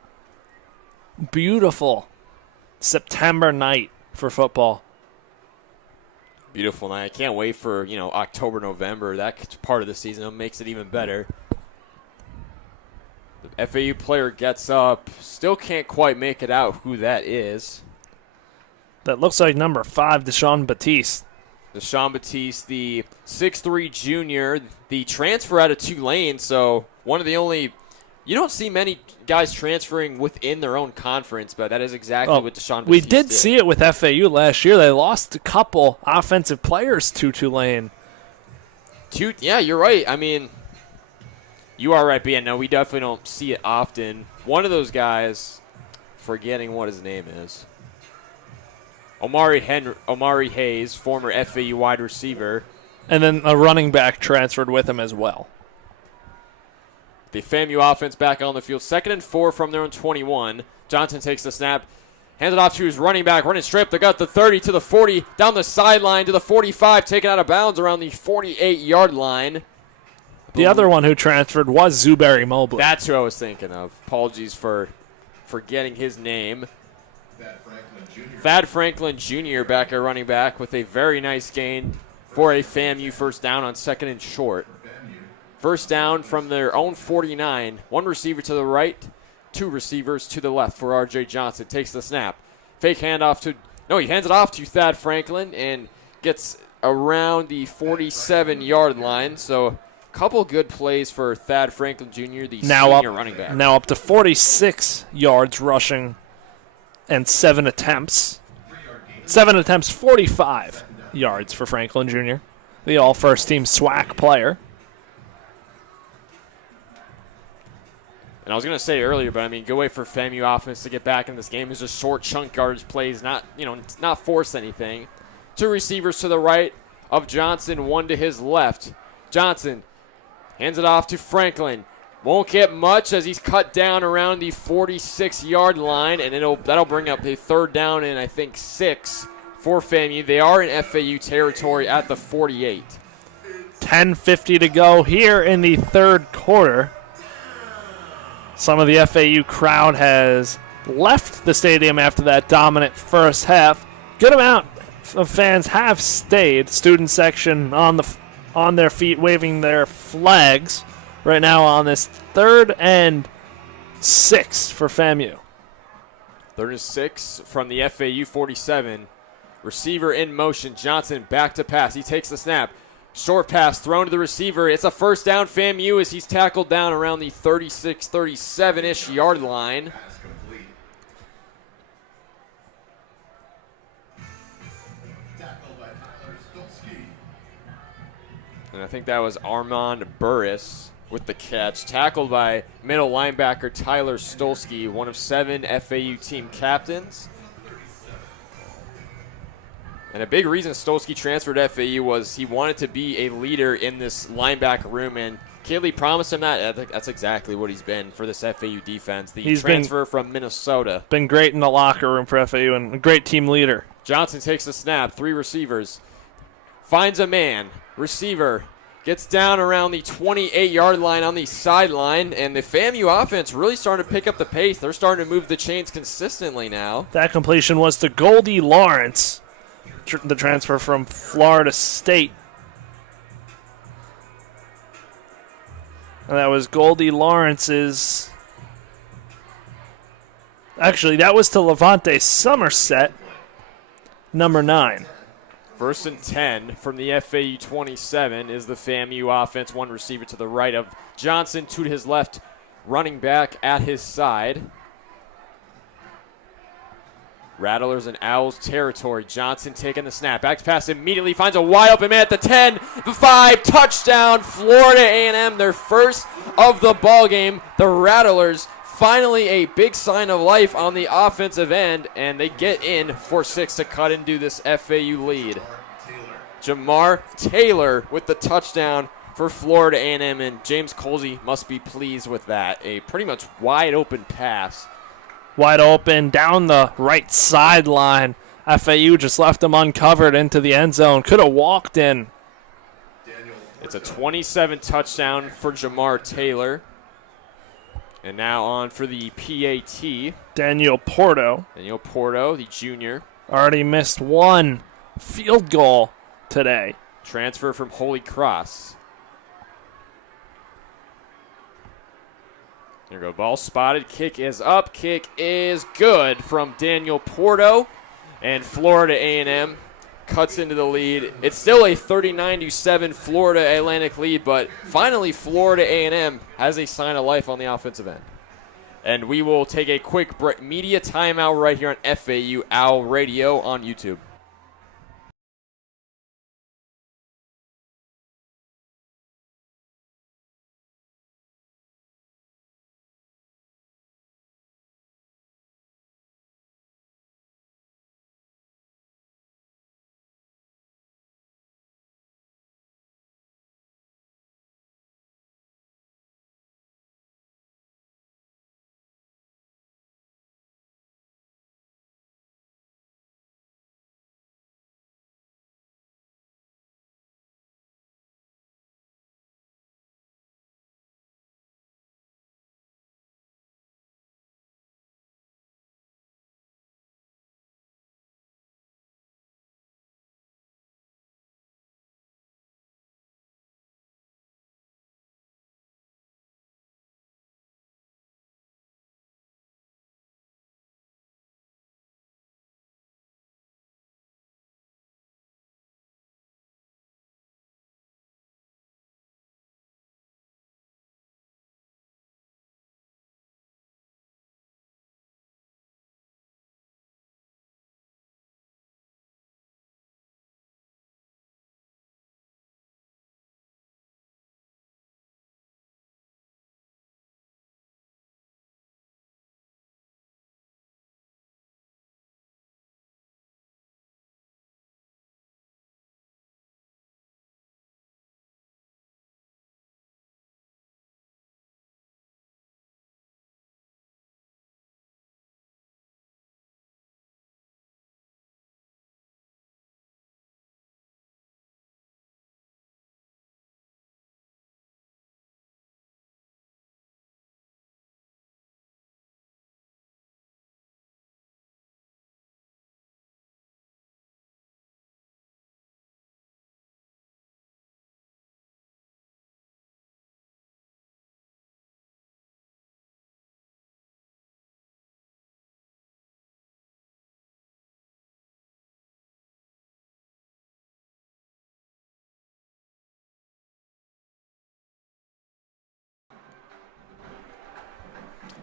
Beautiful September night for football. Beautiful night. I can't wait for, October, November. That part of the season makes it even better. The FAU player gets up. Still can't quite make it out who that is. That looks like number 5, Deshaun Batiste. Deshaun Batiste, the 6'3 junior, the transfer out of Tulane, so one of the only – you don't see many guys transferring within their own conference, but that is exactly what Deshaun Batiste We did see it with FAU last year. They lost a couple offensive players to Tulane. Yeah, you're right. I mean, you are right, but yeah, no, we definitely don't see it often. One of those guys, forgetting what his name is, Omari Hayes, former FAU wide receiver. And then a running back transferred with him as well. The FAMU offense back on the field. 2nd and 4 from their own 21. Johnson takes the snap. Hands it off to his running back. Running straight up. They got the 30 to the 40. Down the sideline to the 45. Taken out of bounds around the 48-yard line. The other one who transferred was Zuberi Mobley. That's who I was thinking of. Apologies for forgetting his name. Thad Franklin Jr. back at running back with a very nice gain for a FAMU first down on 2nd and short. First down from their own 49. One receiver to the right, 2 receivers to the left for R.J. Johnson. Takes the snap. Fake handoff to – no, he hands it off to Thad Franklin and gets around the 47-yard line. So a couple good plays for Thad Franklin Jr., the senior running back. Now up to 46 yards rushing and 7 attempts. 7 attempts, 45 yards for Franklin Jr., the all-first-team SWAC player. And I was going to say earlier, but I mean, good way for FAMU offense to get back in this game is just short chunk yardage plays, not force anything. 2 receivers to the right of Johnson, 1 to his left. Johnson hands it off to Franklin. Won't get much as he's cut down around the 46-yard line, and that'll bring up a 3rd down and I think 6 for FAMU. They are in FAU territory at the 48. 10:50 to go here in the 3rd quarter. Some of the FAU crowd has left the stadium after that dominant first half. Good amount of fans have stayed. Student section on their feet, waving their flags right now on this 3rd and 6 for FAMU. 3rd and 6 from the FAU 47. Receiver in motion. Johnson back to pass. He takes the snap. Short pass thrown to the receiver. It's a first down FAMU as he's tackled down around the 36, 37-ish yard line. And I think that was Armand Burris with the catch. Tackled by middle linebacker Tyler Stolsky, one of 7 FAU team captains. And a big reason Stolsky transferred to FAU was he wanted to be a leader in this linebacker room, and Kaylee promised him that. I think that's exactly what he's been for this FAU defense. He's transfer from Minnesota. Been great in the locker room for FAU and a great team leader. Johnson takes the snap, 3 receivers, finds a man, receiver, gets down around the 28-yard line on the sideline, and the FAMU offense really starting to pick up the pace. They're starting to move the chains consistently now. That completion was to Goldie Lawrence, the transfer from Florida State. And that was Goldie Lawrence's. Actually, that was to Levante Somerset, number 9. 1st and 10 from the FAU 27 is the FAMU offense. 1 receiver to the right of Johnson, 2 to his left. running back at his side. Rattlers and Owls territory. Johnson taking the snap. Back to pass immediately. Finds a wide open man at the 10, the 5. Touchdown, Florida A&M. Their first of the ball game. The Rattlers finally a big sign of life on the offensive end, and they get in for 6 to cut into this FAU lead. Jamar Taylor with the touchdown for Florida A&M, and James Colsey must be pleased with that. A pretty much wide open pass. Wide open down the right sideline. FAU just left him uncovered into the end zone. Could have walked in. It's a 27 touchdown for Jamar Taylor. And now on for the PAT. Daniel Porto The junior. already missed one field goal today. Transfer from Holy Cross. There we go. Ball spotted. Kick is up. Kick is good from Daniel Porto. And Florida A&M cuts into the lead. It's still a 39-7 Florida Atlantic lead, but finally Florida A&M has a sign of life on the offensive end. And we will take a quick media timeout right here on FAU Owl Radio on YouTube.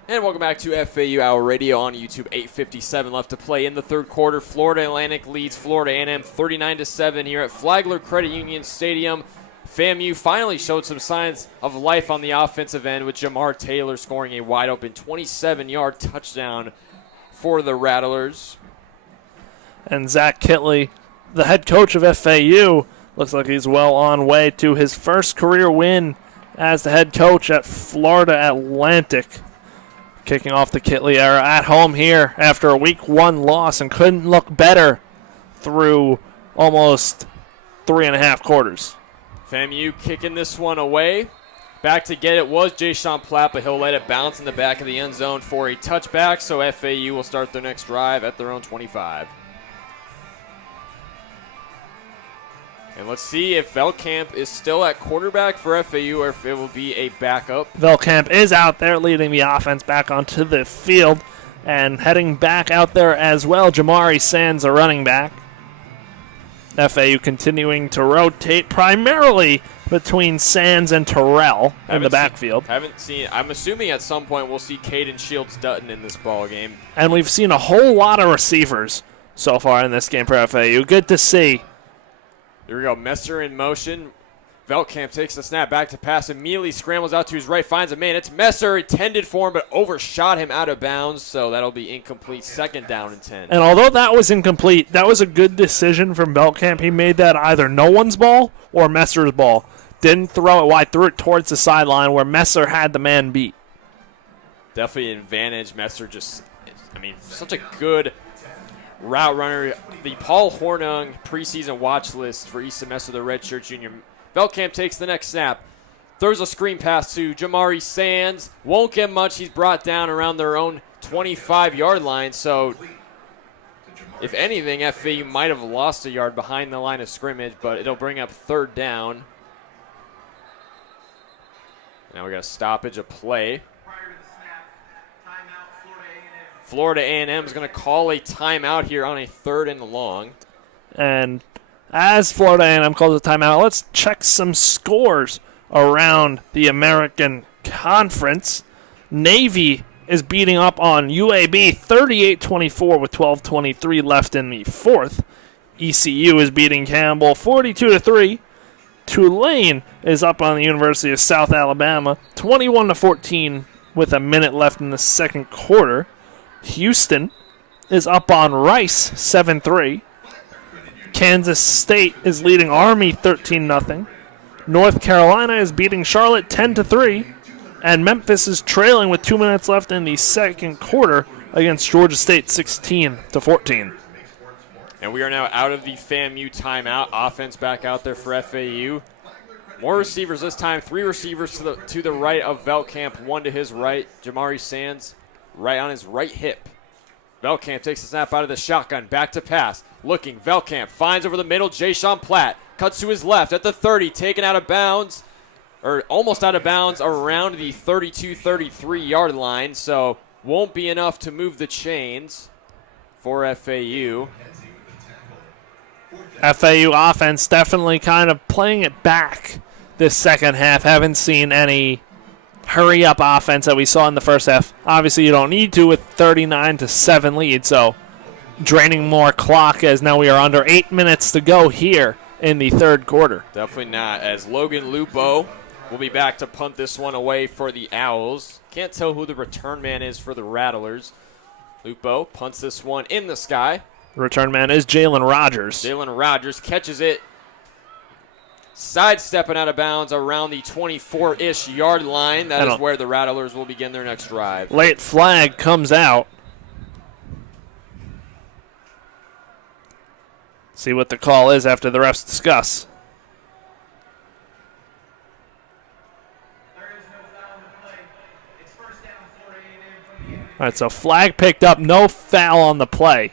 And welcome back to FAU Hour Radio on YouTube. 8:57 left to play in the third quarter. Florida Atlantic leads Florida A&M 39-7 here at Flagler Credit Union Stadium. FAMU finally showed some signs of life on the offensive end with Jamar Taylor scoring a wide-open 27-yard touchdown for the Rattlers. And Zach Kitley, the head coach of FAU, looks like he's well on way to his first career win as the head coach at Florida Atlantic. Kicking off the Kitley era at home here after a week 1 loss and couldn't look better through almost 3.5 quarters. FAMU kicking this one away. Back to get it was Jay-Sean Platt, but he'll let it bounce in the back of the end zone for a touchback, so FAU will start their next drive at their own 25. And let's see if Velkamp is still at quarterback for FAU or if it will be a backup. Velkamp is out there leading the offense back onto the field and heading back out there as well. Jamari Sands, a running back. FAU continuing to rotate primarily between Sands and Terrell in the backfield. Haven't seen. I'm assuming at some point we'll see Caden Shields Dutton in this ball game. And we've seen a whole lot of receivers so far in this game for FAU. Good to see. Here we go. Messer in motion. Veldkamp takes the snap, back to pass, immediately scrambles out to his right, finds a man. It's Messer, intended for him, but overshot him out of bounds, so that'll be incomplete. Second down and 10. And although that was incomplete, that was a good decision from Veldkamp. He made that either no one's ball or Messer's ball. Didn't throw it wide, threw it towards the sideline where Messer had the man beat. Definitely an advantage. Messer such a good route runner. The Paul Hornung preseason watch list for Easton Messer, the redshirt junior. Veldkamp takes the next snap. Throws a screen pass to Jamari Sands. Won't get much. He's brought down around their own 25-yard line. So, if anything, FAU might have lost a yard behind the line of scrimmage, but it'll bring up third down. Now we got a stoppage of play. Florida A&M is going to call a timeout here on a 3rd and long. And as Florida A&M calls a timeout, let's check some scores around the American Conference. Navy is beating up on UAB 38-24 with 12:23 left in the 4th. ECU is beating Campbell 42-3. Tulane is up on the University of South Alabama 21-14 with a minute left in the 2nd quarter. Houston is up on Rice 7-3. Kansas State is leading Army 13-0. North Carolina is beating Charlotte 10-3. And Memphis is trailing with 2 minutes left in the 2nd quarter against Georgia State 16-14. And we are now out of the FAMU timeout. Offense back out there for FAU. More receivers this time. 3 receivers to the right of Veldkamp. 1 to his right. Jamari Sands right on his right hip. Veldkamp takes the snap out of the shotgun. Back to pass. Looking. Veldkamp finds over the middle. Jayshon Platt cuts to his left at the 30. Taken out of bounds. Or almost out of bounds around the 32-33 yard line. So won't be enough to move the chains for FAU. FAU offense definitely kind of playing it back this second half. Haven't seen any hurry-up offense that we saw in the first half. Obviously, you don't need to with 39-7 lead, so draining more clock as now we are under 8 minutes to go here in the 3rd quarter. Definitely not, as Logan Lupo will be back to punt this one away for the Owls. Can't tell who the return man is for the Rattlers. Lupo punts this one in the sky. The return man is Jalen Rogers. Jalen Rogers catches it, sidestepping out of bounds around the 24-ish yard line. That is where the Rattlers will begin their next drive. Late flag comes out. See what the call is after the refs discuss. All right, so flag picked up, no foul on the play.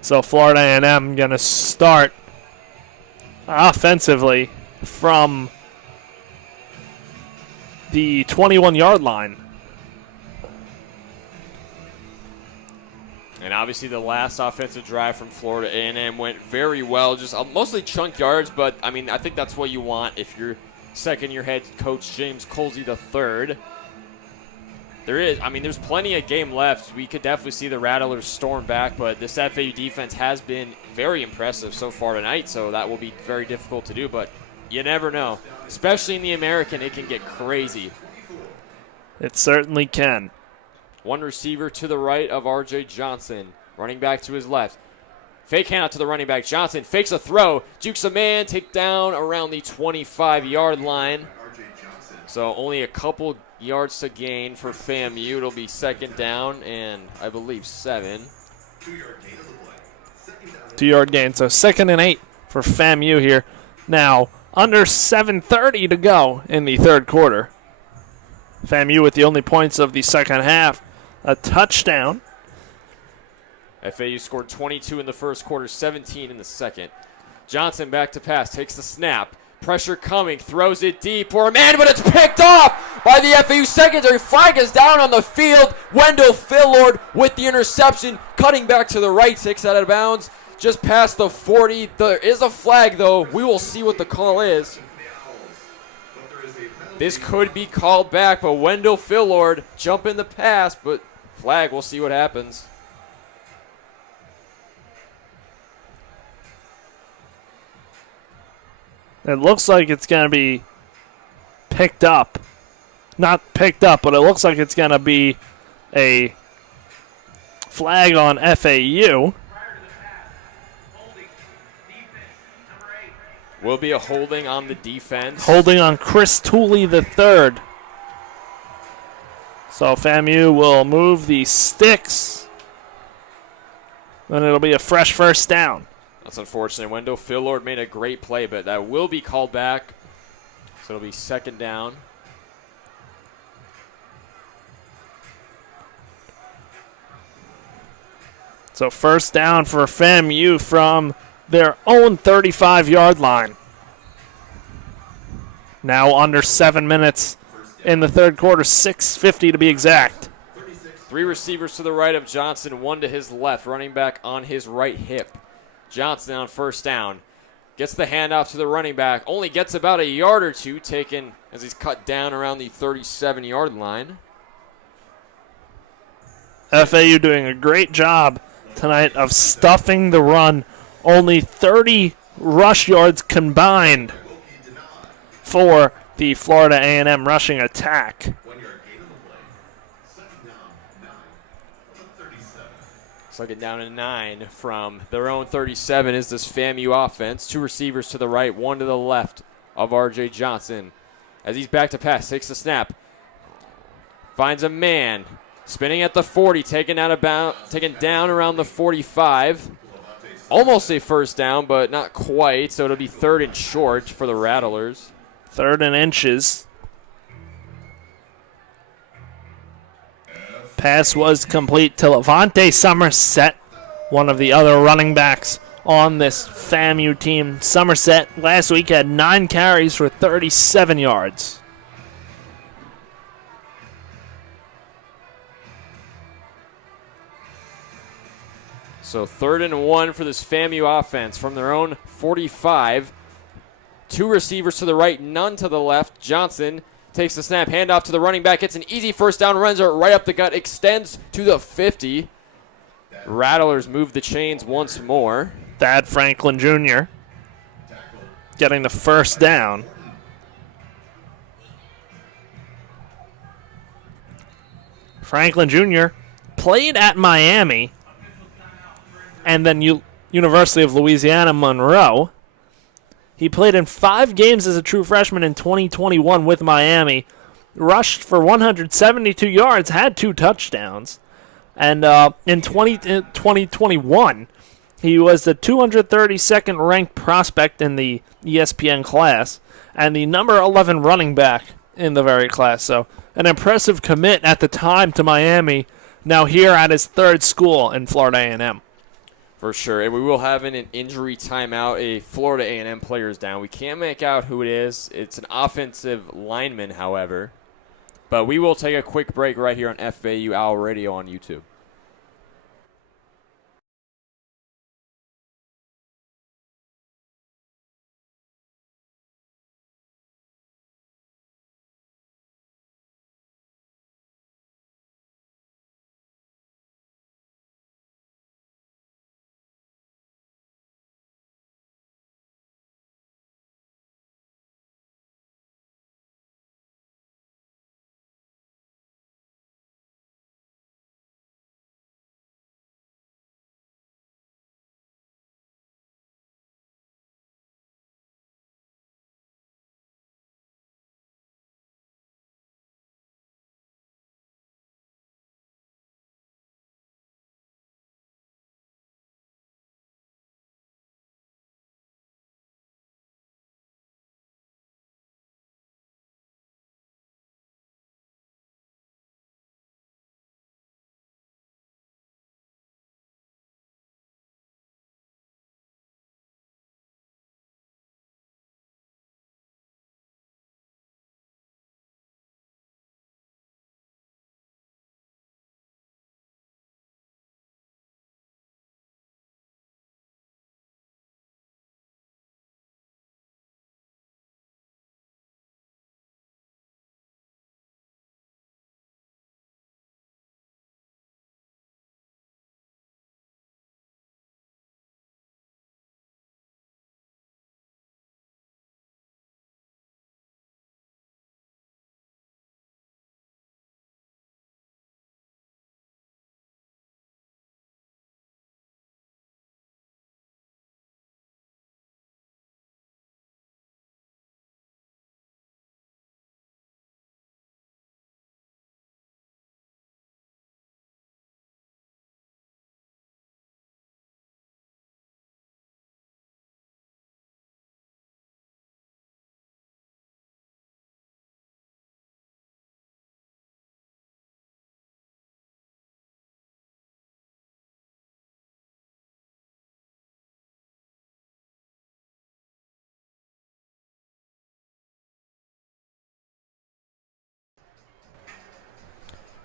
So Florida A&M going to start offensively from the 21-yard line. And obviously the last offensive drive from Florida A&M went very well, just mostly chunk yards, but I mean I think that's what you want if you're second-year head coach James Colsey III. There's plenty of game left. We could definitely see the Rattlers storm back, but this FAU defense has been very impressive so far tonight, so that will be very difficult to do, but you never know. Especially in the American, it can get crazy. It certainly can. One receiver to the right of R.J. Johnson, running back to his left. Fake handout to the running back. Johnson fakes a throw, jukes a man, take down around the 25-yard line. So only a couple yards to gain for FAMU. It'll be 2nd down and I believe 7. 2-yard gain. So 2nd and 8 for FAMU here. Now under 7:30 to go in the 3rd quarter. FAMU with the only points of the second half. A touchdown. FAU scored 22 in the 1st quarter, 17 in the 2nd. Johnson back to pass, takes the snap. Pressure coming, throws it deep for a man, but it's picked off by the FAU secondary. Flag is down on the field. Wendell Fillard with the interception, cutting back to the right, takes that out of bounds, just past the 40. There is a flag, though. We will see what the call is. This could be called back, but Wendell Phillord jump in the pass, but flag, we'll see what happens. It looks like it's going to be picked up. Not picked up, but it looks like it's going to be a flag on FAU. Will be a holding on the defense. Holding on Chris Tooley III. So FAMU will move the sticks. Then it'll be a fresh first down. That's unfortunate. Wendell Phillord made a great play, but that will be called back. So it'll be second down. So first down for FAMU from their own 35-yard line. Now under 7 minutes in the third quarter, 6:50 to be exact. 3 receivers to the right of Johnson, 1 to his left, running back on his right hip. Johnson on first down. Gets the handoff to the running back. Only gets about a yard or two taken as he's cut down around the 37-yard line. FAU doing a great job tonight of stuffing the run. Only 30 rush yards combined for the Florida A&M rushing attack. Second down and 9 from their own 37 is this FAMU offense. 2 receivers to the right, 1 to the left of R.J. Johnson. As he's back to pass, takes the snap. Finds a man. Spinning at the 40, taken down around the 45. Almost a first down, but not quite, so it'll be third and short for the Rattlers. Third and inches. Pass was complete to Levante Somerset, one of the other running backs on this FAMU team. Somerset last week had 9 carries for 37 yards. So 3rd and 1 for this FAMU offense from their own 45. 2 receivers to the right, none to the left. Johnson takes the snap, handoff to the running back. It's an easy first down, runs it right up the gut, extends to the 50. Rattlers move the chains once more. Thad Franklin Jr. getting the first down. Franklin Jr. played at Miami and then University of Louisiana Monroe. He played in 5 games as a true freshman in 2021 with Miami, rushed for 172 yards, had 2 touchdowns. And in 2021, he was the 232nd ranked prospect in the ESPN class and the number 11 running back in the very class. So an impressive commit at the time to Miami, now here at his 3rd school in Florida A&M. For sure, and we will have an injury timeout. A Florida A&M player is down. We can't make out who it is. It's an offensive lineman, however. But we will take a quick break right here on FAU Owl Radio on YouTube.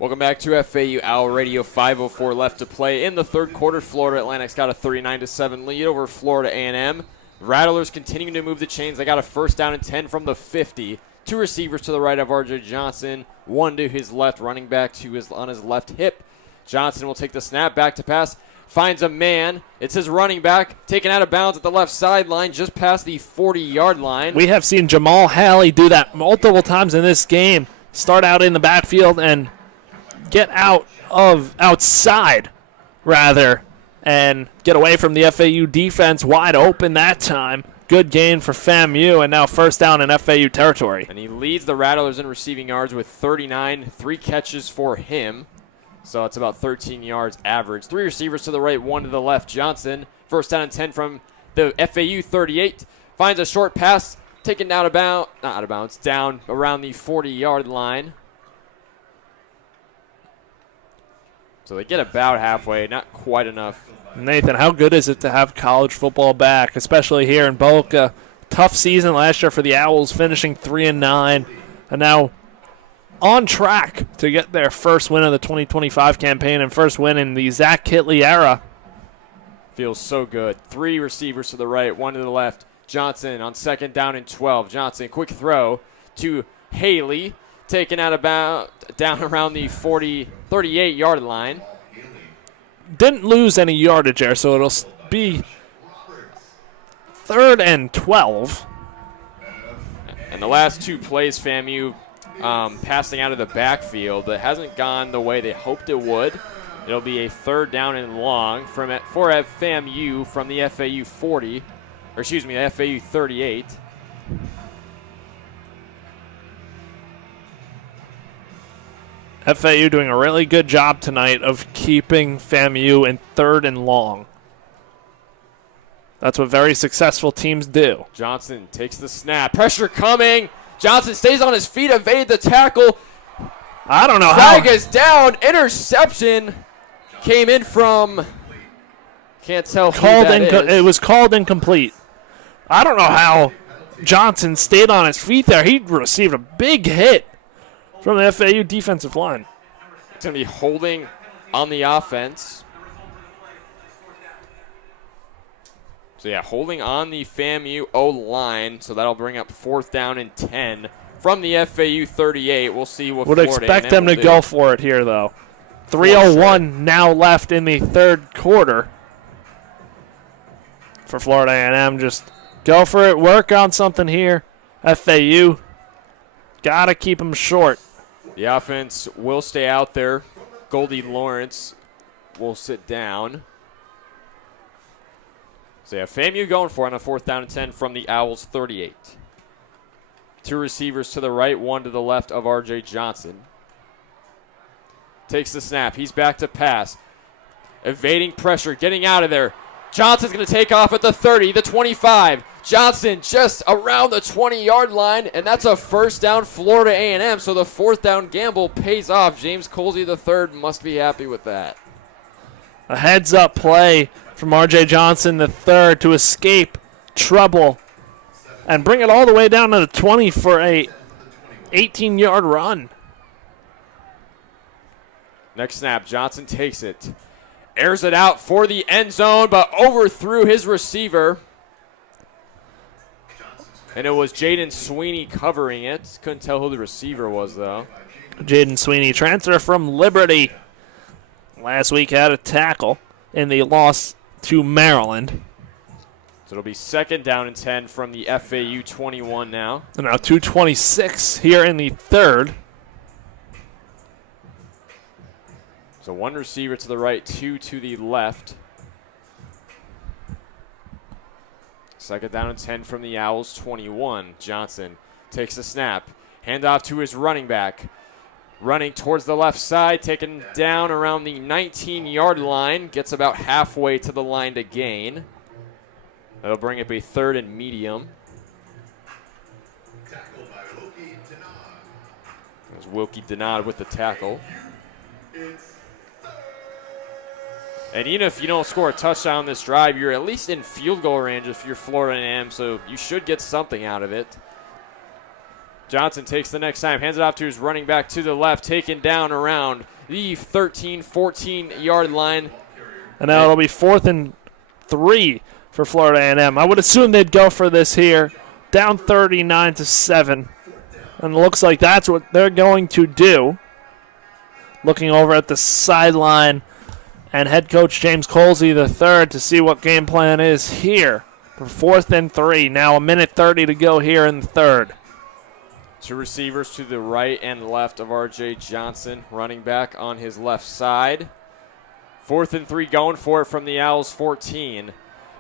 Welcome back to FAU Owl Radio. 5:04 left to play in the third quarter. Florida Atlantic's got a 39-7 lead over Florida A&M. Rattlers continuing to move the chains. They got a first down and 10 from the 50. Two receivers to the right of R.J. Johnson. One to his left, running back on his left hip. Johnson will take the snap, back to pass. Finds a man. It's his running back, taken out of bounds at the left sideline, just past the 40-yard line. We have seen Jamal Halley do that multiple times in this game. Start out in the backfield and get outside, and get away from the FAU defense wide open that time. Good gain for FAMU, and now first down in FAU territory. And he leads the Rattlers in receiving yards with 39, 3 catches for him. So it's about 13 yards average. 3 receivers to the right, 1 to the left. Johnson, first down and 10 from the FAU 38. Finds a short pass, taken down not out of bounds, down around the 40-yard line. So they get about halfway, not quite enough. Nathan, how good is it to have college football back, especially here in Boca? Tough season last year for the Owls, finishing 3-9, and now on track to get their first win of the 2025 campaign and first win in the Zach Kitley era. Feels so good. 3 receivers to the right, 1 to the left. Johnson on second down and 12. Johnson, quick throw to Haley, taken out about down around the 38-yard line. Didn't lose any yardage there, so it'll be 3rd and 12. And the last 2 plays, FAMU passing out of the backfield, but hasn't gone the way they hoped it would. It'll be a 3rd down and long for FAMU from the FAU 40, or excuse me, the FAU 38. FAU doing a really good job tonight of keeping FAMU in 3rd and long. That's what very successful teams do. Johnson takes the snap. Pressure coming. Johnson stays on his feet, evade the tackle. I don't know Flag is down. Interception came in from, can't tell who that is. It was called incomplete. I don't know how Johnson stayed on his feet there. He received a big hit from the FAU defensive line. It's going to be holding on the offense. So, yeah, holding on the FAMU O-line. So that'll bring up 4th down and 10 from the FAU 38. We'll see what Would Florida expect A&M them to will go do. for it here, though. 3:01 now left in the 3rd quarter. For Florida A&M, just go for it, work on something here. FAU, got to keep them short. The offense will stay out there. Goldie Lawrence will sit down. So, yeah, FAMU going for it on a 4th down and 10 from the Owls 38. 2 receivers to the right, 1 to the left of R.J. Johnson. Takes the snap. He's back to pass. Evading pressure, getting out of there. Johnson's going to take off at the 30, the 25. Johnson just around the 20-yard line, and that's a first down Florida A&M, so the 4th down gamble pays off. James Colsey III must be happy with that. A heads-up play from R.J. Johnson III to escape trouble and bring it all the way down to the 20 for a 18-yard run. Next snap, Johnson takes it. Airs it out for the end zone, but overthrew his receiver. And it was Jaden Sweeney covering it. Couldn't tell who the receiver was, though. Jaden Sweeney, transfer from Liberty. Last week had a tackle in the loss to Maryland. So it'll be 2nd down and 10 from the FAU 21 now. And now 2:26 here in the 3rd. So 1 receiver to the right, 2 to the left. 2nd down and 10 from the Owls 21. Johnson takes a snap. Handoff to his running back. Running towards the left side, taken down around the 19-yard line. Gets about halfway to the line to gain. That'll bring up a 3rd and medium. Tackled by Wilkie Denard. There's Wilkie Denard with the tackle. And even if you don't score a touchdown this drive, you're at least in field goal range if you're Florida A&M, so you should get something out of it. Johnson takes the next time, hands it off to his running back to the left, taken down around the 13, 14-yard line. And now it'll be 4th and 3 for Florida A&M. I would assume they'd go for this here, down 39-7. And it looks like that's what they're going to do. Looking over at the sideline and head coach James Colsey III to see what game plan is here for 4th and 3. Now 1:30 to go here in the third. Two receivers to the right and left of R.J. Johnson, running back on his left side. 4th and 3 going for it from the Owls 14.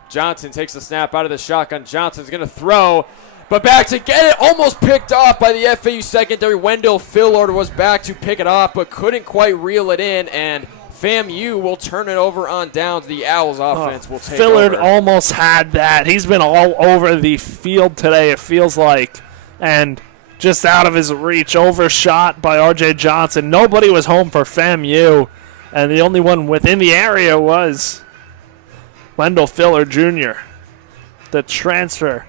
Johnson takes the snap out of the shotgun. Johnson's going to throw, but back to get it. Almost picked off by the FAU secondary. Wendell Fillard was back to pick it off, but couldn't quite reel it in, and FAMU will turn it over on downs. The Owls offense will take Fillard over. almost had that. He's been all over the field today, it feels like, and just out of his reach, overshot by R.J. Johnson. Nobody was home for FAMU, and the only one within the area was Wendell Fillard Jr., the transfer.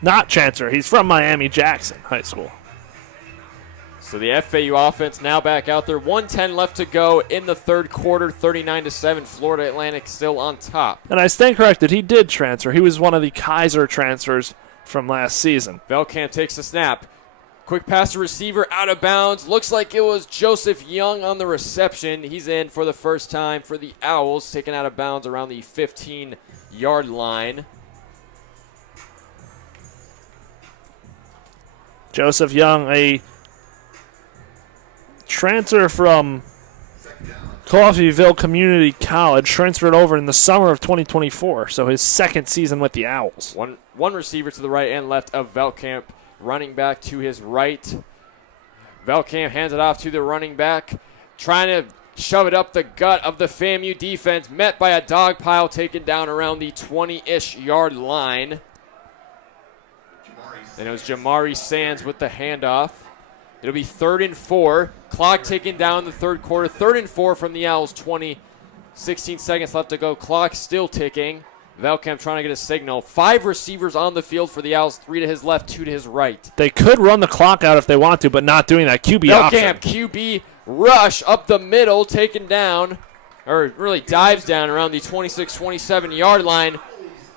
Not transfer. He's from Miami-Jackson High School. So the FAU offense now back out there. 1:10 left to go in the third quarter. 39-7. Florida Atlantic still on top. And I stand corrected. He did transfer. He was one of the Kaiser transfers from last season. Velkamp takes the snap. Quick pass to receiver, out of bounds. Looks like it was Joseph Young on the reception. He's in for the first time for the Owls, taken out of bounds around the 15-yard line. Joseph Young, a transfer from Coffeyville Community College, transferred over in the summer of 2024, so his second season with the Owls. One receiver to the right and left of Velkamp. Running back to his right. Velkamp hands it off to the running back, trying to shove it up the gut of the FAMU defense, met by a dog pile, taken down around the 20-ish yard line. And it was Jamari Sands with the handoff. It'll be 3rd and 4. Clock ticking down the third quarter. 3rd and 4 from the Owls, 16 seconds left to go. Clock still ticking. Velkamp trying to get a signal. 5 receivers on the field for the Owls, 3 to his left, 2 to his right. They could run the clock out if they want to, but not doing that. QB option. Velkamp, QB rush up the middle, taken down, or really dives down around the 26, 27-yard line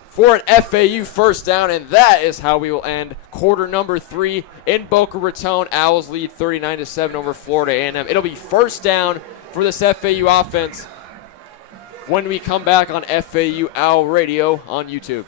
for an FAU first down, and that is how we will end quarter number 3 in Boca Raton. Owls lead 39-7 over Florida A&M. It'll be first down for this FAU offense when we come back on FAU Owl Radio on YouTube.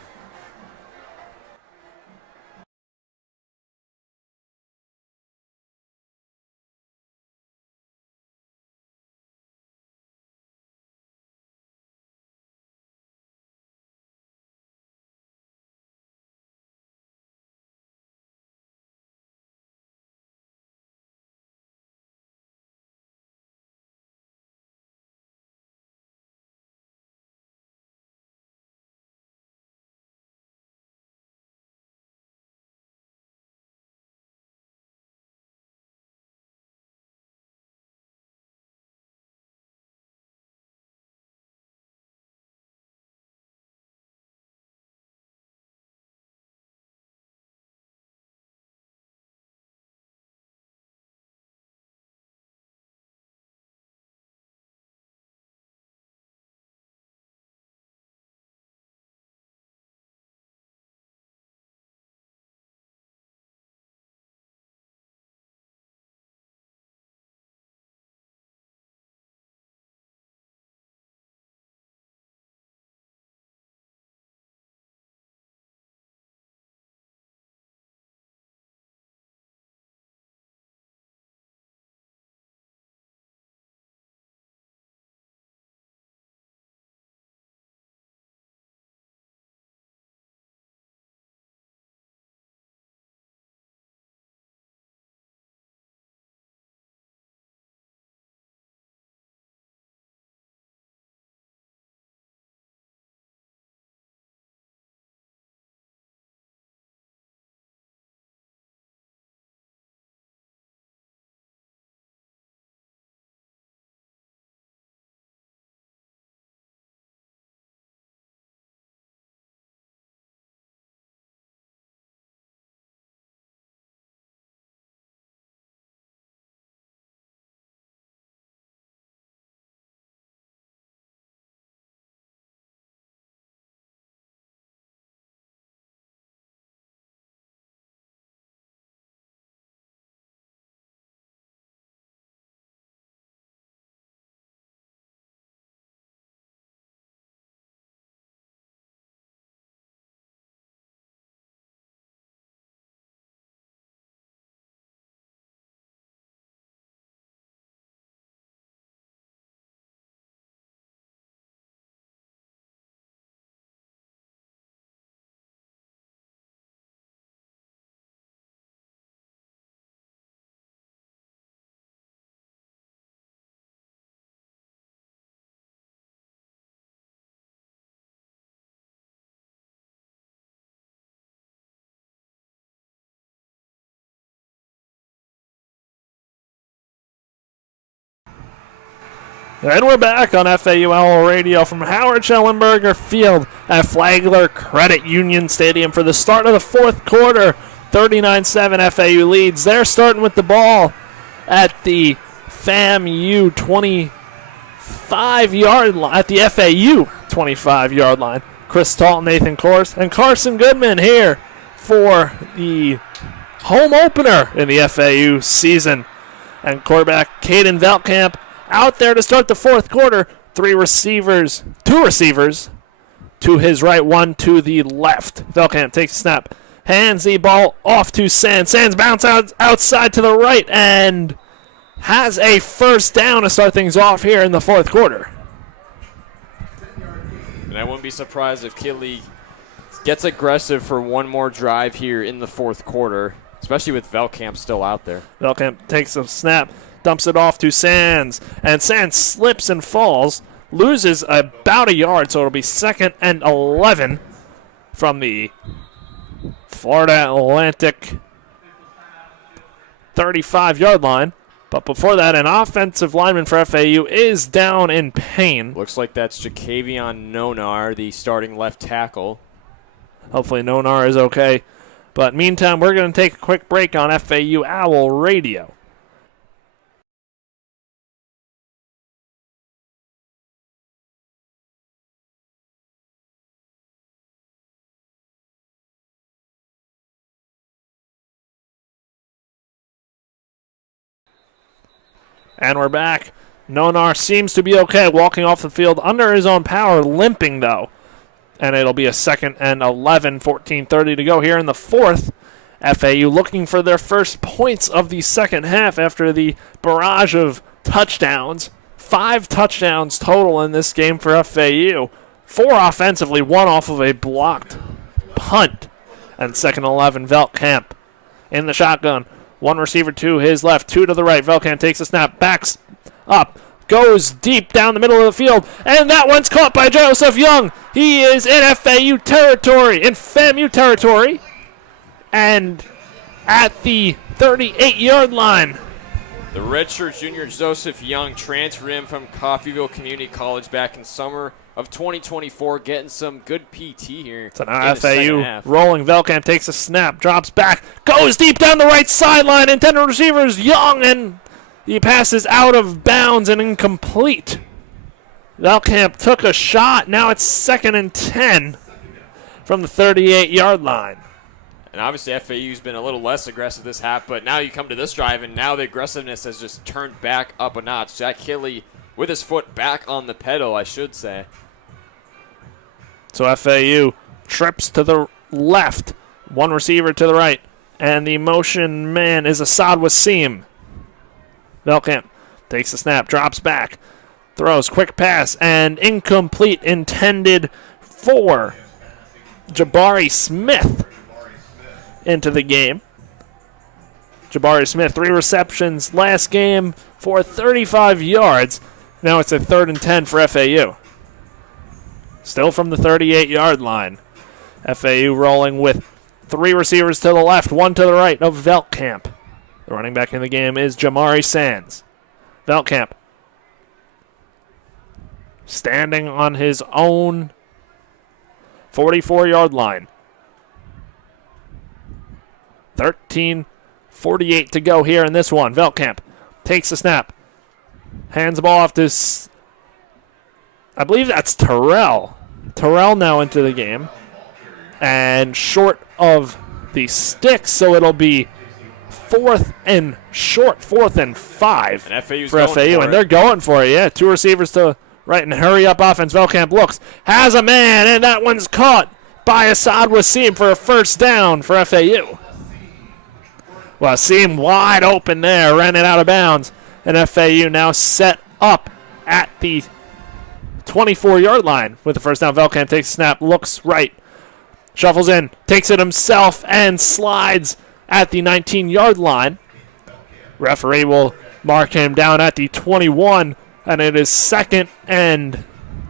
And we're back on FAU Owl Radio from Howard Schellenberger Field at Flagler Credit Union Stadium for the start of the fourth quarter. 39-7 FAU leads. They're starting with the ball at the FAMU 25-yard line, at the FAU 25-yard line. Chris Talt, Nathan Korst, and Carson Goodman here for the home opener in the FAU season. And quarterback Caden Veltkamp out there to start the fourth quarter. Two receivers to his right, one to the left. Veltkamp takes a snap, hands the ball off to Sands. Sands bounce outside to the right and has a first down to start things off here in the fourth quarter. And I wouldn't be surprised if Kinley gets aggressive for one more drive here in the fourth quarter, especially with Veltkamp still out there. Veltkamp takes a snap, dumps it off to Sands, and Sands slips and falls, loses about a yard, so it'll be 2nd and 11 from the Florida Atlantic 35-yard line. But before that, an offensive lineman for FAU is down in pain. Looks like that's Jacavion Nonar, the starting left tackle. Hopefully Nonar is okay. But meantime, we're going to take a quick break on FAU Owl Radio. And we're back. Nonar seems to be okay, walking off the field under his own power, limping though. And it'll be a 2nd and 11, 14:30 to go here in the fourth. FAU looking for their first points of the second half after the barrage of touchdowns. 5 touchdowns total in this game for FAU. 4 offensively, 1 off of a blocked punt. And 2nd and 11, Veltkamp in the shotgun. 1 receiver to his left, 2 to the right. Veltkamp takes a snap, backs up, goes deep down the middle of the field, and that one's caught by Joseph Young. He is in FAU territory, in FAMU territory, and at the 38-yard line. The redshirt junior Joseph Young transferred in from Coffeyville Community College back in summer of 2024, getting some good PT here. So now FAU rolling. Veltkamp takes a snap, drops back, goes deep down the right sideline. Intended receivers Young, and he passes out of bounds and incomplete. Veltkamp took a shot. Now it's 2nd and 10 from the 38-yard line. And obviously FAU's been a little less aggressive this half, but now you come to this drive, and now the aggressiveness has just turned back up a notch. Jack Kinley with his foot back on the pedal, I should say. So FAU trips to the left, 1 receiver to the right, and the motion man is Assad Wasim. Veltkamp takes a snap, drops back, throws, quick pass, and incomplete, intended for Jabari Smith into the game. Jabari Smith, 3 receptions last game for 35 yards. Now it's a 3rd and 10 for FAU. Still from the 38-yard line. FAU rolling with 3 receivers to the left, 1 to the right of Veltkamp. The running back in the game is Jamari Sands. Veltkamp standing on his own 44-yard line. 13:48 to go here in this one. Veltkamp takes the snap. Hands the ball off to, I believe that's Terrell. Terrell now into the game. And short of the sticks, so it'll be 4th and 5 and FAU's for FAU. And they're going for it, yeah. 2 receivers to right and hurry up offense. Veltkamp looks, has a man, and that one's caught by Assad Wasim for a first down for FAU. Wasim wide open there, ran it out of bounds. And FAU now set up at the 24-yard line with the first down. Veltkamp takes a snap, looks right, shuffles in, takes it himself, and slides at the 19-yard line. Referee will mark him down at the 21, and it is 2nd and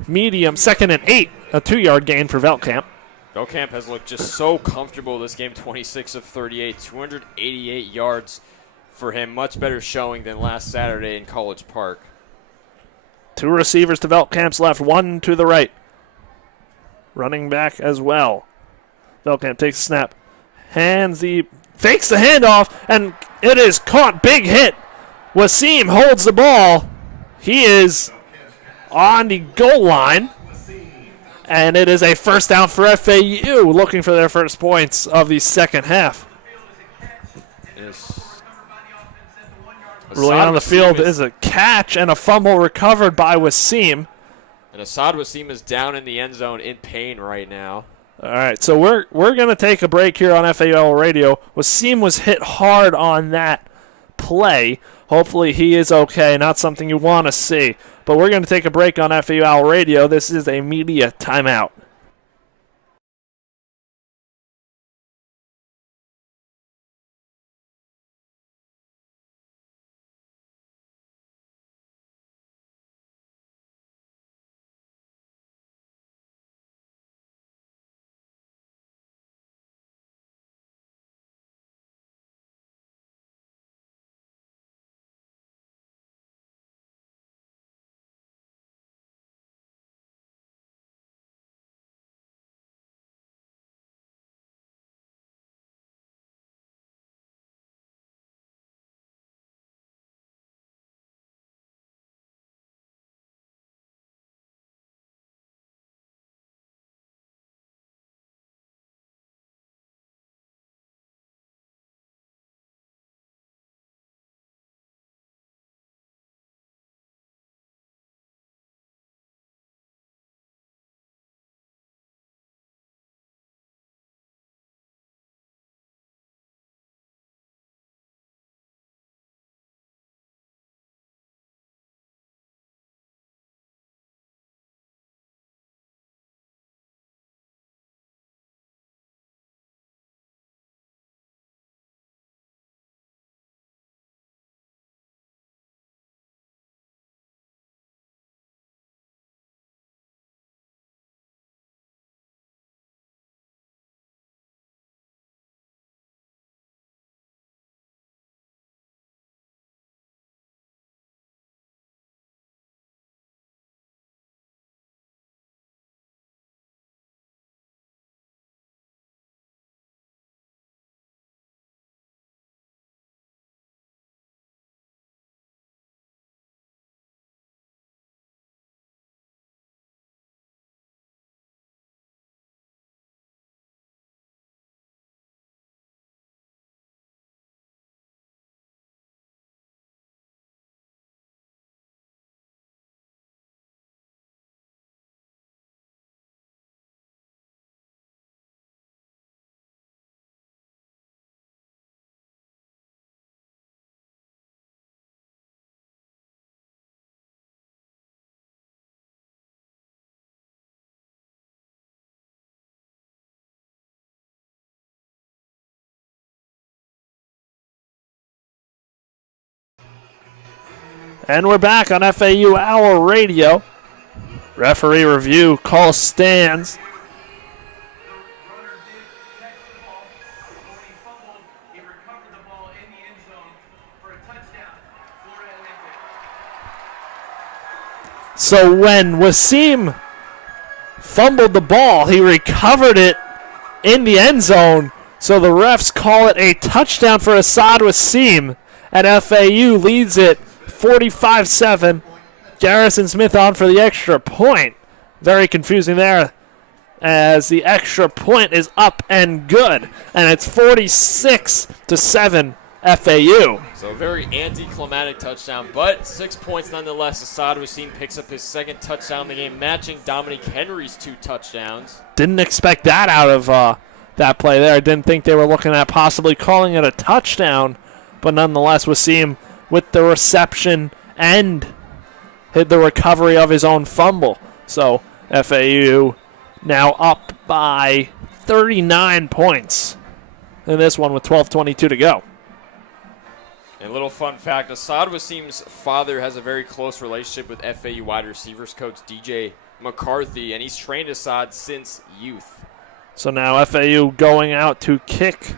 8, a 2-yard gain for Veltkamp. Veltkamp has looked just so comfortable this game, 26 of 38, 288 yards for him. Much better showing than last Saturday in College Park. Two receivers to Veltkamp's left, one to the right. Running back as well. Veltkamp takes a snap. Fakes the handoff, and it is caught. Big hit. Wasim holds the ball. He is on the goal line. And it is a first down for FAU, looking for their first points of the second half. Rolling on the field is a catch and a fumble recovered by Wasim. And Assad Wasim is down in the end zone in pain right now. All right, so we're going to take a break here on FAU Radio. Wasim was hit hard on that play. Hopefully he is okay, not something you want to see. But we're going to take a break on FAU Radio. This is a media timeout. And we're back on FAU Hour Radio. Referee review, call stands. So when Wasim fumbled the ball, he recovered it in the end zone. So the refs call it a touchdown for Assad Wasim, and FAU leads it 45-7. Garrison Smith on for the extra point. Very confusing there, as the extra point is up and good, and it's 46-7 FAU. So a very anticlimactic touchdown, but 6 points nonetheless. Assad Wasim picks up his second touchdown in the game, matching Dominic Henry's 2 touchdowns. Didn't expect that out of that play there. I didn't think they were looking at possibly calling it a touchdown, but nonetheless, Wasim with the reception and hit the recovery of his own fumble. So FAU now up by 39 points in this one with 12:22 to go. And a little fun fact, Assad Wasim's father has a very close relationship with FAU wide receivers coach DJ McCarthy, and he's trained Assad since youth. So now FAU going out to kick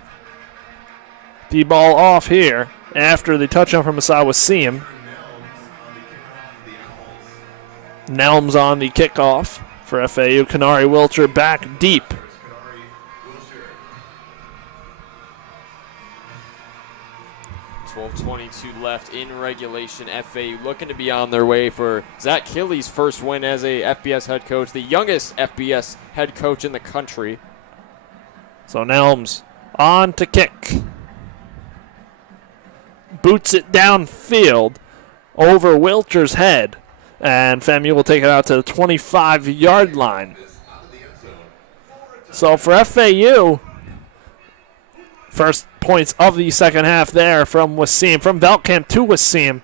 the ball off here after the touchdown from Assad Wasim. Nelms on the kickoff for FAU. Kanari Wilcher back deep. Kanari Wilshire. 12:22 left in regulation. FAU looking to be on their way for Zach Killey's first win as a FBS head coach, the youngest FBS head coach in the country. So Nelms on to kick. Boots it downfield over Wilcher's head. And FAMU will take it out to the 25-yard line. So for FAU, first points of the second half there from Wasim, from Velkamp to Wasim.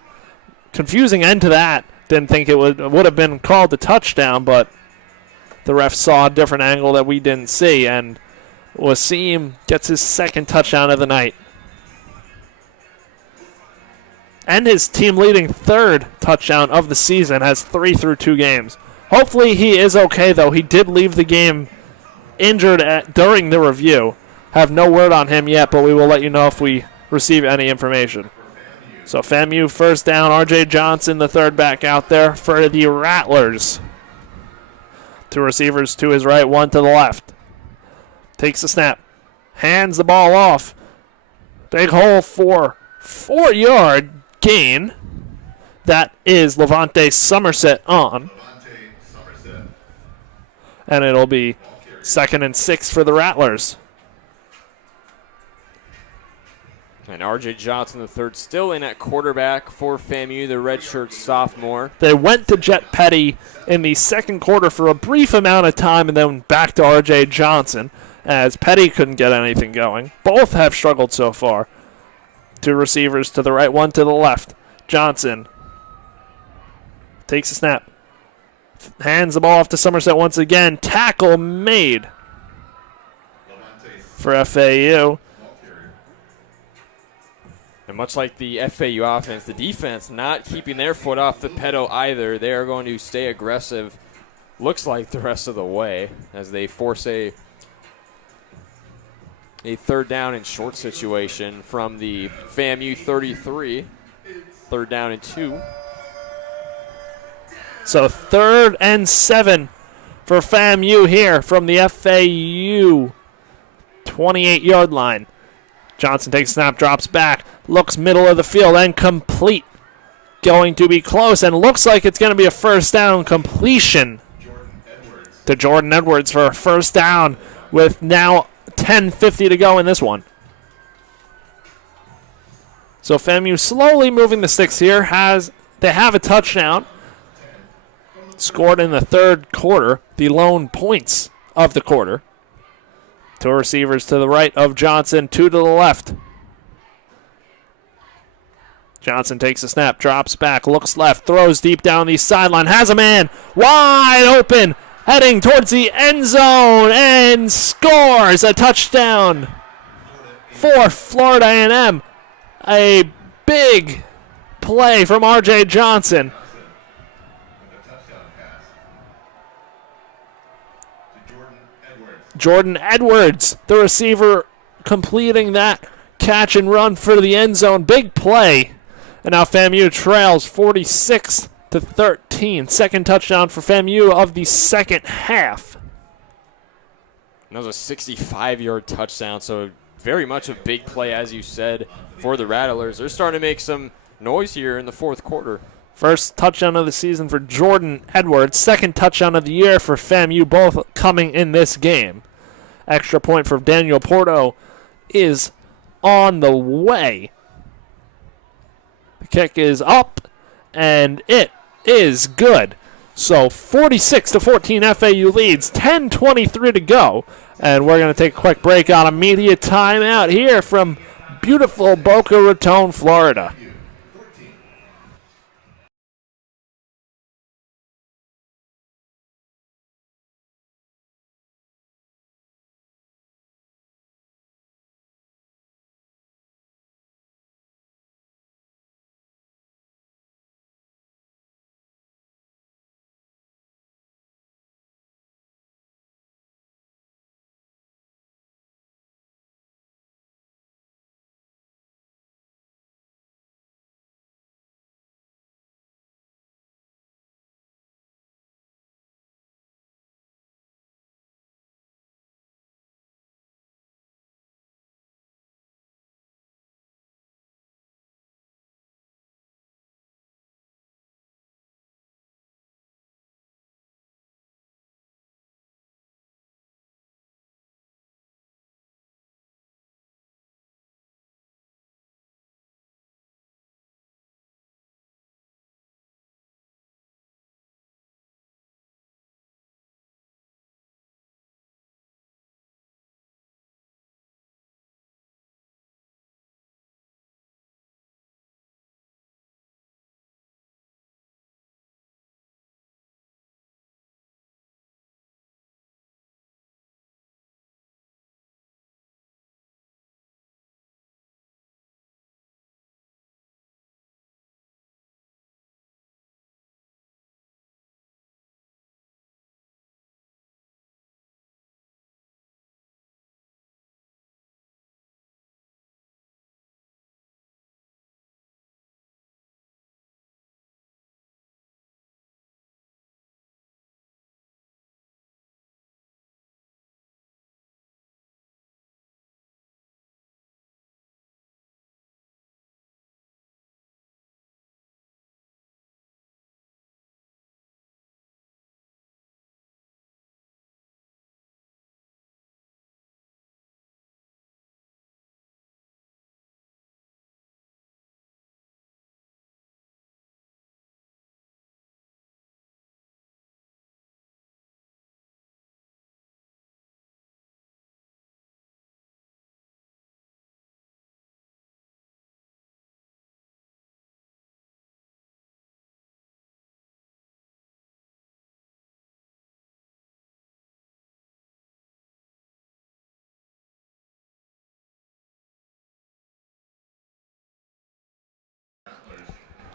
Confusing end to that. Didn't think it would have been called a touchdown, but the ref saw a different angle that we didn't see, and Wasim gets his second touchdown of the night. And his team-leading third touchdown of the season, has 3 through 2 games. Hopefully he is okay, though. He did leave the game injured during the review. Have no word on him yet, but we will let you know if we receive any information. So FAMU first down. R.J. Johnson, the third back out there for the Rattlers. 2 receivers to his right, 1 to the left. Takes the snap. Hands the ball off. Big hole for 4-yard gain. That is Levante Somerset on. And it'll be 2nd and 6 for the Rattlers. And R.J. Johnson, the third, still in at quarterback for FAMU, the redshirt sophomore. They went to Jet Petty in the second quarter for a brief amount of time and then back to R.J. Johnson as Petty couldn't get anything going. Both have struggled so far. 2 receivers to the right, 1 to the left. Johnson takes a snap. Hands the ball off to Somerset once again. Tackle made for FAU. And much like the FAU offense, the defense not keeping their foot off the pedal either. They are going to stay aggressive, looks like the rest of the way, as they force a third down and short situation from the FAMU 33. 3rd down and 2. So 3rd and 7 for FAMU here from the FAU 28-yard line. Johnson takes a snap, drops back, looks middle of the field, and complete. Going to be close, and looks like it's going to be a first down completion to Jordan Edwards for a first down with now 10:50 to go in this one. So FAMU slowly moving the sticks here. They have a touchdown. Scored in the third quarter, the lone points of the quarter. 2 receivers to the right of Johnson, 2 to the left. Johnson takes a snap, drops back, looks left, throws deep down the sideline, has a man wide open, heading towards the end zone, and scores a touchdown for Florida A&M. A big play from R.J. Johnson. Jordan Edwards, the receiver, completing that catch and run for the end zone. Big play. And now FAMU trails 46-13. Second touchdown for FAMU of the second half. And that was a 65-yard touchdown, so very much a big play, as you said, for the Rattlers. They're starting to make some noise here in the fourth quarter. First touchdown of the season for Jordan Edwards. Second touchdown of the year for FAMU, both coming in this game. Extra point for Daniel Porto is on the way. The kick is up, and it is good. So 46-14, FAU leads. 10:23 to go. And we're going to take a quick break on a media timeout here from beautiful Boca Raton, Florida.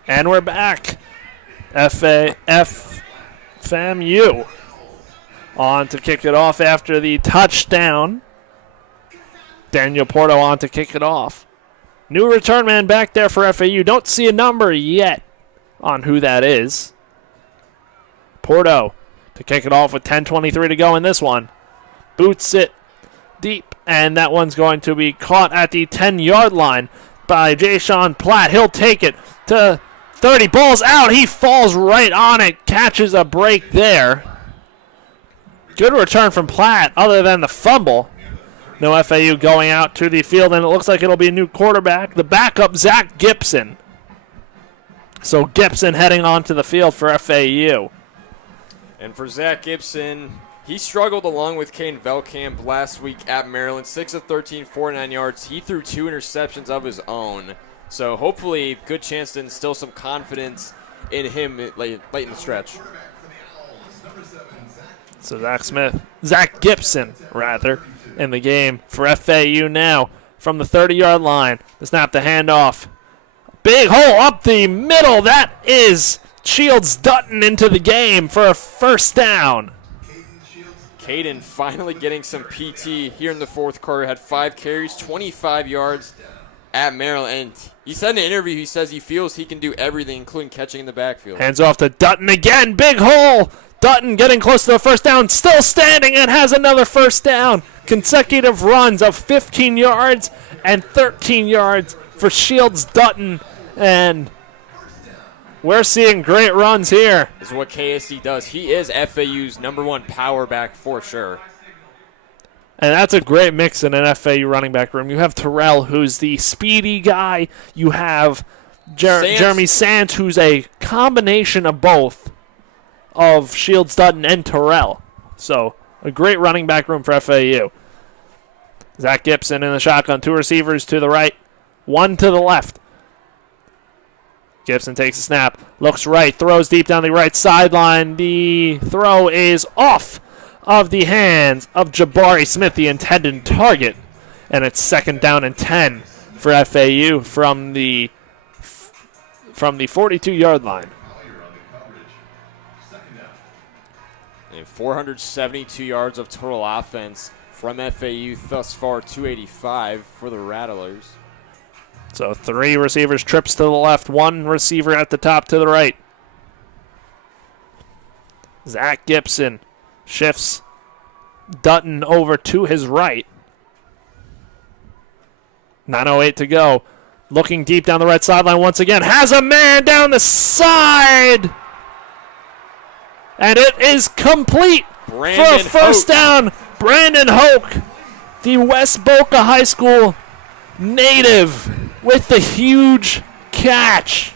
And we're back. FAMU on to kick it off after the touchdown. Daniel Porto on to kick it off. New return man back there for FAU. Don't see a number yet on who that is. Porto to kick it off with 10:23 to go in this one. Boots it deep, and that one's going to be caught at the 10-yard line by Jaysean Platt. He'll take it to 30. Ball's out. He falls right on it. Catches a break there. Good return from Platt other than the fumble. No FAU going out to the field, and it looks like it'll be a new quarterback. The backup, Zach Gibson. So Gibson heading onto the field for FAU. And for Zach Gibson, he struggled along with Caden Velkamp last week at Maryland. 6 of 13, 49 yards. He threw 2 interceptions of his own. So hopefully, good chance to instill some confidence in him late in the stretch. So Zach Gibson, in the game for FAU now from the 30-yard line. The snap, the handoff. Big hole up the middle. That is Shields Dutton into the game for a first down. Caden finally getting some PT here in the fourth quarter. Had 5 carries, 25 yards at Maryland. And he said in an interview, he says he feels he can do everything, including catching in the backfield. Hands off to Dutton again. Big hole. Dutton getting close to the first down. Still standing and has another first down. Consecutive runs of 15 yards and 13 yards for Shields Dutton. And we're seeing great runs here. This is what KSD does. He is FAU's #1 power back for sure. And that's a great mix in an FAU running back room. You have Terrell, who's the speedy guy. You have Jeremy Sands, who's a combination of both of Shields Dutton and Terrell. So a great running back room for FAU. Zach Gibson in the shotgun. 2 receivers to the right, 1 to the left. Gibson takes a snap, looks right, throws deep down the right sideline. The throw is off of the hands of Jabari Smith, the intended target. And it's 2nd down and 10 for FAU from the 42-yard line. And 472 yards of total offense from FAU thus far, 285 for the Rattlers. So 3 receivers, trips to the left, 1 receiver at the top to the right. Zach Gibson shifts Dutton over to his right. 9:08 to go. Looking deep down the right sideline once again. Has a man down the side. And it is complete for a first down. Brandon Hoke, the West Boca High School native, with the huge catch.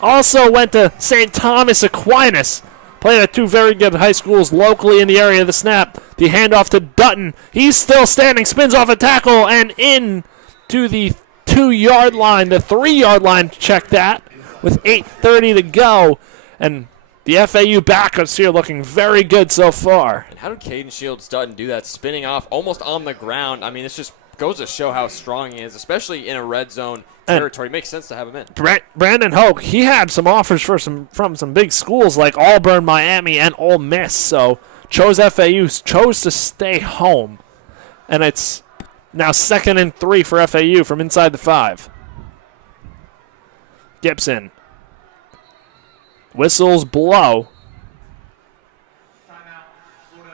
Also went to St. Thomas Aquinas. Played at 2 very good high schools locally in the area of the snap. The handoff to Dutton. He's still standing, spins off a tackle, and in to the 2-yard line. The 3-yard line, check that, with 8:30 to go. And the FAU backups here looking very good so far. And how did Caden Shields Dutton do that, spinning off almost on the ground? I mean, this just goes to show how strong he is, especially in a red zone territory. It makes sense to have him in. Brandon Hoke, he had some offers from some big schools like Auburn, Miami, and Ole Miss. So FAU chose to stay home. And it's now 2nd and 3 for FAU from inside the 5. Gibson. Whistles blow.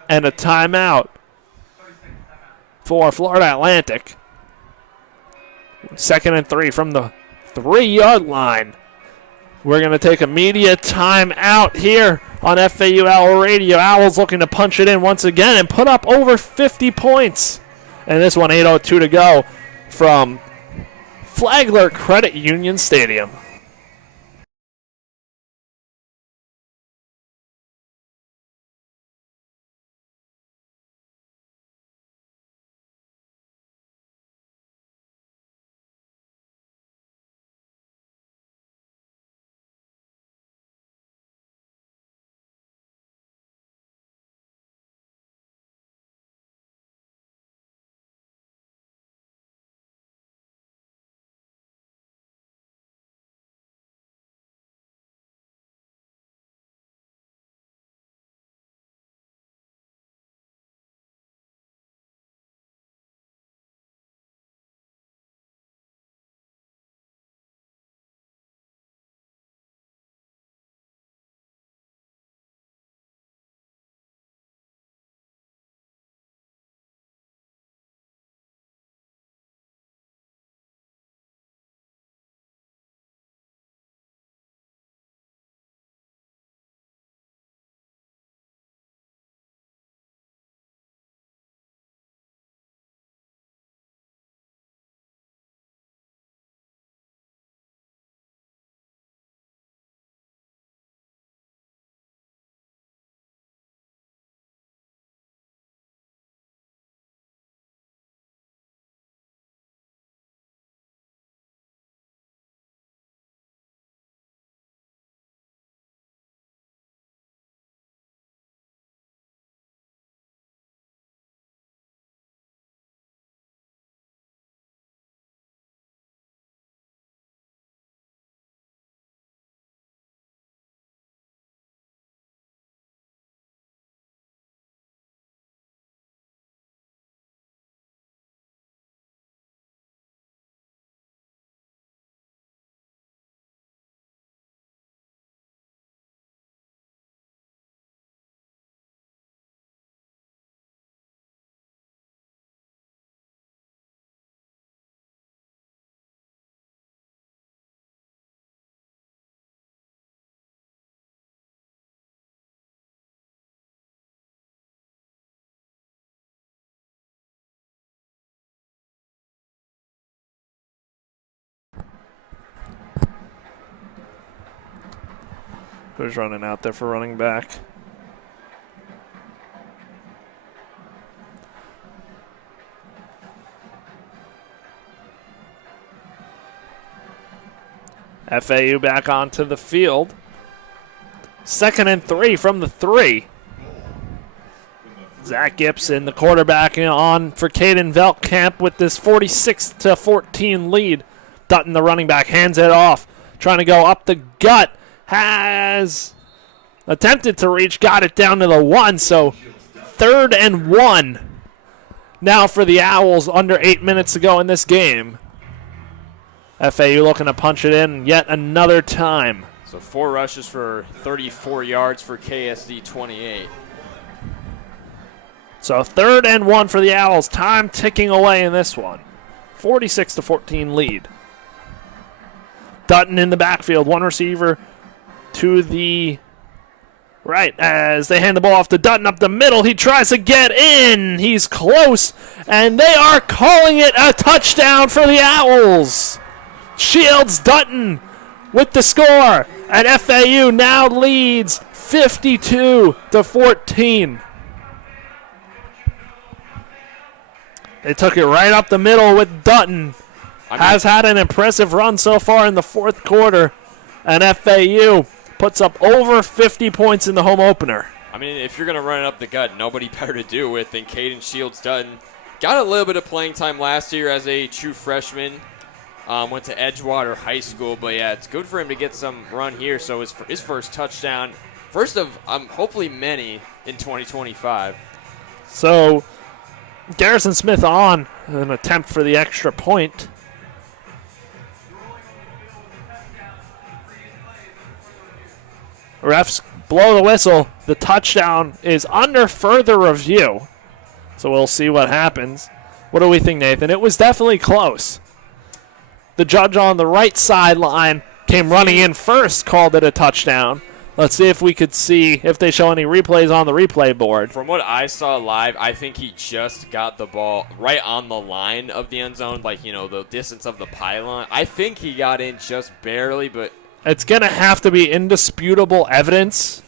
And a timeout for Florida Atlantic. 2nd and 3 from the 3-yard line. We're going to take a media timeout here on FAU Owl Radio. Owls looking to punch it in once again and put up over 50 points. And this one, 8:02 to go from Flagler Credit Union Stadium. Who's running out there for running back? FAU back onto the field. 2nd and 3 from the 3. Zach Gibson, the quarterback, on for Caden Veltkamp with this 46-14 lead. Dutton, the running back, hands it off. Trying to go up the gut. Has attempted to reach, got it down to the 1. So 3rd and 1 now for the Owls, under 8 minutes to go in this game. FAU looking to punch it in yet another time. So 4 rushes for 34 yards for KSD 28. So 3rd and 1 for the Owls. Time ticking away in this one. 46-14 lead. Dutton in the backfield. One receiver to the right as they hand the ball off to Dutton up the middle. He tries to get in. He's close, and they are calling it a touchdown for the Owls. Shields Dutton with the score, and FAU now leads 52-14. They took it right up the middle with Dutton. Has had an impressive run so far in the 4th quarter, and FAU puts up over 50 points in the home opener. I mean, if you're going to run it up the gut, nobody better to do it than Caden Shields Dutton. Got a little bit of playing time last year as a true freshman. Went to Edgewater High School, but yeah, it's good for him to get some run here. So his first touchdown, first of hopefully many in 2025. So Garrison Smith on an attempt for the extra point. Refs blow the whistle. The touchdown is under further review. So we'll see what happens. What do we think, Nathan? It was definitely close. The judge on the right sideline came running in first, called it a touchdown. Let's see if we could see if they show any replays on the replay board. From what I saw live, I think he just got the ball right on the line of the end zone, like, the distance of the pylon. I think he got in just barely, but it's going to have to be indisputable evidence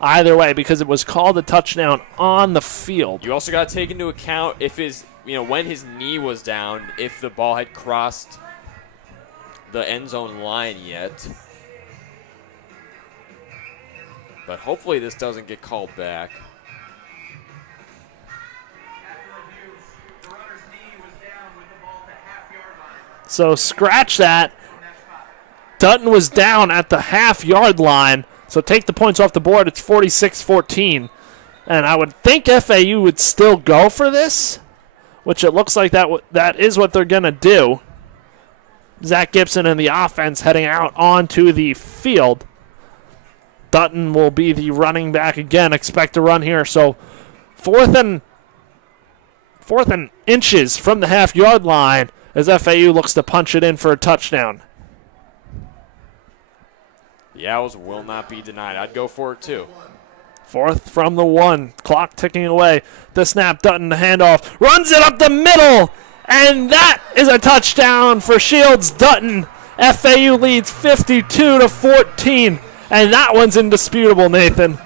either way because it was called a touchdown on the field. You also got to take into account if when his knee was down, if the ball had crossed the end zone line yet. But hopefully this doesn't get called back. So scratch that. Dutton was down at the half-yard line, so take the points off the board. It's 46-14. And I would think FAU would still go for this, which it looks like that is what they're going to do. Zach Gibson and the offense heading out onto the field. Dutton will be the running back again. Expect to run here. So fourth and inches from the half-yard line as FAU looks to punch it in for a touchdown. The Owls will not be denied. I'd go for it too. 4th from the 1. Clock ticking away. The snap, Dutton, the handoff. Runs it up the middle. And that is a touchdown for Shields Dutton. FAU leads 52-14. And that one's indisputable, Nathan.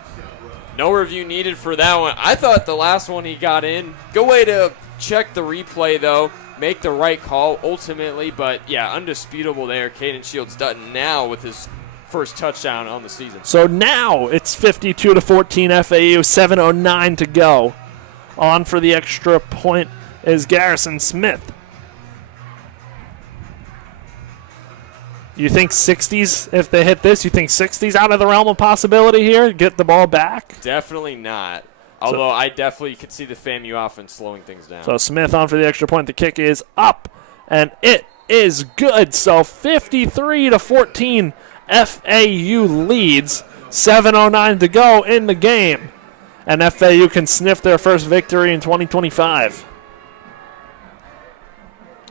No review needed for that one. I thought the last one he got in. Good way to check the replay, though. Make the right call ultimately. But, yeah, undisputable there. Caden Shields Dutton now with his first touchdown on the season. So now it's 52-14 FAU, 7:09 to go. On for the extra point is Garrison Smith. You think 60s, if they hit this, you think 60s out of the realm of possibility here? Get the ball back? Definitely not. Although I definitely could see the FAMU offense slowing things down. So Smith on for the extra point. The kick is up, and it is good. So 53-14, FAU leads. 7:09 to go in the game. And FAU can sniff their first victory in 2025.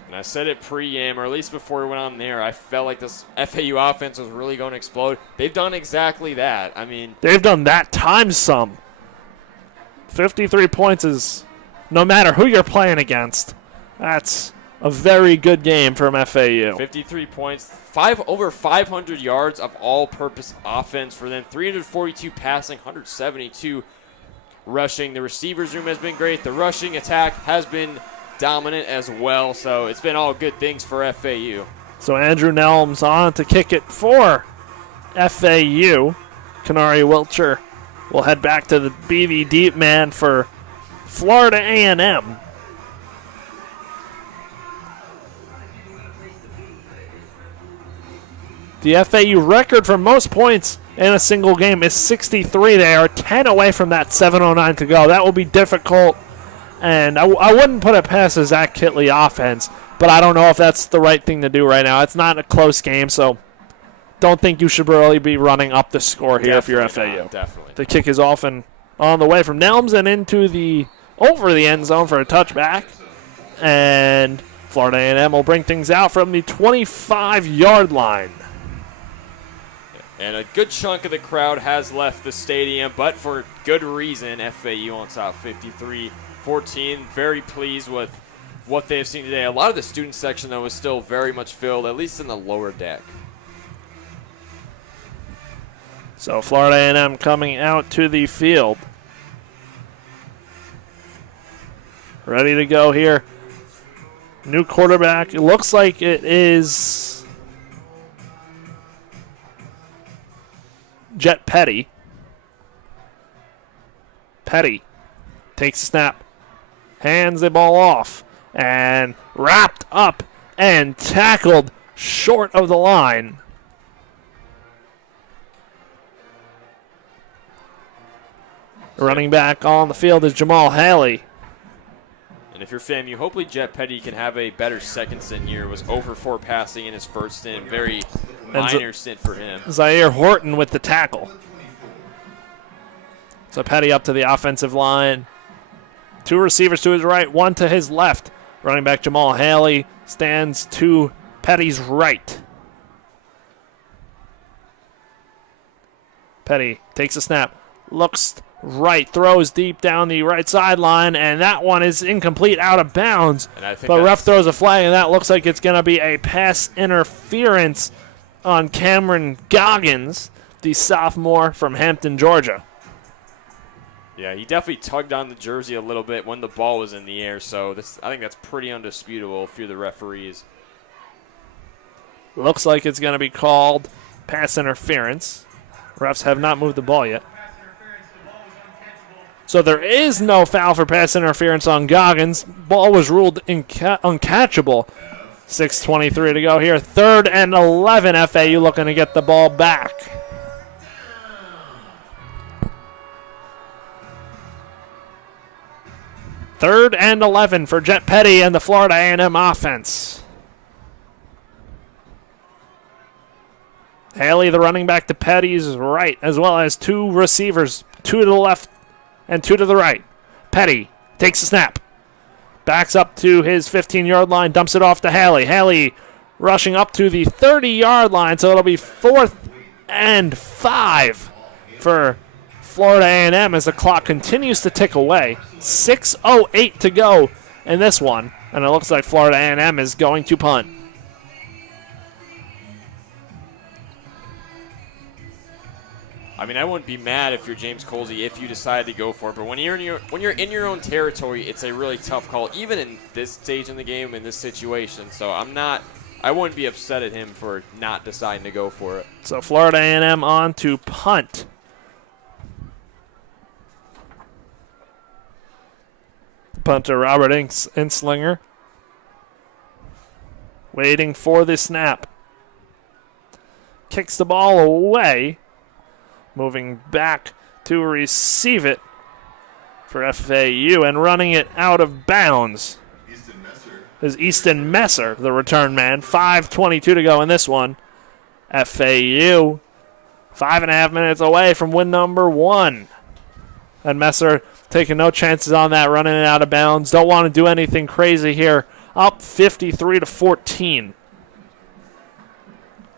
And I said it pre-game, or at least before we went on there, I felt like this FAU offense was really going to explode. They've done exactly that. I mean, they've done that times some. 53 points is, no matter who you're playing against, that's a very good game from FAU. 53 points, over 500 yards of all-purpose offense for them. 342 passing, 172 rushing. The receivers room has been great. The rushing attack has been dominant as well. So it's been all good things for FAU. So Andrew Nelms on to kick it for FAU. Kanari Wilcher will head back to be the deep man for Florida A&M. The FAU record for most points in a single game is 63. They are 10 away from that 7:09 to go. That will be difficult, and I wouldn't put it past the Zach Kitley offense, but I don't know if that's the right thing to do right now. It's not a close game, so don't think you should really be running up the score here if you're FAU. Definitely. The kick is off and on the way from Nelms and over the end zone for a touchback, and Florida A&M will bring things out from the 25-yard line. And a good chunk of the crowd has left the stadium, but for good reason. FAU on top 53-14. Very pleased with what they've seen today. A lot of the student section, though, is still very much filled, at least in the lower deck. So Florida A&M coming out to the field. Ready to go here. New quarterback. It looks like it is Jet Petty. Petty takes a snap, hands the ball off, and wrapped up and tackled short of the line. Running back on the field is Jamal Haley. And if you're FAMU, hopefully Jet Petty can have a better second stint here. Was 0-for-4 passing in his first stint. Very minor stint for him. Zaire Horton with the tackle. So Petty up to the offensive line. Two receivers to his right, one to his left. Running back Jamal Haley stands to Petty's right. Petty takes a snap, looks right, throws deep down the right sideline, and that one is incomplete, out of bounds. But ref throws a flag, and that looks like it's going to be a pass interference on Cameron Goggins, the sophomore from Hampton, Georgia. Yeah, he definitely tugged on the jersey a little bit when the ball was in the air, so I think that's pretty undisputable through the referees. Looks like it's going to be called pass interference. Refs have not moved the ball yet. So there is no foul for pass interference on Goggins. Ball was ruled uncatchable. 6:23 to go here. 3rd and 11. FAU looking to get the ball back. Third and 11 for Jet Petty and the Florida A&M offense. Haley, the running back, to Petty's right, as well as two receivers, two to the left and two to the right. Petty takes a snap, backs up to his 15-yard line, dumps it off to Haley. Haley rushing up to the 30-yard line, so it'll be 4th and 5 for Florida A&M as the clock continues to tick away. 6:08 to go in this one, and it looks like Florida A&M is going to punt. I mean, I wouldn't be mad if you're James Colsey if you decide to go for it, but when you're in your own territory, it's a really tough call, even in this stage in the game, in this situation. So I wouldn't be upset at him for not deciding to go for it. So Florida A&M on to punt. Punter Robert Inslinger waiting for the snap. Kicks the ball away. Moving back to receive it for FAU and running it out of bounds is Easton Messer, the return man. 5:22 to go in this one. FAU 5.5 minutes away from win number 1. And Messer taking no chances on that, running it out of bounds. Don't want to do anything crazy here. Up 53-14.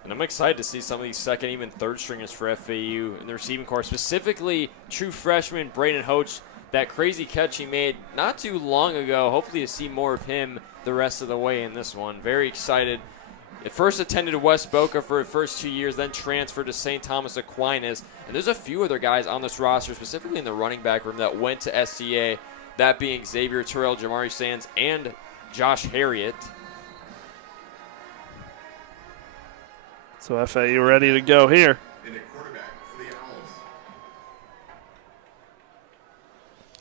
And I'm excited to see some of these second, even third stringers for FAU in the receiving corps, specifically true freshman Braden Hoach. that crazy catch he made not too long ago. Hopefully to see more of him the rest of the way in this one. Very excited. At first attended West Boca for the first 2 years, then transferred to St. Thomas Aquinas. And there's a few other guys on this roster, specifically in the running back room, that went to SCA, that being Xavier Terrell, Jamari Sands, and Josh Harriet. So FAU ready to go here. In at quarterback for the Owls.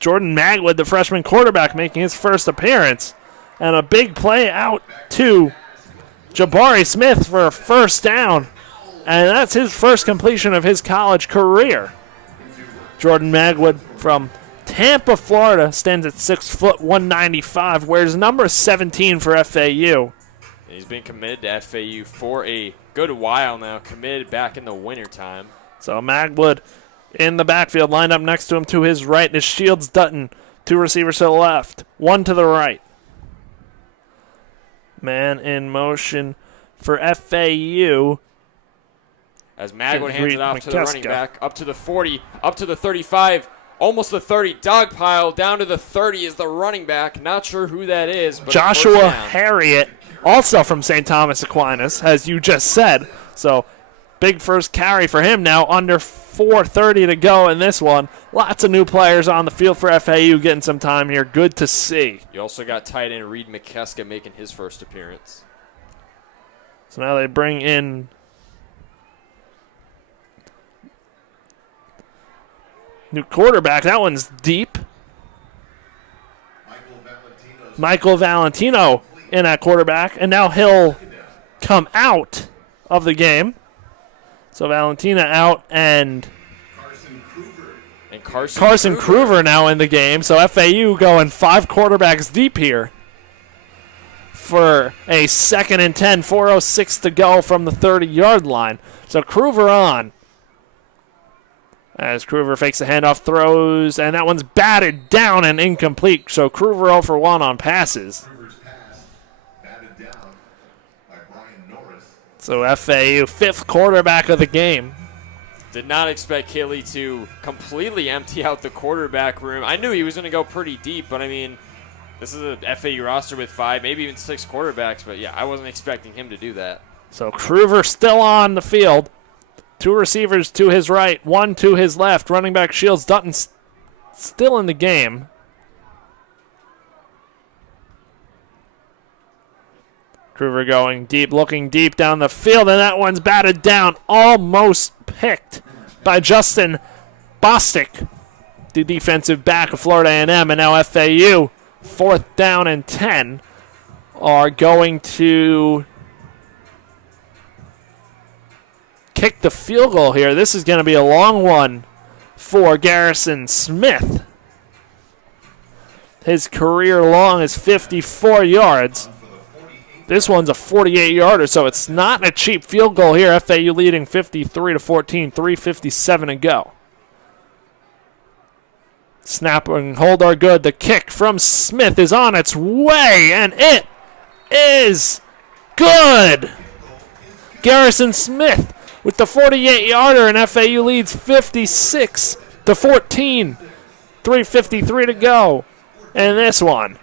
Jordan Magwood, the freshman quarterback, making his first appearance. And a big play out to Jabari Smith for a first down. And that's his first completion of his college career. Jordan Magwood from Tampa, Florida, stands at 6 foot 195, wears number 17 for FAU. He's been committed to FAU for a good while now, committed back in the wintertime. So Magwood in the backfield, lined up next to him to his right is Shields Dutton. 2 receivers to the left, 1 to the right. Man in motion for FAU. As Magwood hands it off to the running back, up to the 40, up to the 35, almost the 30. Dog pile down to the 30 is the running back. Not sure who that is, but Joshua Harriet, also from St. Thomas Aquinas, as you just said. So big first carry for him now, under 4:30 to go in this one. Lots of new players on the field for FAU getting some time here. Good to see. You also got tight end Reed McKeska making his first appearance. So now they bring in new quarterback. That one's deep. Michael Valentino in at quarterback. And now he'll come out of the game. So Valentina out and Carson Kruger now in the game. So FAU going 5 quarterbacks deep here for a 2nd and 10, 4:06 to go from the 30-yard line. So Kruger on. As Kruger fakes the handoff, throws, and that one's batted down and incomplete. So Kruger 0 for 1 on passes. So FAU, 5th quarterback of the game. Did not expect Kelly to completely empty out the quarterback room. I knew he was going to go pretty deep, but I mean, this is a FAU roster with 5, maybe even 6 quarterbacks, but yeah, I wasn't expecting him to do that. So Kruger still on the field. 2 receivers to his right, 1 to his left. Running back Shields Dutton still in the game. Kruger going deep, looking deep down the field, and that one's batted down, almost picked by Justin Bostic, the defensive back of Florida A&M, and now FAU, 4th down and 10, are going to kick the field goal here. This is going to be a long one for Garrison Smith. His career long is 54 yards. This one's a 48-yarder, so it's not a cheap field goal here. FAU leading 53-14, 3:57 to go. Snap and hold are good. The kick from Smith is on its way, and it is good. Garrison Smith with the 48-yarder, and FAU leads 56-14, 3:53 to go. And this one.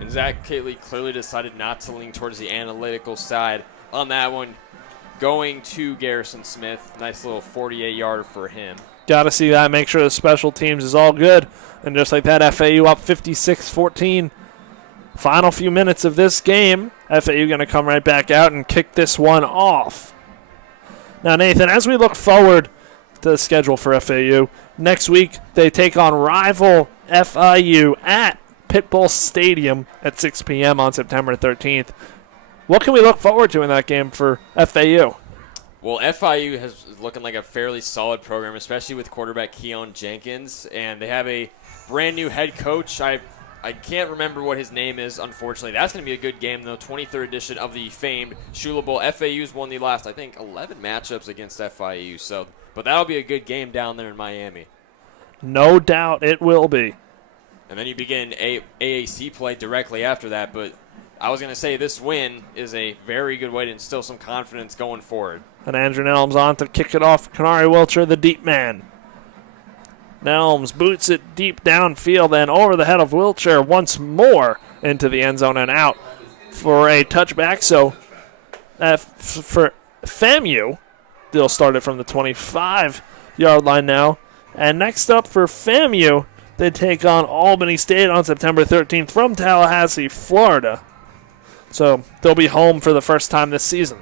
And Zach Catley clearly decided not to lean towards the analytical side on that one, going to Garrison Smith. Nice little 48-yarder for him. Got to see that. Make sure the special teams is all good. And just like that, FAU up 56-14. Final few minutes of this game. FAU going to come right back out and kick this one off. Now, Nathan, as we look forward to the schedule for FAU, next week they take on rival FIU at Pitbull Stadium at 6 p.m. on September 13th. What can we look forward to in that game for FAU? Well, FIU is looking like a fairly solid program, especially with quarterback Keon Jenkins, and they have a brand new head coach. I can't remember what his name is, unfortunately. That's going to be a good game, though. 23rd edition of the famed Shula Bowl. FAU's won the last, I think, 11 matchups against FIU. But that'll be a good game down there in Miami. No doubt it will be. And then you begin AAC play directly after that. But I was going to say this win is a very good way to instill some confidence going forward. And Andrew Nelms on to kick it off. Kanari Wilcher, the deep man. Nelms boots it deep downfield and over the head of Wiltshire once more into the end zone and out for a touchback. So for FAMU, they'll start it from the 25-yard line now. And next up for FAMU, they take on Albany State on September 13th from Tallahassee, Florida. So they'll be home for the first time this season.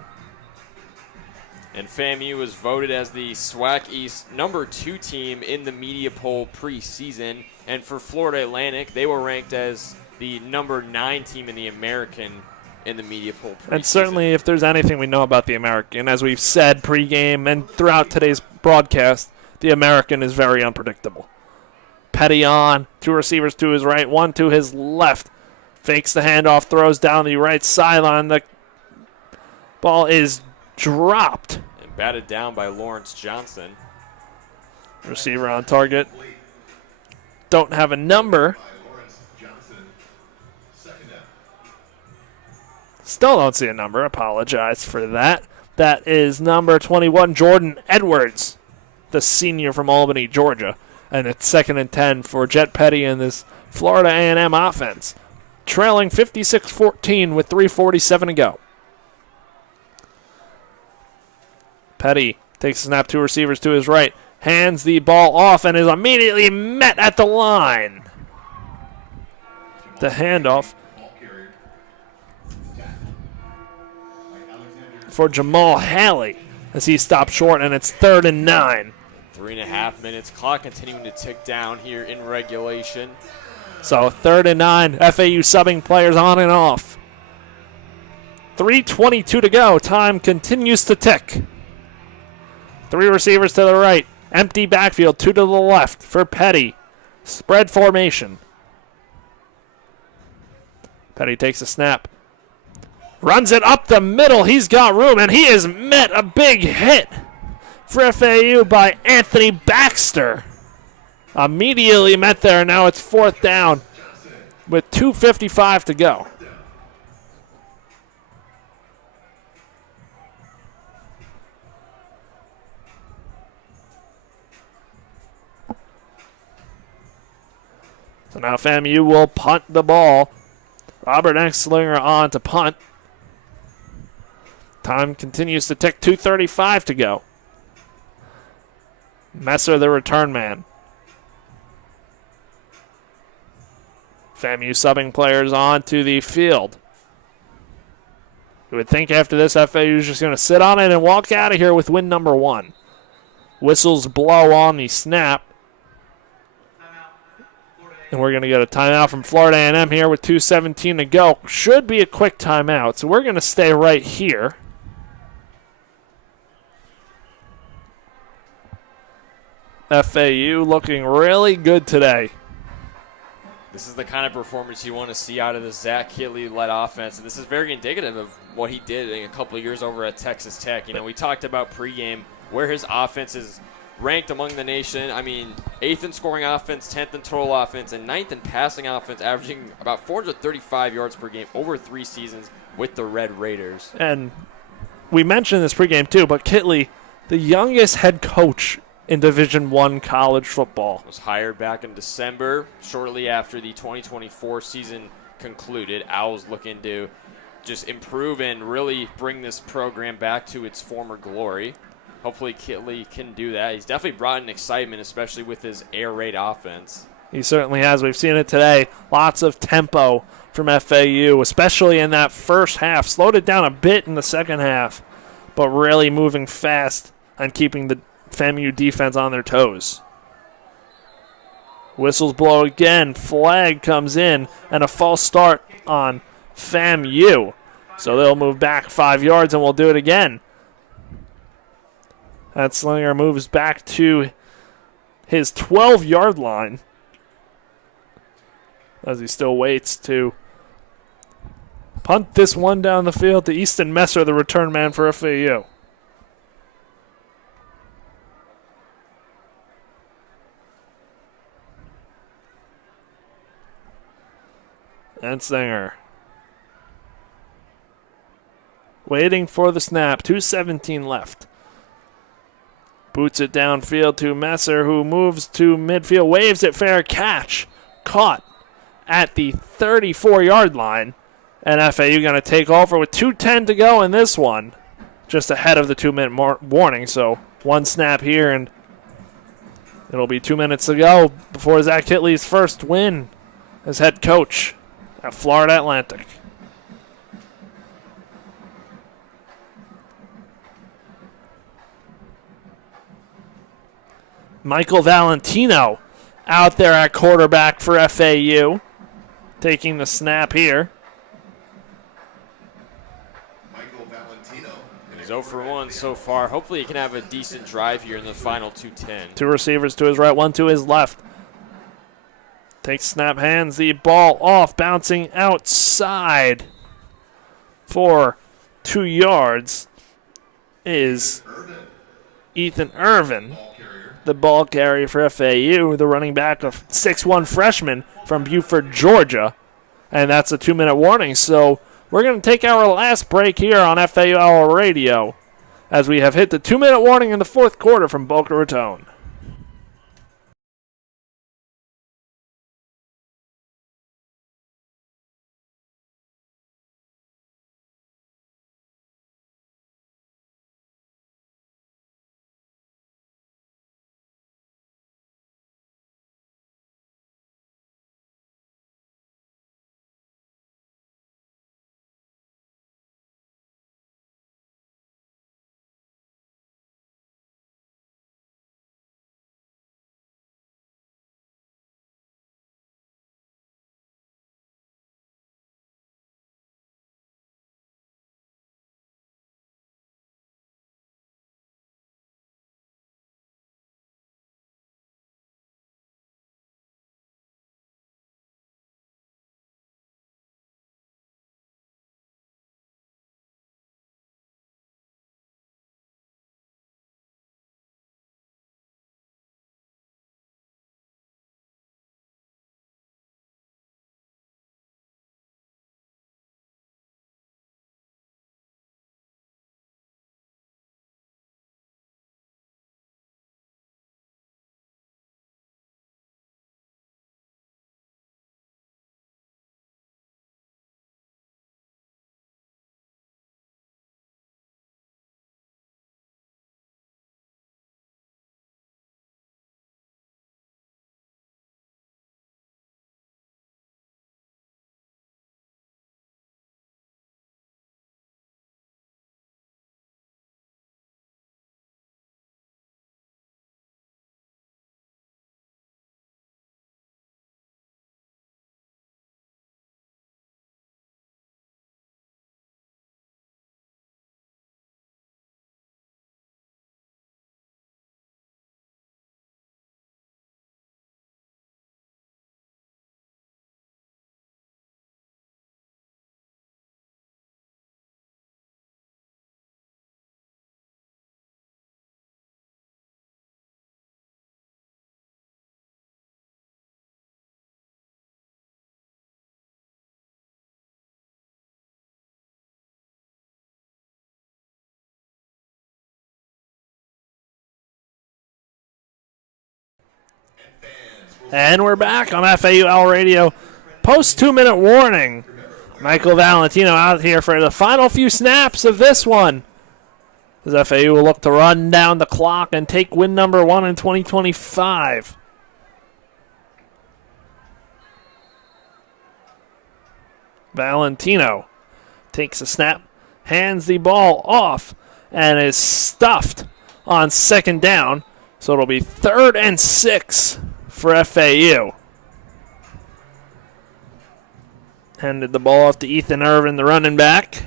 And FAMU was voted as the SWAC East number 2 team in the media poll preseason. And for Florida Atlantic, they were ranked as the number 9 team in the American in the media poll preseason. And certainly if there's anything we know about the American, as we've said pregame and throughout today's broadcast, the American is very unpredictable. Petty on, 2 receivers to his right, 1 to his left. Fakes the handoff, throws down the right sideline. The ball is dropped. And batted down by Lawrence Johnson. Receiver on target. Don't have a number. Still don't see a number. Apologize for that. That is number 21, Jordan Edwards, the senior from Albany, Georgia. And it's 2nd and 10 for Jet Petty and this Florida A&M offense. Trailing 56-14 with 3:47 to go. Petty takes a snap, 2 receivers to his right, hands the ball off and is immediately met at the line. The handoff for Jamal Haley as he stopped short, and it's 3rd and 9. 3.5 minutes. Clock continuing to tick down here in regulation. So 3rd and 9. FAU subbing players on and off. 3:22 to go. Time continues to tick. 3 receivers to the right. Empty backfield. 2 to the left for Petty. Spread formation. Petty takes a snap. Runs it up the middle. He's got room, and he has met a big hit for FAU by Anthony Baxter. Immediately met there. Now it's 4th down with 2:55 to go. So now FAMU will punt the ball. Robert Exlinger on to punt. Time continues to tick. 2:35 to go. Messer, the return man. FAMU subbing players onto the field. You would think after this, FAU is just going to sit on it and walk out of here with win number 1. Whistles blow on the snap. And we're going to get a timeout from Florida A&M here with 2:17 to go. Should be a quick timeout, so we're going to stay right here. FAU looking really good today. This is the kind of performance you want to see out of the Zach Kitley-led offense, and this is very indicative of what he did in a couple of years over at Texas Tech. You know, we talked about pregame where his offense is ranked among the nation. I mean, 8th in scoring offense, 10th in total offense, and 9th in passing offense, averaging about 435 yards per game over 3 seasons with the Red Raiders. And we mentioned this pregame too, but Kitley, the youngest head coach in Division I college football, Was hired back in December, shortly after the 2024 season concluded. Owls looking to just improve and really bring this program back to its former glory. Hopefully Kitley can do that. He's definitely brought in excitement, especially with his air raid offense. He certainly has. We've seen it today. Lots of tempo from FAU, especially in that first half. Slowed it down a bit in the second half, but really moving fast and keeping the FAMU defense on their toes. Whistles blow again. Flag comes in, and a false start on FAMU. So they'll move back 5 yards, and we'll do it again. That Slinger moves back to his 12-yard line as he still waits to punt this one down the field to Easton Messer, the return man for FAU. Enslinger waiting for the snap. 2:17 left. Boots it downfield to Messer, who moves to midfield, waves it, fair catch. Caught at the 34-yard line. And FAU going to take over with 2:10 to go in this one. Just ahead of the 2-minute warning. So one snap here, and it'll be 2 minutes to go before Zach Hitley's first win as head coach at Florida Atlantic. Michael Valentino out there at quarterback for FAU, taking the snap here. Michael Valentino. He's 0 for 1 so far. Hopefully he can have a decent drive here in the final 2:10. Two receivers to his right, one to his left. Takes snap, hands the ball off, bouncing outside for 2 yards is Ethan Irvin, the ball carrier for FAU, the running back of 6'1" freshman from Buford, Georgia. And that's a 2-minute warning. So we're going to take our last break here on FAU Radio as we have hit the 2-minute warning in the fourth quarter from Boca Raton. And we're back on FAU Radio. Post 2-minute warning. Michael Valentino out here for the final few snaps of this one, as FAU will look to run down the clock and take win number 1 in 2025. Valentino takes a snap, hands the ball off, and is stuffed on second down. So it'll be 3rd and 6 for FAU. Handed the ball off to Ethan Irvin, the running back.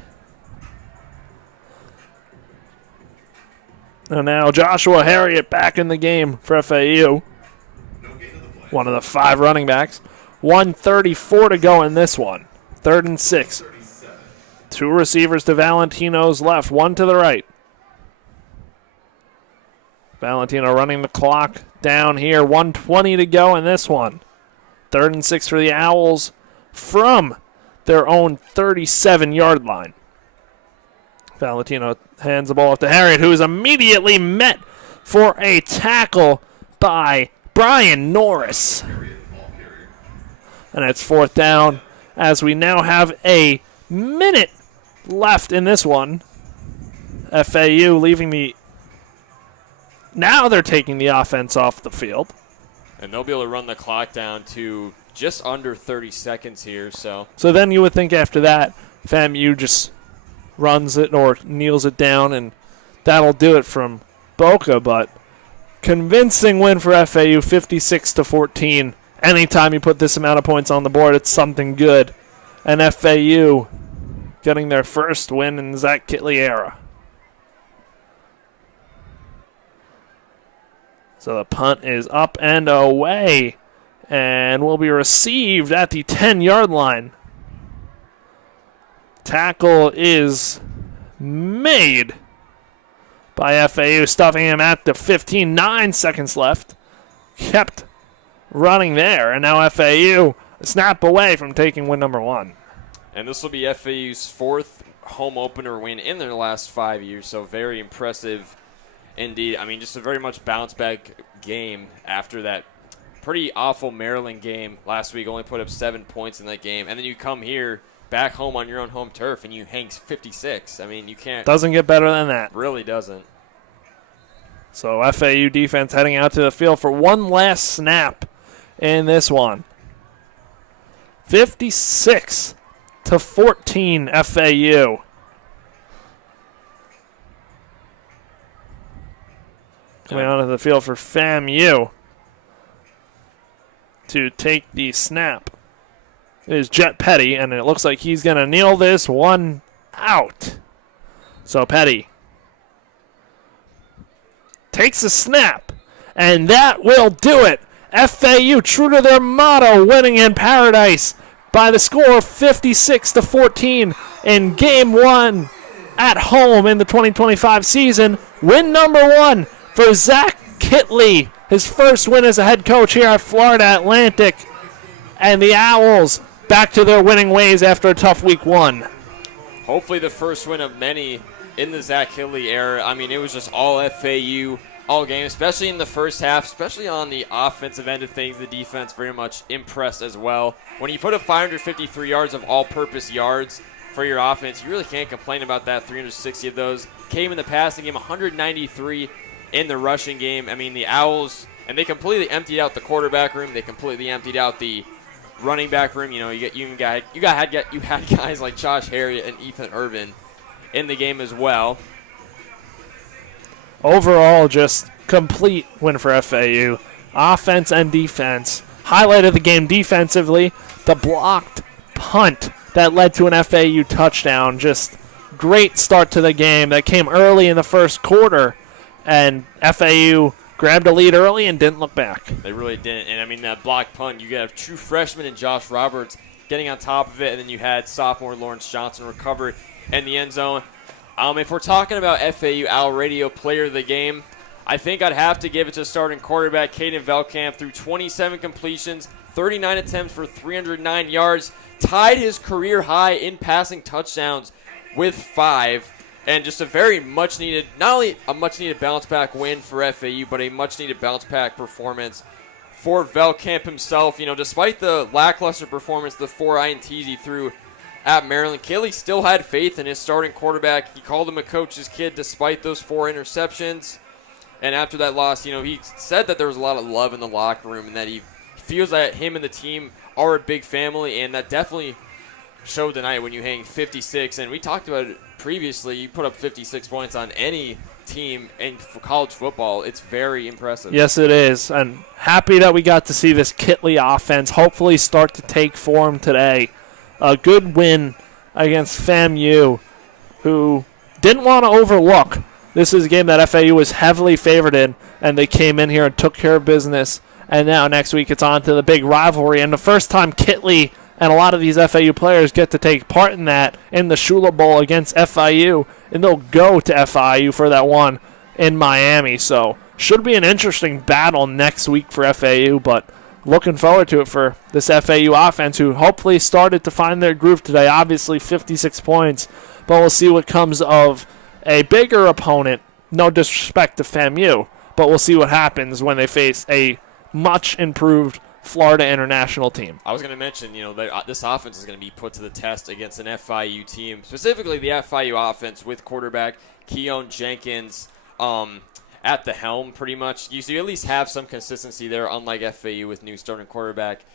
And now Joshua Harriet back in the game for FAU. One of the 5 running backs. 1:34 to go in this one. 3rd and 6. 2 receivers to Valentino's left, 1 to the right. Valentino running the clock down here. 1:20 to go in this one. 3rd and 6 for the Owls from their own 37-yard line. Valentino hands the ball off to Harriet, who is immediately met for a tackle by Brian Norris. And it's 4th down as we now have a minute left in this one. FAU leaving the... Now they're taking the offense off the field. And they'll be able to run the clock down to just under 30 seconds here. So then you would think after that, FAMU just runs it or kneels it down, and that'll do it from Boca. But convincing win for FAU, 56-14. Anytime you put this amount of points on the board, it's something good. And FAU getting their first win in the Zach Kitley era. So the punt is up and away and will be received at the 10-yard line. Tackle is made by FAU, stuffing him at the 15. 9 seconds left. Kept running there, and now FAU a snap away from taking win number 1. And this will be FAU's 4th home opener win in their last 5 years, so very impressive indeed. I mean, just a very much bounce-back game after that pretty awful Maryland game last week. Only put up 7 points in that game. And then you come here back home on your own home turf and you hang 56. I mean, you can't. Doesn't get better than that. Really doesn't. So FAU defense heading out to the field for one last snap in this one. 56-14 FAU. Coming onto the field for FAMU to take the snap is Jet Petty, and it looks like he's going to kneel this one out. So Petty takes a snap, and that will do it. FAU, true to their motto, winning in paradise by the score of 56-14 in Game 1 at home in the 2025 season. Win number 1 for Zach Kitley, his first win as a head coach here at Florida Atlantic. And the Owls back to their winning ways after a tough week 1. Hopefully the first win of many in the Zach Kitley era. I mean, it was just all FAU all game, especially in the first half, especially on the offensive end of things. The defense very much impressed as well. When you put up 553 yards of all-purpose yards for your offense, you really can't complain about that. 360 of those came in the passing game, 193 in the rushing game. I mean, the Owls, and they completely emptied out the quarterback room. They completely emptied out the running back room. You know, you had guys like Josh Harriet and Ethan Irvin in the game as well. Overall, just complete win for FAU. Offense and defense. Highlight of the game defensively, the blocked punt that led to an FAU touchdown. Just great start to the game that came early in the first quarter, and FAU grabbed a lead early and didn't look back. They really didn't. And, I mean, that blocked punt, you got a true freshman in Josh Roberts getting on top of it, and then you had sophomore Lawrence Johnson recover in the end zone. If we're talking about FAU Owl Radio player of the game, I think I'd have to give it to starting quarterback Caden Velkamp. Through 27 completions, 39 attempts for 309 yards, tied his career high in passing touchdowns with 5. And just a very much-needed, not only a much-needed bounce-back win for FAU, but a much-needed bounce-back performance for Velkamp himself. You know, despite the lackluster performance, the 4 INTs he threw at Maryland, Kitley still had faith in his starting quarterback. He called him a coach's kid despite those 4 interceptions. And after that loss, you know, he said that there was a lot of love in the locker room and that he feels that him and the team are a big family, and that definitely showed tonight when you hang 56. And we talked about it previously. You put up 56 points on any team in college football. It's very impressive. Yes, it is. And happy that we got to see this Kitley offense hopefully start to take form today. A good win against FAMU, who didn't want to overlook. This is a game that FAU was heavily favored in, and they came in here and took care of business. And now next week it's on to the big rivalry. And the first time Kitley and a lot of these FAU players get to take part in that in the Shula Bowl against FIU, and they'll go to FIU for that one in Miami. So should be an interesting battle next week for FAU, but looking forward to it for this FAU offense, who hopefully started to find their groove today. Obviously 56 points, but we'll see what comes of a bigger opponent. No disrespect to FAMU, but we'll see what happens when they face a much improved Florida International team. I was going to mention, this offense is going to be put to the test against an FIU team, specifically the FIU offense with quarterback Keon Jenkins at the helm pretty much. You at least have some consistency there, unlike FAU with new starting quarterback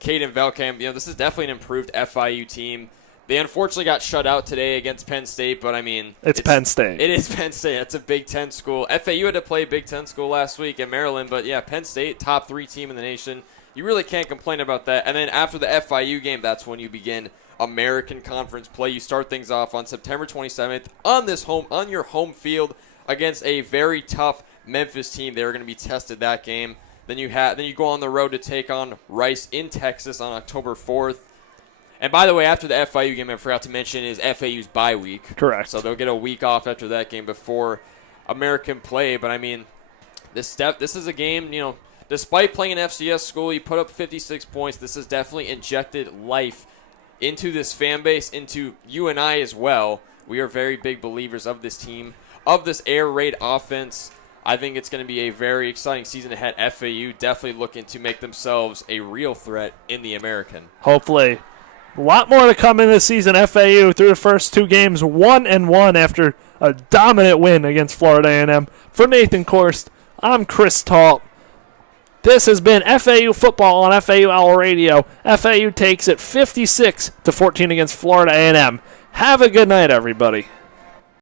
Caden Velkamp. This is definitely an improved FIU team. They unfortunately got shut out today against Penn State, but it's Penn State. It is Penn State. It's a Big Ten school. FAU had to play a Big Ten school last week in Maryland, but yeah, Penn State, top 3 team in the nation. You really can't complain about that. And then after the FIU game, that's when you begin American Conference play. You start things off on September 27th on your home field against a very tough Memphis team. They're going to be tested that game. Then you go on the road to take on Rice in Texas on October 4th. And by the way, after the FIU game, I forgot to mention, is FAU's bye week. Correct. So they'll get a week off after that game before American play. But this is a game, despite playing an FCS school, you put up 56 points. This has definitely injected life into this fan base, into you and I as well. We are very big believers of this team, of this air raid offense. I think it's going to be a very exciting season ahead. FAU definitely looking to make themselves a real threat in the American. Hopefully. A lot more to come in this season. FAU through the first 2 games, 1-1 after a dominant win against Florida A&M. For Nathan Korst, I'm Chris Talt. This has been FAU Football on FAU Owl Radio. FAU takes it 56-14 against Florida A&M. Have a good night, everybody.